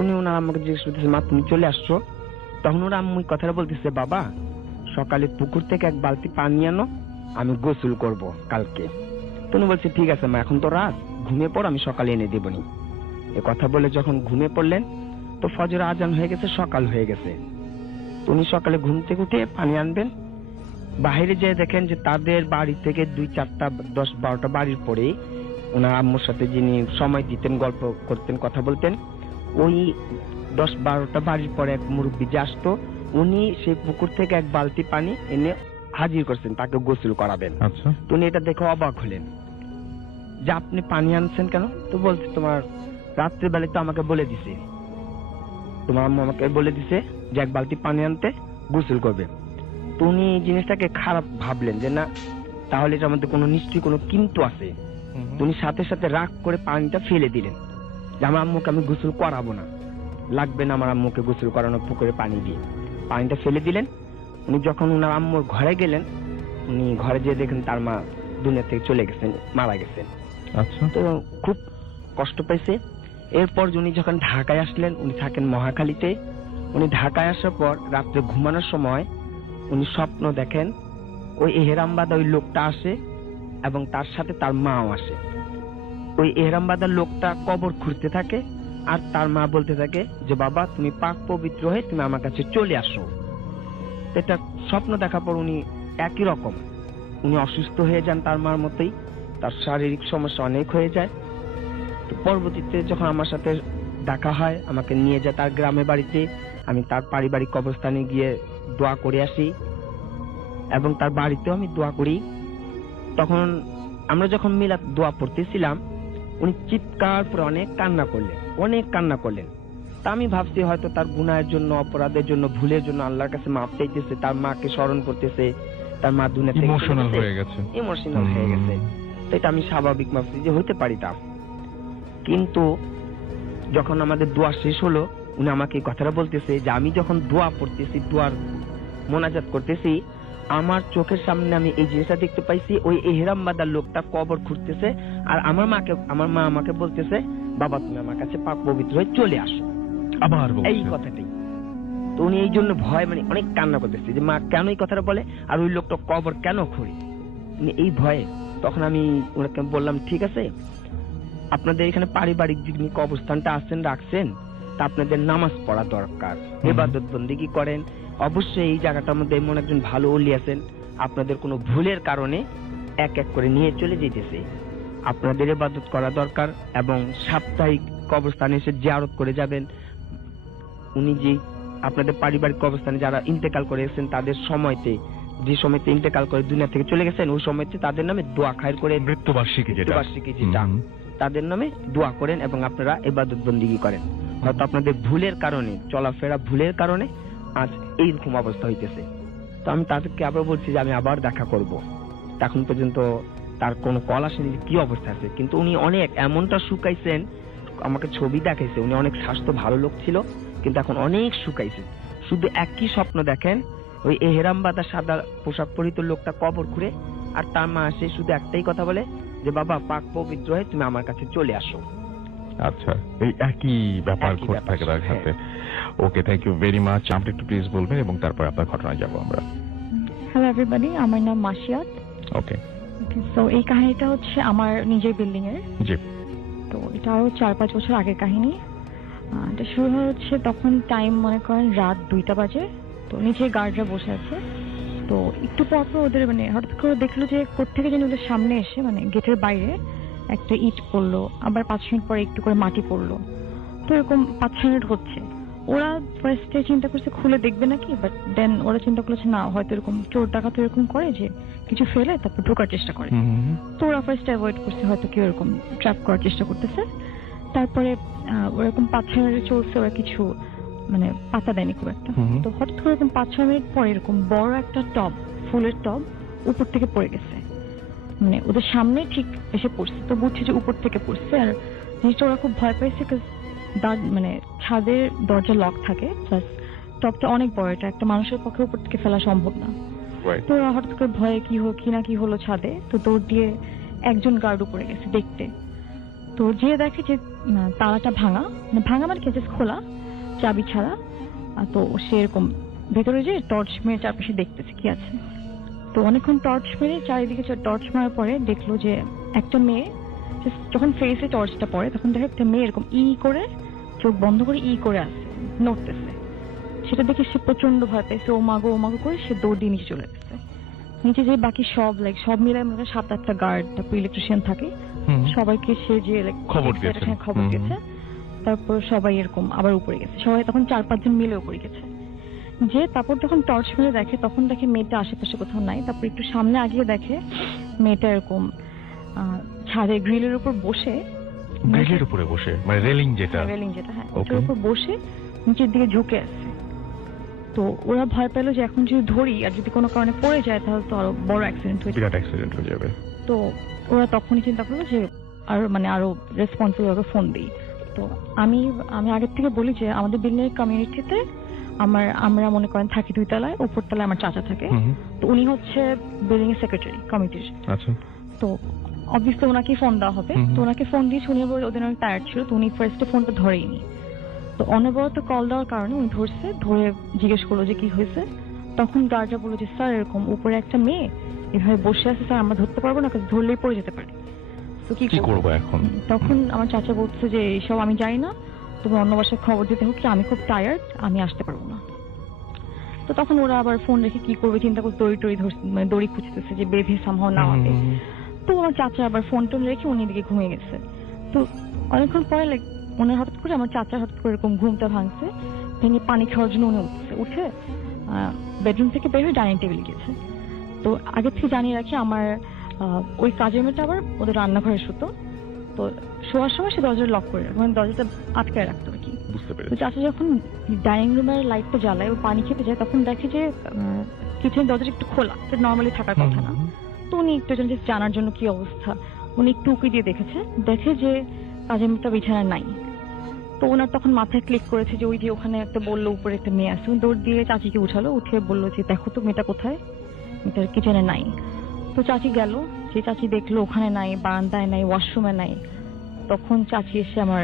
উনি ওনার আম্মুকে জিজ্ঞেস করতেছে, মা তুমি চলে আসছো? তখন ওর আম্মু কথাটা বলতেছে, বাবা সকালে পুকুর থেকে এক বালতি পানি আনো, আমি গোসল করব কালকে। উনি বলছে ঠিক আছে মা, এখন তো রাত, ঘুমিয়ে পড়, আমি সকালে এনে দেবনি। এ কথা বলে যখন ঘুমিয়ে পড়লেন তো ফজর আজান হয়ে গেছে, সকাল হয়ে গেছে। উনি সকালে ঘুম থেকে উঠে পানি আনবেন, বাইরে যেয়ে দেখেন যে তাদের বাড়ি থেকে 2-4টা 10-12টা বাড়ির পরে ওনার আম্মুর সাথে যিনি সময় দিতেন, গল্প করতেন, কথা বলতেন, ওই 10-12টা বাড়ির পরে এক মুরব্বী যে আসতো, উনি সেই পুকুর থেকে এক বালতি পানি এনে হাজির করছেন, তাকে গোসল করাবেন। আচ্ছা। তো উনি এটা দেখে অবাক হলেন যে আপনি পানি আনছেন কেন? তো বলছে তোমার রাত্রিবেলায় তো আমাকে বলে দিছে, তোমার আম্মু আমাকে বলে দিছে যে এক বালতি পানি আনতে, গোসল করবে। তো উনি জিনিসটাকে খারাপ ভাবলেন যে না, তাহলে এটার মধ্যে কোনো নিশ্চয়ই কোনো কিন্তু আছে। উনি সাথে সাথে রাগ করে পানিটা ফেলে দিলেন যে আমার আম্মুকে আমি গোসল করাবো না, লাগবে না আমার আম্মুকে গোসল করানো, পুকুরে পানি দিয়ে পানিটা ফেলে দিলেন। উনি যখন ওনার আম্মুর ঘরে গেলেন, উনি ঘরে যেয়ে দেখেন তার মা দুনিয়া থেকে চলে গেছেন, মারা গেছেন। আচ্ছা। তো খুব কষ্ট পাইছে। এরপর উনি যখন ঢাকায় আসলেন, উনি থাকেন মহাখালীতে। উনি ঢাকায় আসার পর রাত্রে ঘুমানোর সময় উনি স্বপ্ন দেখেন ওই এহরাম বাঁধা ওই লোকটা আসে এবং তার সাথে তার মাও আসে। ওই এহরাম বাঁধা লোকটা কবর খুঁড়তে থাকে আর তার মা বলতে থাকে যে বাবা তুমি পাক পবিত্র হয়ে তুমি আমার কাছে চলে আসো। এটা স্বপ্ন দেখার পর উনি একই রকম উনি অসুস্থ হয়ে যান, তার মার মতোই, তার শারীরিক সমস্যা অনেক হয়ে যায়। তো পরবর্তীতে যখন আমার সাথে দেখা হয়, আমাকে নিয়ে যায় তার গ্রামে বাড়িতে, আমি তার পারিবারিক কবরস্থানে গিয়ে দোয়া করে আসি এবং তার বাড়িতেও আমি দোয়া করি। তখন আমরা যখন মিলাদ দোয়া পড়তেছিলাম উনি চিৎকার করে অনেক কান্না করলেন। তা আমি ভাবছি হয়তো তার গুনাহের জন্য, অপরাধের জন্য, ভুলের জন্য আল্লাহর কাছে মাপ চাইতেছে, তার মাকে স্মরণ করতেছে, তার মা দুনিয়া থেকে ইমোশনাল হয়ে গেছে। তো এটা আমি স্বাভাবিক ভাবছি যে হইতে পারিতাম। কিন্তু যখন আমাদের দোয়া শেষ হলো উনি আমাকে এই কথাটা বলতেছে যে আমি যখন দোয়া পড়তেছি, দোয়ার মোনাজাত করতেছি, আমার চোখের সামনে আমি এই জিনিসটা দেখতে পাইছি, ওই এহরাম বাঁধা লোকটা কবর খুঁড়তেছে, আর আমার মা আমাকে বলতেছে বাবা তুমি আমার কাছে পাক পবিত্র হয়ে চলে আসো, আবার এই কথাটাই। তো উনি এই জন্য ভয় মানে অনেক কান্না করতেছে যে মা কেন এই কথাটা বলে আর ওই লোকটা কবর কেন খুঁড়ে, এই ভয়ে। তখন আমি ওনাকে বললাম ঠিক আছে, আপনাদের এখানে পারিবারিক যে কবরস্থানটা রাখছেন তা আপনাদের নামাজ পড়া দরকার, ইবাদত বন্দেগী করেন। অবশ্যই এই জায়গাটার মধ্যে এমন একজন ভালো ওলি আছেন, আপনাদের কোনো ভুলের কারণে এক এক করে নিয়ে চলে যেতেছে, আপনাদের ইবাদত করা দরকার এবং সাপ্তাহিক কবরস্থানে এসে জিয়ারত করে যাবেন। উনি যে আপনাদের পারিবারিক কবরস্থানে যারা ইন্তেকাল করে গেছেন তাদের সময়তে, যে সময়তে ইন্তেকাল করে দুনিয়া থেকে চলে গেছেন ওই সময়তে তাদের নামে দোয়া খায়ের করে, মৃত্যুবার্ষিকী যেটা তাদের নামে দোয়া করেন এবং আপনারা ইবাদত বন্দেগী করেন। হয়তো আপনাদের ভুলের কারণে, চলাফেরা ভুলের কারণে আজ এইরকম অবস্থা হইতেছে। তো আমি তাদেরকে আবার বলছি যে আমি আবার দেখা করব। এখন পর্যন্ত তার কোনো কল আসেনি যে কি অবস্থা আছে, কিন্তু উনি অনেক এমনটা শুকাইছেন, আমাকে ছবি দেখাইছে, উনি অনেক স্বাস্থ্য ভালো লোক ছিল কিন্তু এখন অনেক শুকাইছেন। শুধু একই স্বপ্ন দেখেন, ওই এহরাম বাঁধা সাদা পোশাক পরিহিত লোকটা কবর খুঁড়ে, আর তার মা সে শুধু একটাই কথা বলে যে বাবা পাক পবিত্র হয়ে তুমি আমার কাছে চলে আসো। আচ্ছা, এই একই ব্যাপার ঘটে থাকে তার সাথে। ওকে, থ্যাংক ইউ ভেরি মাচ। আপনি একটু প্লিজ বলবেন এবং তারপর আপনার ঘটনায় যাব আমরা। হ্যালো এভরিবডি, আমার নাম মাসিয়াত। ওকে, সো এই কাহিনীটা হচ্ছে আমার নিজের বিল্ডিং এর। জি। তো এটা আরো 4-5 বছর আগের কাহিনী। এটা শুরু হচ্ছে তখন টাইম মনে করেন রাত 2টা বাজে। তো নিচে গার্ডরা বসে আছে। তো একটু পর পর ওদের মানে হঠাৎ করে দেখলো যে কোত্থেকে যেন ওদের সামনে এসে মানে গেটের বাইরে একটা ইট পড়লো, আবার 5 মিনিট পরে একটু করে মাটি পড়লো। তো এরকম 5-6 মিনিট হচ্ছে। ওরা ফার্স্টে চিন্তা করছে খুলে দেখবে নাকি, বাট দেন ওরা চিন্তা করছে না হয়তো এরকম চোর ডাকাত এরকম করে যে কিছু ফেলে তারপর ঢোকার চেষ্টা করে। তো ওরা ফার্স্ট অ্যাভয়েড করছে, হয়তো কেউ এরকম ট্র্যাপ করার চেষ্টা করতেছে। তারপরে ওরকম 5-6 মিনিট চলছে, ওরা কিছু মানে পাতা দেয়নি খুব একটা। তো হঠাৎ করে এরকম 5-6 মিনিট পরে এরকম বড় একটা টব, ফুলের টব উপর থেকে পড়ে গেছে, মানে ওদের সামনে ঠিক এসে পড়ছে। তো বুঝছে যে উপর থেকে পড়ছে, আর জিনিসটা ওরা খুব ভয় পাইছে, মানে ছাদের দরজা লক থাকে, প্লাস টবটা অনেক বড়, এটা একটা মানুষের পক্ষে উপর থেকে ফেলা সম্ভব না। তো ওরা হঠাৎ করে ভয়ে কি হলো ছাদে, তো দৌড় দিয়ে একজন গার্ড উপরে গেছে দেখতে। তো যে দেখে যে তালাটা ভাঙা মানে কেসেস খোলা, চাবি ছাড়া। তো সে এরকম ভেতরে যে টর্চ মেরে চারপাশে দেখতেছে কি আছে। তো অনেকক্ষণ টর্চ মেরে চারিদিকে টর্চ মারার পরে দেখলো যে একটা মেয়ে যখন ফেসে টর্চটা পড়ে তখন দেখে একটা মেয়ে এরকম করে চোখ বন্ধ করে করে আসছে, নড়তেছে। সেটা দেখে সে প্রচন্ড ভয় পেয়েছে, ও মাগো করে সে দৌড় দিয়ে নিচে চলে গেছে। নিচে যে বাকি সব মিলাই মনে 7-8টা গার্ড, তারপর ইলেকট্রিশিয়ান থাকে, সবাইকে সে যে খবর দিয়েছে। তারপর সবাই এরকম আবার উপরে গেছে, সবাই তখন 4-5 জন মিলে উপরে গেছে। যে তারপর যখন টর্চ মেরে দেখে তখন দেখে মেয়েটা আশেপাশে কোথাও নাই। তারপর একটু সামনে আগিয়ে দেখে মেয়েটা এরকম ছাদের গ্রিলের উপর বসে, মানে রেলিং যেটা হ্যাঁ ওটার উপর বসে নিচের দিকে ঝুঁকে আছে। তো ওরা ভয় পেলো যে এখন যদি ধরি আর যদি কোনো কারণে পড়ে যায় তাহলে তো আরো বড় অ্যাক্সিডেন্ট হয়ে যাবে। তো ওরা তখনই চিন্তা করলো যে আরো রেসপন্সিবল ভাবে ফোন দিই। তো আমি আগের থেকে বলি যে আমাদের বিল্ডিং কমিউনিটিতে আমরা মনে করেন থাকি 2 তলায়, উপর তলায় আমার চাচা থাকে। তো উনি হচ্ছে বিল্ডিং এর সেক্রেটারি কমিটির। আচ্ছা। তো অবভিয়াসলি ওনাকে ফোন দেওয়া হবে। তো ওনাকে ফোন দিয়ে শুনে বলে ওদের অনেক টায়ার্ড ছিল, তো উনি ফার্স্টে ফোনটা ধরেইনি। তো অনবরত কল দেওয়ার কারণে উনি ধরে জিজ্ঞেস করলো যে কি হয়েছে। তখন গার্ডরা বললো যে স্যার এরকম উপরে একটা মেয়ে এভাবে বসে আছে স্যার, আমরা ধরতে পারবো না, ধরলেই পড়ে যেতে পারে। তো কি করবো এখন? তখন আমার চাচা বলছে যে এইসব আমি জানি না, তুমি অন্য বাসায় খবর দিতে হোক, আমি খুব টায়ার্ড, আমি আসতে পারবো না। তো তখন ওরা আবার ফোন রেখে কি করবে চিন্তা করে দড়ি খুঁজতেছে যে বেঁধে সামহাও না হবে। তো আমার চাচা আবার ফোন টোন রেখে উনি দিকে ঘুমিয়ে গেছে। তো অনেকক্ষণ পরে ওনার হঠাৎ করে আমার চাচা হঠাৎ করে এরকম ঘুমটা ভাঙছে, ভেঙে পানি খাওয়ার জন্য উনি উঠে বেডরুম থেকে বের হয়ে ডাইনিং টেবিলে গেছে। তো আগে থেকে জানিয়ে রাখি আমার ওই কাজের মেয়েটা আবার ওদের রান্নাঘরে শুতো, তো শোয়ার সময় সে দরজা লক করে রাখতো, মানে দরজাটা আটকায় রাখতো আর কি। বুঝতে তো পেরেছি। চাচা যখন ডাইনিং রুমের লাইটটা জ্বালায় ও পানি খেতে যায়, তখন দেখে যে কিচেনের দরজাটা একটু খোলা, এটা নর্মালি থাকার কথা না। তো উনি একটু জানার জন্য কি অবস্থা, উনি একটু উঁকি দিয়ে দেখে যে কাজের মেয়েটা বিছানায় নাই। তো ওনার তখন মাথায় ক্লিক করেছে যে ওই যে ওখানে একটা বললো উপরে একটা মেয়ে আছে, উনি দৌড় দিয়ে চাচিকে উঠালো, উঠে বললো যে দেখো তো মেয়েটা কোথায়, মেয়েটা কিচেনে নাই। তো চাচি গেল, যে চাচি দেখলো ওখানে নাই, বারান্দায় নাই, ওয়াশরুমে নাই। তখন চাচি এসে আমার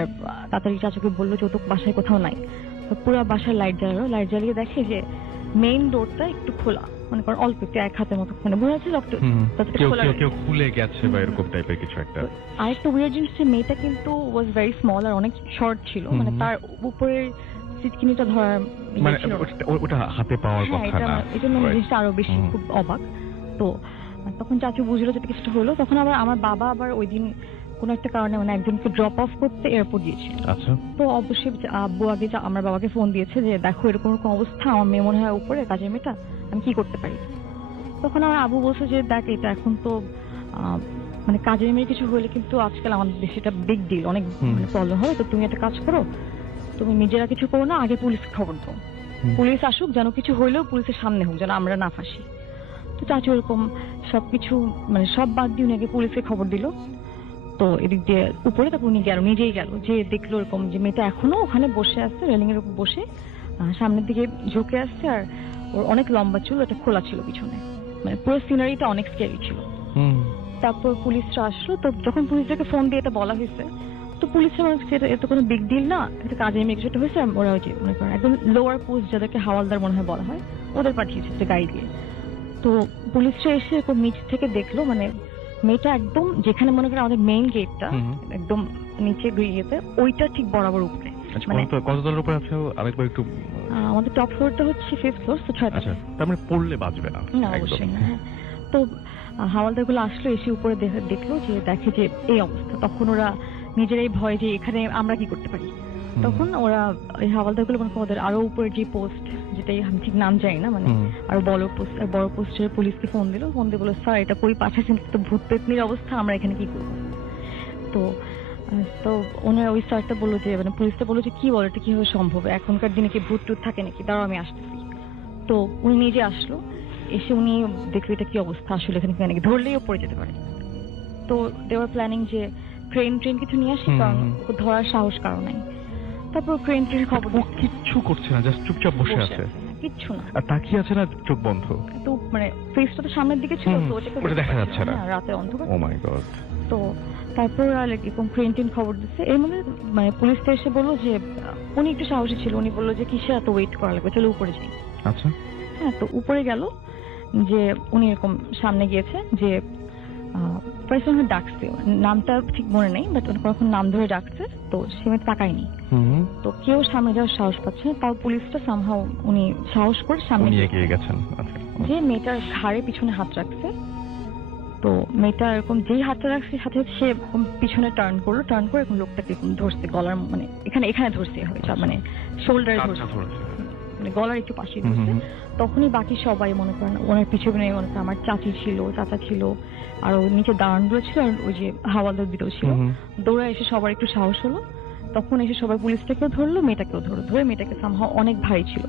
তাড়াতাড়ি চাচাকে বললো যে ও তো বাসায় কোথাও নাই। তো পুরো বাসায় লাইট জ্বালালো, লাইট জ্বালিয়ে দেখে যে মেইন ডোরটা একটু খোলা, মানে কারণ অল্প একটু এক হাতের মতো, মানে বোঝা যাচ্ছে কেউ খুলে গেছে বা এরকম টাইপের কিছু একটা। আরেকটা উইয়ার্ড জিনিস, মেয়েটা কিন্তু ওয়াজ ভেরি স্মল আর অনেক শর্ট ছিল, মানে তার উপরে সিটকিনিটা ধরার মানে ওটা হাতে পাওয়ার কথা না, এই জন্য জিনিসটা আরো বেশি খুব অবাক। তো তখন চাচু বুঝলো যে কিছুটা হলো। তখন আবার আমার বাবা আবার ওই দিন কোনো একটা কারণে মানে একজনকে ড্রপ অফ করতে এয়ারপোর্ট গিয়েছিল। আচ্ছা। তো অবশ্যই আব্বু আগে আমার বাবাকে ফোন দিয়েছে যে দেখো এরকম অবস্থা, আমার মেয়ে মনে হয় উপরে কাজের মেয়েটা, আমি কি করতে পারি। তখন আমার আবু বলছে যে দেখ এটা এখন তো মানে কাজের মেয়ে কিছু হলে কিন্তু আজকাল আমাদের দেশে এটা বিগ ডিল, অনেক প্রবলেম হবে। তো তুমি একটা কাজ করো, তুমি নিজেরা কিছু করো না, আগে পুলিশ খবর দাও, পুলিশ আসুক, যেন কিছু হইলেও পুলিশের সামনে হোক, যেন আমরা না ফাঁসি। তো চাচু এরকম সবকিছু মানে সব বাদ দিয়ে উনি আগে পুলিশকে খবর দিল। তো এদিক দিয়ে উপরে তারপর উনি গেল, নিজেই গেল, যে দেখলো এরকম যে মেয়েটা এখনো ওখানে বসে আছে, রেলিং এর উপর বসে সামনের দিকে ঝুঁকে আসছে, আর ওর অনেক লম্বা চুল, ওটা খোলা ছিল পিছনে, মানে পুরো সিনারিটা অনেক স্ক্যারি ছিল। তারপর পুলিশরা আসলো। তো যখন পুলিশদেরকে ফোন দিয়ে এটা বলা হয়েছে, তো পুলিশরা এটা কোনো বিগ ডিল না, এটা কাজে মেয়ে কিছুটা হয়েছে, ওরা ওই যে মনে করেন একদম লোয়ার পোস্ট যাদেরকে হাওয়ালদার মনে হয় বলা হয়, ওদের পাঠিয়েছে গাড়ি দিয়ে। তো পুলিশরা এসে এরকম নিচ থেকে দেখলো, মানে মেয়েটা একদম যেখানে মনে করেন আমাদের মেইন গেটটা একদম নিচে গিয়েতে, ওইটা ঠিক বরাবর উপরে। মানে কত তলার উপরে আছে আরেকবার একটু? আমাদের টপ ফ্লোরটা হচ্ছে 5th ফ্লোর, তো 6 তলা। তার মানে পড়লে বাঁচবে না। না, অবশ্যই না। তো হাওয়ালদার গুলো আসলো, এসে উপরে দেখলো যে দেখে যে এই অবস্থা। তখন ওরা নিজেরাই ভয় যে এখানে আমরা কি করতে পারি। তখন ওরা ওই হাওয়ালদার গুলো মানে ওদের আরো উপরে যে পোস্ট, যেটাই আমি ঠিক নাম জানি না, মানে আরো বড় পোস্টের পুলিশকে ফোন দিল, ফোন দিয়ে বললো স্যার এটা কই পাঠাচ্ছেন, তো ভূত পেতনির অবস্থা, আমরা এখানে কি করবো। তো ওনার ওই স্যারটা বললো যে মানে পুলিশটা বললো যে কি বলো এটা কিভাবে সম্ভব, এখনকার দিনে কি ভূত টুত থাকে নাকি, দাঁড়াও আমি আসতেছি। তো উনি নিজে আসলো, এসে উনি দেখলো এটা কি অবস্থা, আসলে এখানে কি নাকি ধরলেও পড়ে যেতে পারে। তো দেওয়ার প্ল্যানিং যে ট্রেন কিছু নিয়ে আসি, কারণ ধরার সাহস কারো নাই। তারপর ট্রেন খবর, কিচ্ছু করছে না, জাস্ট চুপচাপ বসে আছে, কিচ্ছু না, আর তাকিয়ে আছে না, চোখ বন্ধ। তো মানে ফেসটা তো সামনের দিকে ছিল, তো ওটা দেখা যাচ্ছে না, রাতে অন্ধকার। ও মাই গড। তো তারপর এরকম ট্রেন খবর দিচ্ছে। এর মধ্যে মানে পুলিশটা এসে বললো যে উনি একটু সাহসী ছিল, উনি বললো যে কিসে এত ওয়েট করা লাগবে, চলো উপরে যাই। আচ্ছা। হ্যাঁ, তো উপরে গেল, যে উনি এরকম সামনে গিয়েছে, যে পার্সন ডাকছে, নামটা ঠিক মনে নেই, বাট কখন নাম ধরে ডাকছে, তো সে মেয়ে তাকায়নি। তো কেউ সামনে যাওয়ার সাহস পাচ্ছে না, তাও পুলিশটা সামহাও উনি সাহস করে সামনে এগিয়ে গেছেন। যে মেয়েটার ঘাড়ে পিছনে হাত রাখছে। তো মেয়েটা এরকম যেই হাতটা রাখছে সাথে সে পিছনে টার্ন করে এখন লোকটাকে ধরছে গলার, মানে এখানে ধরছে হবে, মানে শোল্ডারে ধরছে, মানে গলার একটু পাশে ধরছে। তখনই বাকি সবাই মনে করেন ওনার পিছনে, মনে করেন আমার চাচি ছিল, চাচা ছিল, আর ওই নিচে দাঁড়ানগুলো ছিল, আর ওই যে হাওয়ালদার দুটো ছিল, দৌড়ে এসে সবার একটু সাহস হলো। তখন এসে সবাই পুলিশটাকেও ধরলো, মেয়েটাকেও ধরে মেয়েটাকে সামহাও অনেক ভারী ছিল।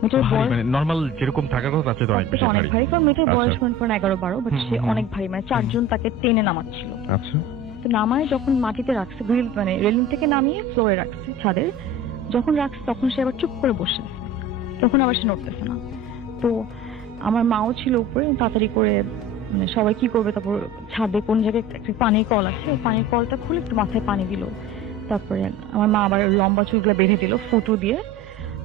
মেয়েটার বয়স নরমাল যেরকম থাকার কথা তার চেয়ে অনেক ভারী, কারণ মেয়েটার বয়স মনে করেন 11-12, বাট সে অনেক ভারী, মানে 4 জন তাকে টেনে নামাচ্ছিল। আচ্ছা। তো নামায় যখন মাটিতে রাখছে, মানে রেলিং থেকে নামিয়ে ফ্লোরে রাখছে, ছাদের যখন রাখছে, তখন সে আবার চুপ করে বসে আছে, তখন আবার সে নড়তেছে না। তো আমার মাও ছিল উপরে, তাড়াতাড়ি করে মানে সবাই কি করবে, তারপর ছাদে কোন জায়গায় একটা পানির কল আছে, পানির কলটা খুলে একটু মাথায় পানি দিল। তারপরে আমার মা আবার লম্বা চুলগুলো বেঁধে দিল ফুটো দিয়ে।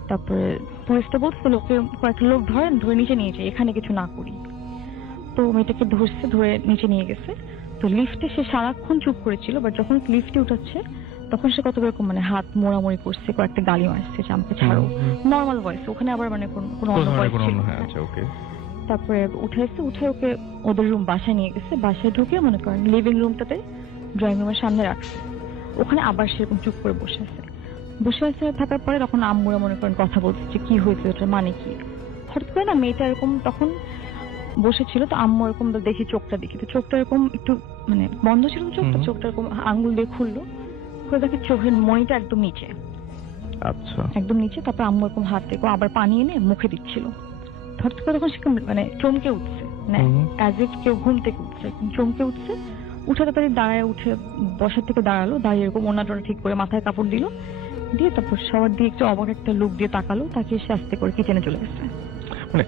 তারপরে পুলিশটা বলছে লোকে কয়েকটা লোক ধরে নিচে নিয়ে যায়, এখানে কিছু না করি। তো মেয়েটাকে ধরে নিচে নিয়ে গেছে। তো লিফটে সে সারাক্ষণ চুপ করেছিল, বাট যখন লিফটে উঠাচ্ছে তখন সে কত রকম মানে হাত মোড়ামুড়ি করছে, কয়েকটা গালি মারছে যে আমাকে ছাড়ো, নর্মাল ভয়েস, ওখানে আবার মানে কোনো অন্য ভয়েস ছিল। তারপরে উঠে ওকে ওদের বাসায় নিয়ে গেছে, বাসায় ঢুকে মনে করেন লিভিং রুমটাতে ড্রয়িং রুমের সামনে রাখছে, ওখানে আবার সেরকম চুপ করে বসে আছে থাকার পরে তখন আম্মুরা মনে করেন কথা বলছে যে কি হয়েছে, ওটার মানে কি। হঠাৎ করে না মেয়েটা এরকম তখন বসেছিল, তো আম্মু এরকম দেখি চোখটা দেখি, তো চোখটা এরকম একটু মানে বন্ধ ছিল চোখটা, চোখটা এরকম আঙ্গুল দিয়ে খুললো, খুলে দেখে চোখের মনিটা একদম নিচে, আচ্ছা একদম নিচে। তারপর আম্মু এরকম হাত থেকে আবার পানি এনে মুখে দিচ্ছিল। হঠাৎ করে তখন সে মানে চমকে উঠছে, মানে অ্যাজ ইফ কেউ ঘুম থেকে উঠছে, চমকে উঠছে, উঠে তাড়াতাড়ি দাঁড়ায়, উঠে বসার থেকে দাঁড়ালো, দাঁড়িয়ে এরকম ওনাটা ঠিক করে মাথায় কাপড় দিল, দিয়ে তারপর সবার দিয়ে একটু অবাক একটা লুক দিয়ে তাকালো, তাকে সে আস্তে করে কিচেনে চলে গেছে। মানে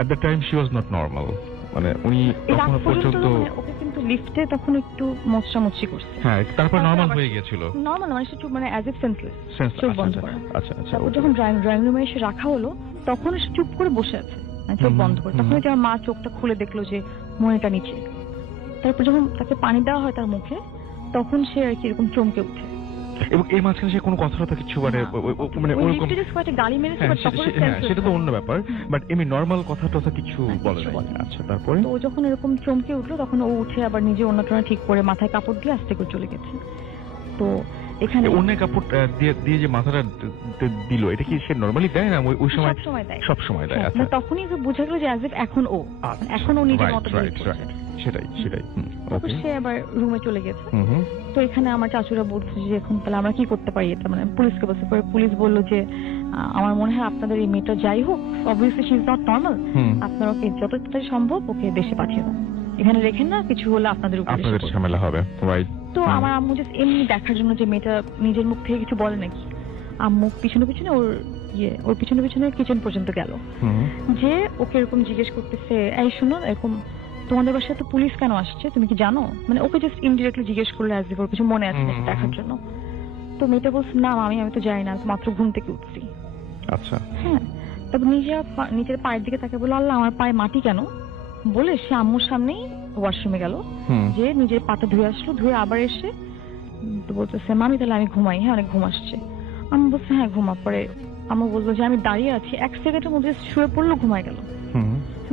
at the time she was not normal, মানে উনি তখন পর্যন্ত ওকে কিন্তু লিফটে তখন একটু মচড়ামচড়ি করছে। হ্যাঁ, তারপর নরমাল হয়ে গিয়েছিল, নরমাল মানে সে চুপ, মানে অ্যাজ ইফ সেন্সলেস, চোখ বন্ধ করা। আচ্ছা আচ্ছা। তারপর যখন ড্রয়িং রুমে এসে রাখা হলো, তখন সে চুপ করে বসে আছে, চোখ বন্ধ করে। তখন আমার মা চোখটা খুলে দেখলো যে মনিটা নিচে। তারপর যখন তাকে পানি দেওয়া হয় তার মুখে, তখন সে আর কি এরকম চমকে উঠে, এবং এর মাঝখানে সে কোনো কথাটা কিছু মানে ওরকম গালি মেরেছে, সেটা তো অন্য ব্যাপার, বাট এমনি নরমাল কথা কিছু বলে নাই। আচ্ছা, তারপরে তো ও যখন এরকম চমকে উঠলো, তখন ও উঠে আবার নিজে অন্যটা ঠিক করে মাথায় কাপড় দিয়ে আস্তে করে চলে গেছে। তো এখানে অন্য কাপড় দিয়ে যে মাথাটা দিল, এটা কি সে নরমালি দেয় না ওই সময়? সব সময় দেয়। আচ্ছা, তখনই বোঝা গেল যে অ্যাজ ইফ এখন ও নিজের মতো সেটাই। সে আবার রুমে চলে গেছে। তো এখানে আমার চাচুরা বলছে যে এখন তাহলে আমরা কি করতে পারি, এটা মানে পুলিশকে বলছে। পরে পুলিশ বললো যে আমার মনে হয় আপনাদের এই মেয়েটা যাই হোক, obviously she is not normal, আপনারা ওকে যত তাড়াতাড়ি সম্ভব ওকে দেশে পাঠিয়ে দেন, এখানে রেখেন না, কিছু হলে আপনাদের উপরে ঝামেলা হবে। তো আমার আম্মু জাস্ট এমনি দেখার জন্য যে মেয়েটা নিজের মুখ থেকে কিছু বলে নাকি, আম্মু পিছনে পিছনে ওর পিছনে পিছনে কিচেন পর্যন্ত গেল, যে ওকে এরকম জিজ্ঞেস করতেছে, এই শুনো, এরকম তোমাদের বাসায় তো পুলিশ কেন আসছে, তুমি কি জানো? মানে ওকে জাস্ট ইনডিরেক্টলি জিজ্ঞেস করলে অ্যাজ ইফ ওর কিছু মনে আছে নাকি দেখার জন্য। তো মেয়েটা বলছে, না আমি তো জানি না, মাত্র ঘুম থেকে উঠছি। আচ্ছা, হ্যাঁ। তারপর নিজের পায়ের দিকে তাকে বললো, আল্লাহ আমার পায়ে মাটি কেন, বলে সে আম্মুর সামনেই ওয়াশরুমে গেল, যে নিজের পাটা ধুয়ে আসলো, ধুয়ে আবার এসে তো বলতেছে, মামি তাহলে আমি ঘুমাই, হ্যাঁ অনেক ঘুম আসছে। আম্মু বলছে, হ্যাঁ ঘুমা। পরে আম্মু বললো যে আমি দাঁড়িয়ে আছি, 1 সেকেন্ডের মধ্যে শুয়ে পড়লো, ঘুমায় গেল,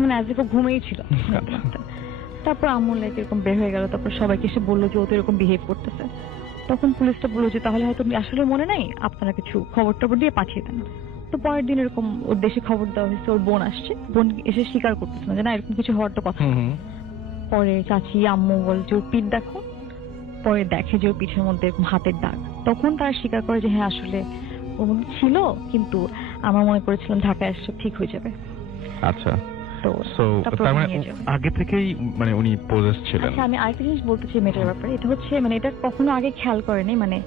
মানে অ্যাজ ইফ ও ঘুমেই ছিল। তারপর আম্মু লাইক এরকম বের হয়ে গেল। তারপর সবাইকে এসে বললো যে ও তো এরকম বিহেভ করতেছে। তখন পুলিশটা বললো যে তাহলে হয়তো আসলে মনে নাই, আপনারা কিছু খবর টবর দিয়ে পাঠিয়ে দেন। তো পরের দিন এরকম ওর দেশে খবর দেওয়া হয়েছে, ওর বোন আসছে, বোন এসে স্বীকার করতেছে না যে না এরকম কিছু হওয়ার তো কথা। পরে চাচি আম্মু বলছে ওর পিঠ দেখো, পরে দেখে যে ওর পিঠের মধ্যে এরকম হাতের দাগ। তখন তারা স্বীকার করে যে হ্যাঁ আসলে ওর মধ্যে ছিল, কিন্তু আমরা মনে করেছিলাম ঢাকায় আসলে ঠিক হয়ে যাবে। আচ্ছা, সো তার মানে আগে থেকেই মানে উনি পজেস ছিলেন। আচ্ছা, আমি আরেকটা জিনিস বলতে চাই মেয়েটার ব্যাপারে। এটা হচ্ছে মানে এটা কখনো আগে খেয়াল করেনি, মানে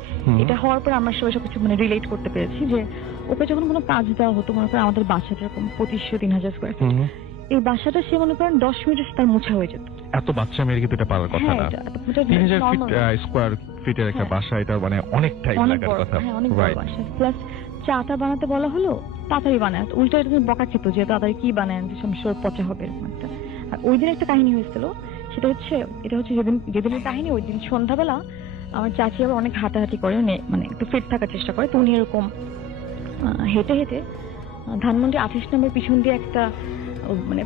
এটা হওয়ার পর আমরা সবাই সবকিছু মানে রিলেট করতে পেরেছি যে ওকে যখন কোনো কাজ দেওয়া হতো, মনে করেন আমাদের বাসাটা এরকম 2500-3000 স্কয়ার ফিট, এই বাসাটা সে মনে করেন 10 মিনিটে তার মুছা হয়ে যেত। এত বাচ্চা মেয়ের কিন্তু এটা পারার কথা না। 3000 স্কয়ার ফিটের একটা বাসা, এটা মানে অনেক টাইম লাগার কথা। অনেক বড় বাসা, প্লাস চাটা বানাতে বলা হলো, তাড়াতাড়ি বানায়, উল্টো এটা বকা খেত যে তাড়াতাড়ি কি বানায়, সব পচা হবে এরকম একটা। আর ওই দিন একটা কাহিনী হয়েছিল, সেটা হচ্ছে এটা হচ্ছে যেদিনের কাহিনী, ওই দিন সন্ধ্যাবেলা আমার চাচি আবার অনেক হাঁটাহাঁটি করে, মানে একটু ফিট থাকার চেষ্টা করে। তো উনি এরকম হেঁটে হেঁটে ধানমন্ডি 28 নম্বরের পিছন দিয়ে একটা মানে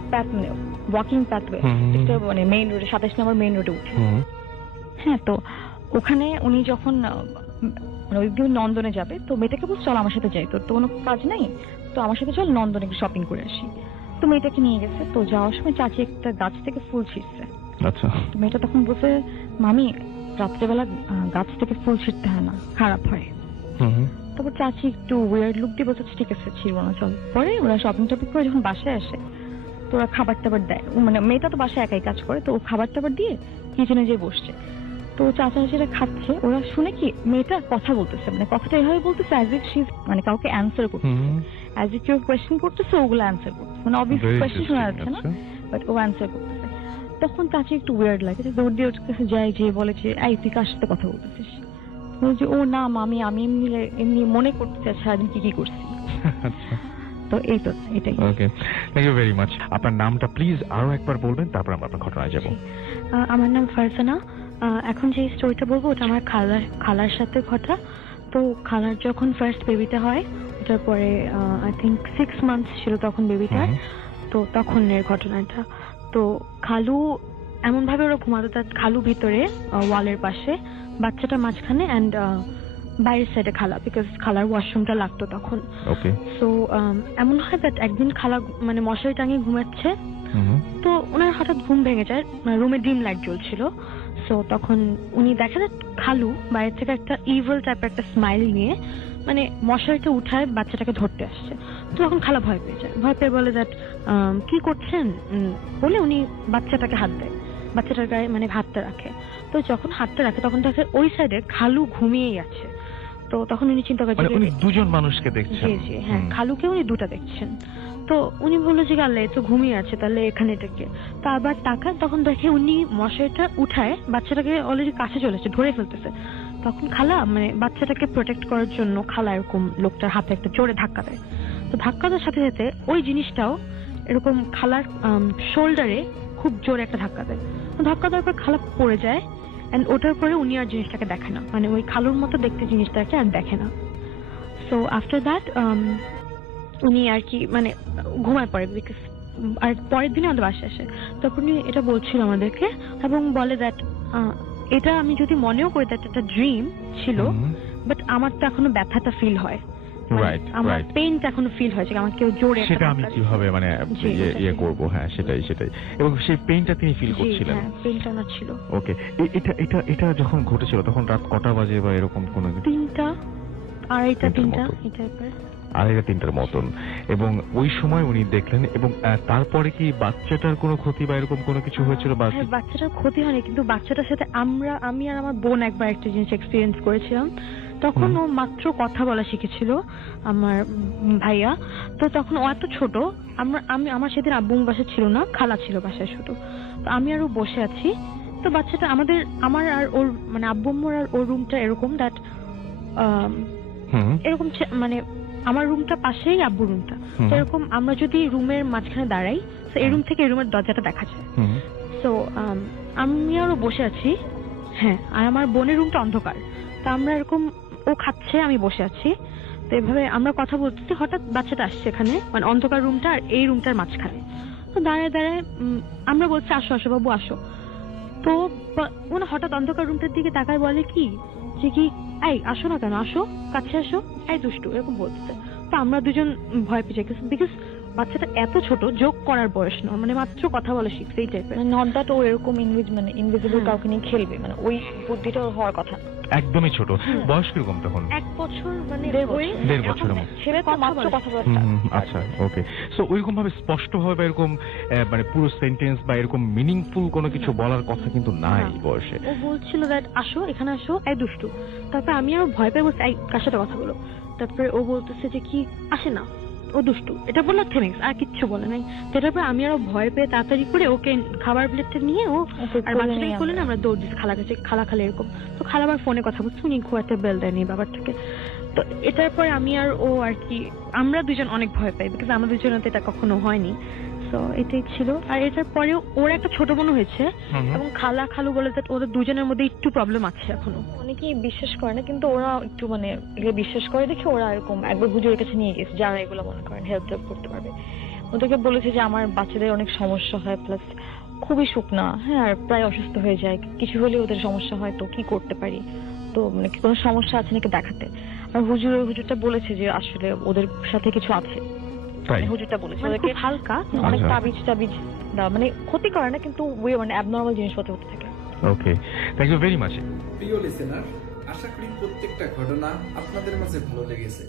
ওয়াকিং প্যাথওয়ে, মানে মেইন রোডে 27 নম্বর মেইন রোডে উঠে। হ্যাঁ, তো ওখানে উনি যখন মানে ওই দিন নন্দনে যাবে, তো মেয়েটাকে বলছে চল আমার সাথে যাই, তোর তো কোনো কাজ নাই, তো আমার সাথে চল নন্দনে শপিং করে আসি। তো মেয়েটাকে নিয়ে গেছে। তো যাওয়ার সময় চাচি একটা গাছ থেকে ফুল ছিঁড়ছে। আচ্ছা, তো মেয়েটা তখন বলছে, মামি রাত্রেবেলা গাছ থেকে ফুল ছিঁড়তে হয় না, খারাপ হয়। তারপর চাচি একটু ওয়ার্ড লুক দিয়ে বলছে ঠিক আছে ছিঁড়বো না, চল। পরে ওরা শপিং টপিং করে যখন বাসায় আসে, তো ওরা খাবার টাবার দেয়, মানে মেয়েটা তো বাসায় একাই কাজ করে, তো ও খাবার টাবার দিয়ে কিচেনে যেয়ে বসছে। তো চাচা যেটা খাচ্ছে, ওরা শুনে কি মেয়েটা কথা বলতেছে, মানে কথাটা এভাবে বলতেছে অ্যাজ ইফ শি মানে কাউকে অ্যান্সার করতেছে, অ্যাজ ইফ কেউ কোয়েশ্চেন করতেছে, ওগুলো অ্যান্সার করতেছে, মানে অবভিয়াসলি কোয়েশ্চেন শোনা যাচ্ছে না, বাট ও অ্যান্সার করতেছে। তখন চাচি একটু ওয়ার্ড লাগে, দৌড় দিয়ে ওর কাছে যায়, যে বলে যে এই তুই কার সাথে কথা বলতেছিস? বলছে ও না মামি, আমি এমনি মনে করতে চাই সারাদিন কি কি করছি। তো এই তো এটাই। ওকে, থ্যাংক ইউ ভেরি মাচ। আপনার নামটা প্লিজ আরো একবার বলবেন, তারপর আমরা আপনার ঘটনায় যাব। আমার নাম ফারজানা। এখন যে স্টোরিটা বলবো ওটা আমার খালার সাথে ঘটা। তো খালার যখন ফার্স্ট বেবিটা হয়, ওটার পরে আই থিঙ্ক 6 মান্থস ছিল তখন বেবিটার। তো তখনের ঘটনাটা, তো খালু এমন ভাবে ওরা ঘুমাতো, তার খালু ভিতরে ওয়ালের পাশে, বাচ্চাটা মাঝখানে, অ্যান্ড বাইরের সাইডে খালা, বিকজ খালার ওয়াশরুমটা লাগতো তখন। সো এমন হয় দ্যাট একদিন খালা মানে মশারি টাঙিয়ে ঘুমাচ্ছে, তো ওনার হঠাৎ ঘুম ভেঙে যায়, রুমে ডিম লাইট জ্বলছিল। সো তখন উনি দেখে যে খালু বাইরে থেকে একটা ইভিল টাইপের একটা স্মাইল নিয়ে মানে মশারিটা উঠায় বাচ্চাটাকে ধরতে আসছে। তো তখন খালা ভয় পেয়ে যায়, ভয় পেয়ে বলে দ্যাট কি করছেন বলে উনি বাচ্চাটাকে হাত দেয়, বাচ্চাটার গায়ে মানে হাতটা রাখে। তো যখন হাতটা রাখে তখন দেখে ওই সাইডে খালু ঘুমিয়েই আছে। তো তখন উনি চিন্তা মানে করছেন উনি দুজন মানুষকে দেখছেন। জি জি হ্যাঁ, খালুকে উনি দুটা দেখছেন। তো উনি বললো যে আল্লাহ এ তো ঘুমিয়ে আছে, তাহলে এখানে এটাকে। তো আবার তাকায়, তখন দেখে উনি মশারিটা উঠায় বাচ্চাটাকে অলরেডি কাছে চলেছে, ধরে ফেলতেছে। তখন খালা মানে বাচ্চাটাকে প্রোটেক্ট করার জন্য খালা এরকম লোকটার হাতে একটা জোরে ধাক্কা দেয়। তো ধাক্কা দেওয়ার সাথে সাথে ওই জিনিসটাও এরকম খালার শোল্ডারে খুব জোরে একটা ধাক্কা দেয়। তো ধাক্কা দেওয়ার পর খালা পড়ে যায়। এন্ড ওটার পরে উনি আর জিনিসটাকে দেখে না, মানে ওই খালুর মতো দেখতে জিনিসটাকে আর দেখে না। সো আফটার দ্যাট উনি আর কি মানে ঘুমায় পড়ে, বিকজ আর পরের দিনে আমাদের বাসায় আসে। তারপর উনি এটা বলছিল আমাদেরকে এবং বলে দ্যাট এটা আমি যদি মনেও করি দ্যাট একটা ড্রিম ছিল, বাট আমার তো এখনো ব্যথাটা ফিল হয়, রাইট আমার রাইট, পেইনটা এখনো ফিল হয় যে আমার কেউ জোরে একটা সেটা আমি ধাক্কা কিভাবে মানে জি, ইয়ে করব। হ্যাঁ সেটাই সেটাই, এবং সেই পেইনটা তিনি ফিল জি, করছিলেন। হ্যাঁ পেইনটা ওনার ছিল। ওকে, এটা এটা এটা যখন ঘটেছিল তখন রাত কটা বাজে বা এরকম কোনো 3টা, 2:30, 3টা মতো। এই টাইপের। 2:30-3টার মতন, এবং ওই সময় উনি দেখলেন। এবং তারপরে কি বাচ্চাটার কোনো ক্ষতি বা এরকম কোনো কিছু হয়েছিল বা হ্যাঁ, বাচ্চাটার ক্ষতি হয়নি, কিন্তু বাচ্চাটার সাথে আমি আর আমার বোন একবার একটা জিনিস এক্সপিরিয়েন্স করেছিলাম। তখন ও মাত্র কথা বলা শিখেছিল, আমার ভাইয়া। তো তখন ও এত ছোট, আমার সেদিন আব্বু বাসায় ছিল না, খালা ছিল বাসায় শুধু। তো আমি আর ও বসে আছি। তো বাচ্চাটা আমার আর ওর মানে আব্বু আম্মুর আর ওর রুমটা এরকম দ্যাট এরকম মানে আমার রুমটা পাশেই আব্বুর রুমটা। তো এরকম আমরা যদি রুমের মাঝখানে দাঁড়াই, তো এই রুম থেকে এই রুমের দরজাটা দেখা যায়। তো আমি আরো বসে আছি, হ্যাঁ, আর আমার বোনের রুমটা অন্ধকার। তো আমরা এরকম, ও খাচ্ছে আমি বসে আছি, তো এভাবে আমরা কথা বলতেছি। হঠাৎ বাচ্চাটা আসছে এখানে, মানে অন্ধকার রুমটা আর এই রুমটার মাঝখানে। তো দাঁড়ায় দাঁড়ায় আমরা বলছি আসো আসো বাবু আসো। তো উনি হঠাৎ অন্ধকার রুমটার দিকে তাকায় বলে কি যে কি এই আসো না কেন, আসো কাছে আসো, এই দুষ্টু, এরকম বলতেছে। তো আমরা দুজন ভয় পেয়ে যাই, বিকজ বাচ্চাটা এত ছোট, যোগ করার বয়স না, মানে মাত্র কথা বলা শিখছে এই টাইপের। নট দ্যাট ও এরকম ইনভিজিবল কাউকে নিয়ে খেলবে, মানে ওই বুদ্ধিটা ওর হওয়ার কথা। একদমই ছোট বয়স কিরকম তখন? 1 বছর, মানে 1.5 বছরের মতো। ছেলে তো মাত্র কথা বলতে। আচ্ছা ওকে। সো ওইরকম ভাবে স্পষ্ট ভাবে বা এরকম মানে পুরো সেন্টেন্স বা এরকম মিনিংফুল কোনো কিছু বলার কথা কিন্তু নাই বয়সে। ও বলছিল দ্যাট আসো এখানে আসো, এই দুষ্টু। তারপর আমি আরো ভয় পেয়ে বলছি এই কার সাথে কথা বলো। তারপরে ও বলতেছে যে কি আসে না, ও দুষ্টু, এটা বললো থেমে আর কিচ্ছু বলে নাই। সেটার পর আমি আরো ভয় পেয়ে তাড়াতাড়ি করে ওকে খাবার প্লেটটা নিয়ে ও আর বাচ্চাটাকে করলে না, আমরা দৌড় দিচ্ছি খালা কাছে, খালা এরকম। তো খালা আবার ফোনে কথা বলছে, উনি খুব একটা বেল দেয়নি ব্যাপারটাকে। তো এটার পরে আমি আর ও আর কি আমরা দুজন অনেক ভয় পাই, বিকজ আমাদের দুজনের তো এটা কখনো হয়নি। তো এটাই ছিল। আর এটার পরেও ওর একটা ছোট বোন হয়েছে, এবং খালু বলে যে ওদের দুজনের মধ্যে একটু প্রবলেম আছে এখনো। অনেকেই বিশ্বাস করে না, কিন্তু ওরা একটু মানে এগুলো বিশ্বাস করে দেখে ওরা এরকম একবার হুজুরের কাছে নিয়ে গেছে, যারা এগুলো মনে করেন হেল্প করতে পারবে। ওদেরকে বলেছে যে আমার বাচ্চাদের অনেক সমস্যা হয়, প্লাস খুবই শুকনা, হ্যাঁ, আর প্রায় অসুস্থ হয়ে যায়, কিছু হলে ওদের সমস্যা হয়, তো কি করতে পারি, তো মানে কোনো সমস্যা আছে নাকি দেখাতে। আর হুজুরটা বলেছে যে আসলে ওদের সাথে কিছু আছে। হুজুরটা বলেছে ওদেরকে হালকা অনেক তাবিজ দাও, মানে ক্ষতি করে না, কিন্তু মানে অ্যাবনর্মাল জিনিসপত্র হতে থাকে। ওকে, থ্যাংক ইউ ভেরি মাচ। প্রিয় লিসেনার, আশা করি প্রত্যেকটা ঘটনা আপনাদের মাঝে ভালো লেগেছে।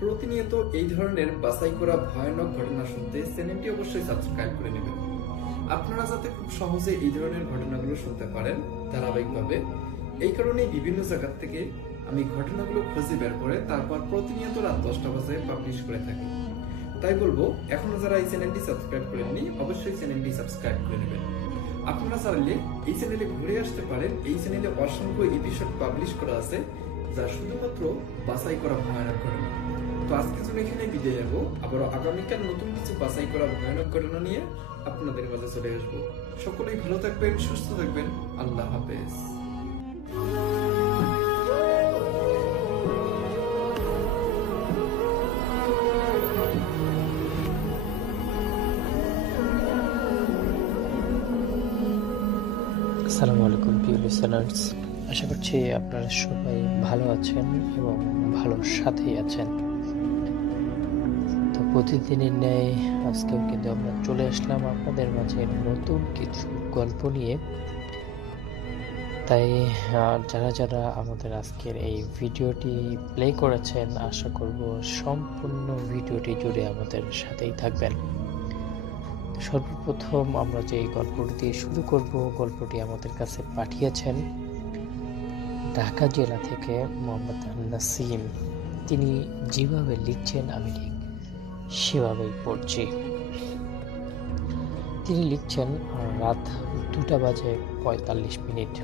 প্রতিনিয়ত এই ধরনের বাছাই করা ভয়ানক ঘটনা শুনতে চ্যানেলটি অবশ্যই সাবস্ক্রাইব করে নেবেন, আপনারা যাতে খুব সহজে এই ধরনের ঘটনাগুলো শুনতে পারেন ধারাবাহিকভাবে। এই কারণেই বিভিন্ন জায়গা থেকে আমি ঘটনাগুলো খুঁজে বের করে তারপর প্রতিনিয়ত রাত 10টা বাজে পাবলিশ করে থাকি। তাই বলবো, এখনো যারা এই চ্যানেলটি সাবস্ক্রাইব করেননি অবশ্যই চ্যানেলটি সাবস্ক্রাইব করে নেবেন। আপনারা চাইলে এই চ্যানেলে ঘুরে আসতে পারেন, এই চ্যানেলে অসংখ্য এপিসোড পাবলিশ করা আছে যা শুধুমাত্র বাছাই করা ভয়ানক ঘটনা। তো আজকের জন্য এখানে বিদায় নেব, আবারও আগামীকাল নতুন কিছু বাছাই করা ভয়ানক ঘটনা নিয়ে আপনাদের মাঝে চলে আসবো। সকলেই ভালো থাকবেন, সুস্থ থাকবেন, আল্লাহ হাফেজ। আসসালামু আলাইকুম প্রিয় লিসেনার্স, আশা করছি আপনারা সবাই ভালো আছেন এবং ভালোর সাথেই আছেন। তো প্রতিদিনের ন্যায় আজকেও কিন্তু আমরা চলে আসলাম আপনাদের মাঝে নতুন কিছু গল্প নিয়ে। তাই যারা যারা আমাদের আজকের এই ভিডিওটি প্লে করেছেন, আশা করব সম্পূর্ণ ভিডিওটি জুড়ে আমাদের সাথেই থাকবেন। সর্বপ্রথম আমরা যে গল্পটি দিয়ে শুরু করব, গল্পটি আমাদের কাছে পাঠিয়েছেন ঢাকা জেলা থেকে মোহাম্মদ নাসিম। তিনি যেভাবে লিখছেন আমি ঠিক সেভাবেই পড়ছি। তিনি লিখছেন, রাত 2:45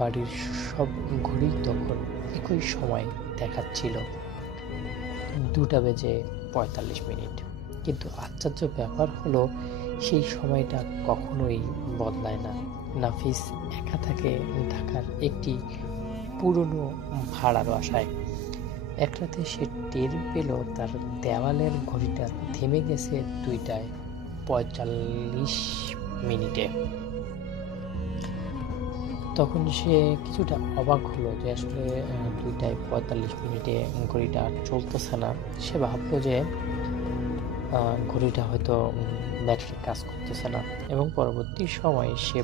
বাড়ির সব ঘড়ি তখন একই সময় দেখাচ্ছিল, 2:45। কিন্তু আশ্চর্য ব্যাপার হলো সেই সময়টা কখনোই বদলায় না। নাফিস একা থাকে ঢাকার একটি পুরনো ভাড়ার বাসায়। এক রাতে সে টের পেল তার দেওয়ালের ঘড়িটা থেমে গেছে 2:45। তখন সে কিছুটা অবাক হলো যে আসলে 2:45 ঘড়িটা আর চলতেছে না। সে ভাবলো যে ঘড়িটা হয়তো ব্যাটারি কাজ করতেছে না, এবং পরবর্তী সময়ে সে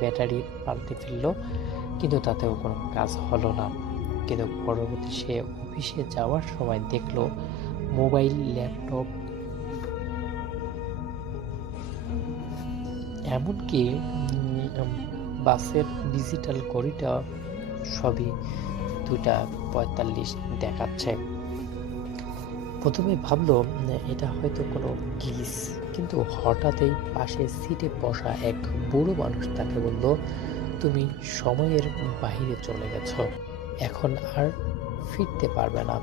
ব্যাটারি পাল্টে ফেললো, কিন্তু তাতেও কোনো কাজ হলো না। কিন্তু পরবর্তী সে অফিসে যাওয়ার সময় দেখলো মোবাইল, ল্যাপটপ, এমনকি বাসের ডিজিটাল ঘড়িটা সবই 2:45 দেখাচ্ছে। প্রথমে ভাবলো এটা হয়তো কোনো গ্লিচ, কিন্তু হঠাৎই পাশের সিটে বসা এক বুড়ো মানুষ তাকে বলল, তুমি সময়ের বাইরে চলে গেছো, এখন আর ফিরতে পারবে না।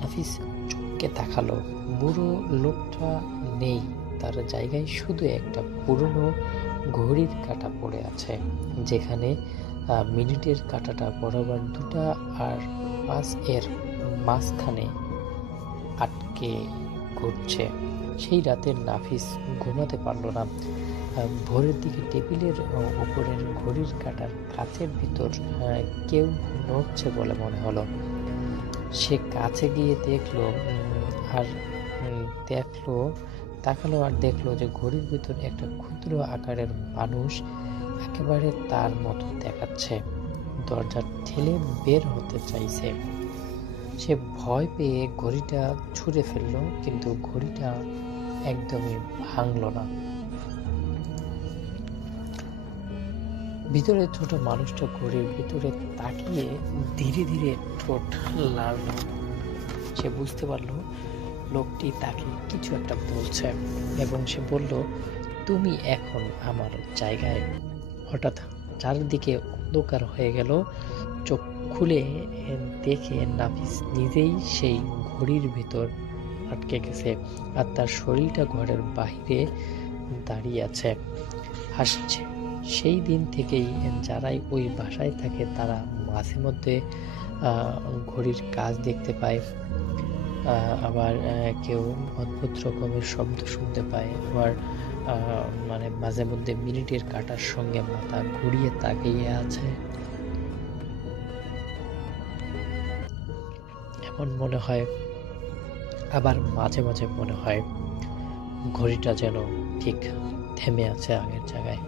নাফিস চোখকে তাকালো। বুড়ো লোকটা নেই, তার জায়গায় শুধু একটা পুরনো ঘড়ির কাঁটা পড়ে আছে, যেখানে মিনিটের কাঁটাটা বরাবর 2:05 মাঝখানে আটকে ঘুরছে। সেই রাতে নাফিস ঘুমাতে পারল না। ভোরের দিকে টেবিলের উপরের ঘড়ির কাঁটার কাছের ভিতর কেউ নড়ছে বলে মনে হলো। সে কাছে গিয়ে তাকালো আর দেখলো যে ঘড়ির ভিতর একটা ক্ষুদ্র আকারের মানুষ একেবারে তার মতো দেখাচ্ছে, দরজা ঠেলে বের হতে চাইছে। সে ভয় পেয়ে ঘড়িটা ছুঁড়ে ফেললো, কিন্তু ঘড়িটা একদমই ভাঙলো না। ভিতরে ছোট মানুষটা ঘড়ির ভিতরে তাকিয়ে ধীরে ধীরে ঠোঁট লাড়ল। সে বুঝতে পারলো লোকটি তাকে কিছু একটা বলছে, এবং সে বলল, তুমি এখন আমার জায়গায়। হঠাৎ চারিদিকে অন্ধকার হয়ে গেল। চোখ খুলে দেখে নাফিস নিজেই সেই ঘড়ির ভিতর আটকে গেছে, আর তার শরীরটা ঘরের বাইরে দাঁড়িয়ে আছে, হাসছে। সেই দিন থেকেই যারাই ওই বাসায় থাকে তারা মাঝে মধ্যে ঘড়ির কাজ দেখতে পায়, আবার কেউ অদ্ভুত রকমের শব্দ শুনতে পায়, আবার মাঝে মধ্যে মিনিটের কাঁটার সঙ্গে মাথা ঘুরিয়ে তাকিয়ে আছে। এমন মনে হয়, আবার মাঝে মাঝে মনে হয় ঘড়িটা যেন ঠিক থেমে আছে আগের জায়গায়।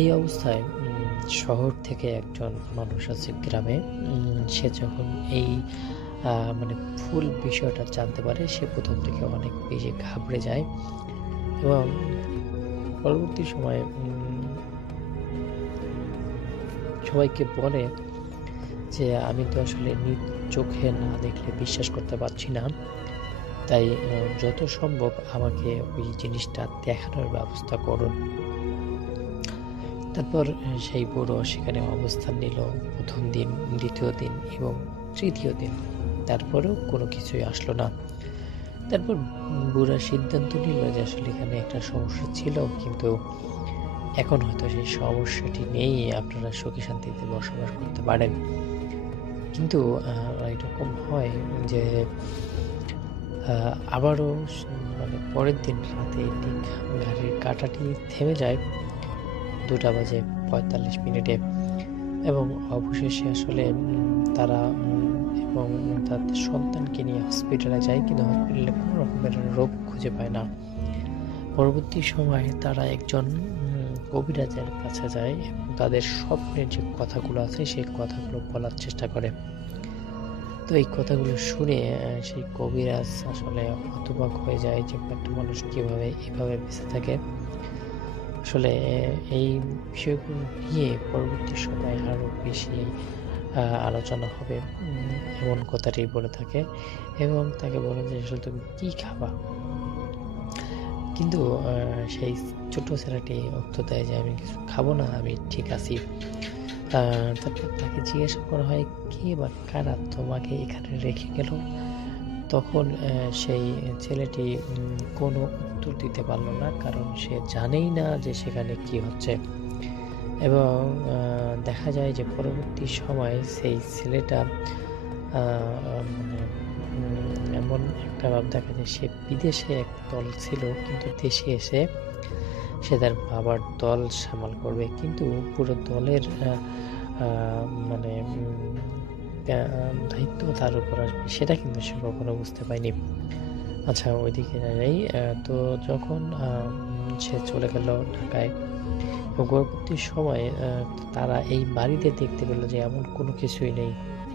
এই অবস্থায় শহর থেকে একজন মানুষ আছে গ্রামে। সে যখন এই ফুল বিষয়টা জানতে পারে, সে প্রথম থেকে অনেক বেশি ঘাবড়ে যায়, এবং পরবর্তী সময়ে সবাইকে বলে যে আমি তো আসলে নিজ চোখে না দেখলে বিশ্বাস করতে পারছি না, তাই যত সম্ভব আমাকে ওই জিনিসটা দেখানোর ব্যবস্থা করুন। তারপর সেই বুড়ো সেখানে অবস্থান নিল প্রথম দিন, দ্বিতীয় দিন এবং তৃতীয় দিন। তারপরেও কোনো কিছুই আসলো না। তারপর বুড়া সিদ্ধান্ত নিল যে আসলে এখানে একটা সমস্যা ছিল, কিন্তু এখন হয়তো সেই সমস্যাটি নেই, আপনারা সুখে শান্তিতে বসবাস করতে পারেন। কিন্তু এরকম হয় যে আবারও পরের দিন রাতে ঠিক গাড়ির কাঁটাটি থেমে যায় 2:45। এবং অবশেষে আসলে তারা এবং তাদের সন্তানকে নিয়ে হসপিটালে যায়, কিন্তু হসপিটালে কোনো রকমের রোগ খুঁজে পায় না। পরবর্তী সময়ে তারা একজন কবিরাজের কাছে যায় এবং তাদের স্বপ্নের যে কথাগুলো আছে সেই কথাগুলো বলার চেষ্টা করে। তো এই কথাগুলো শুনে সেই কবিরাজ আসলে হতবাক হয়ে যায় যে একটা মানুষ কিভাবে এইভাবে বেঁচে থাকে। আসলে এই বিষয়গুলো নিয়ে পরবর্তী সময়ে আরো বেশি আলোচনা হবে এমন কথাটি বলে থাকে এবং তাকে বলে যে আসলে তুমি কি খাবা, কিন্তু সেই ছোট ছেলেটি উত্তর দেয় যে আমি কিছু খাবো না, আমি ঠিক আছি। তারপর তাকে জিজ্ঞাসা করা হয় কে বা কারা তোমাকে এখানে রেখে গেল। তখন সেই ছেলেটি কোনো উত্তর দিতে পারল না, কারণ সে জানেই না যে সেখানে কি হচ্ছে। এবং দেখা যায় যে পরবর্তী সময় সেই ছেলেটা মানে এমন একটা ভাব দেখা যায় সে বিদেশে এক দল ছিল, কিন্তু দেশে এসে সে তার বাবার দল সামাল করবে, কিন্তু পুরো দলের মানে দায়িত্ব তার উপর আসবে সেটা কিন্তু সে কখনো বুঝতে পায়নি। আচ্ছা, ওইদিকে যাই। তো যখন সে চলে গেল ঢাকায়, পরবর্তী সময়ে তারা এই বাড়িতে দেখতে পেল যে এমন কোনো কিছুই নেই,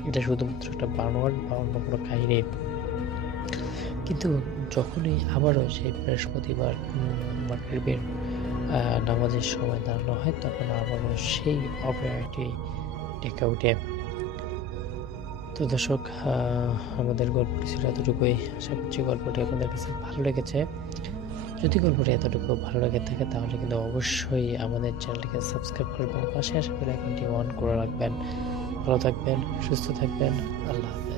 এটা শুধুমাত্র একটা বানোয়াট বা অন্য কোনো কাহিনী। কিন্তু যখনই আবারও সেই বৃহস্পতিবার মাগরিবের নামাজের সময় দাঁড়ানো হয়, তখন আবারও সেই অপেরাটি ডেকে ওঠে। তো দর্শক, আমাদের গল্পটি ছিল এতটুকুই। আশা করছি গল্পটি আপনাদের কাছে ভালো লেগেছে। যদি গল্পটি এতটুকু ভালো লেগে থাকে তাহলে কিন্তু অবশ্যই আমাদের চ্যানেলটিকে সাবস্ক্রাইব করবেন, পাশে আসা বেল আইকনটি অন করে রাখবেন। ভালো থাকবেন, সুস্থ থাকবেন, আল্লাহ হাফেজ।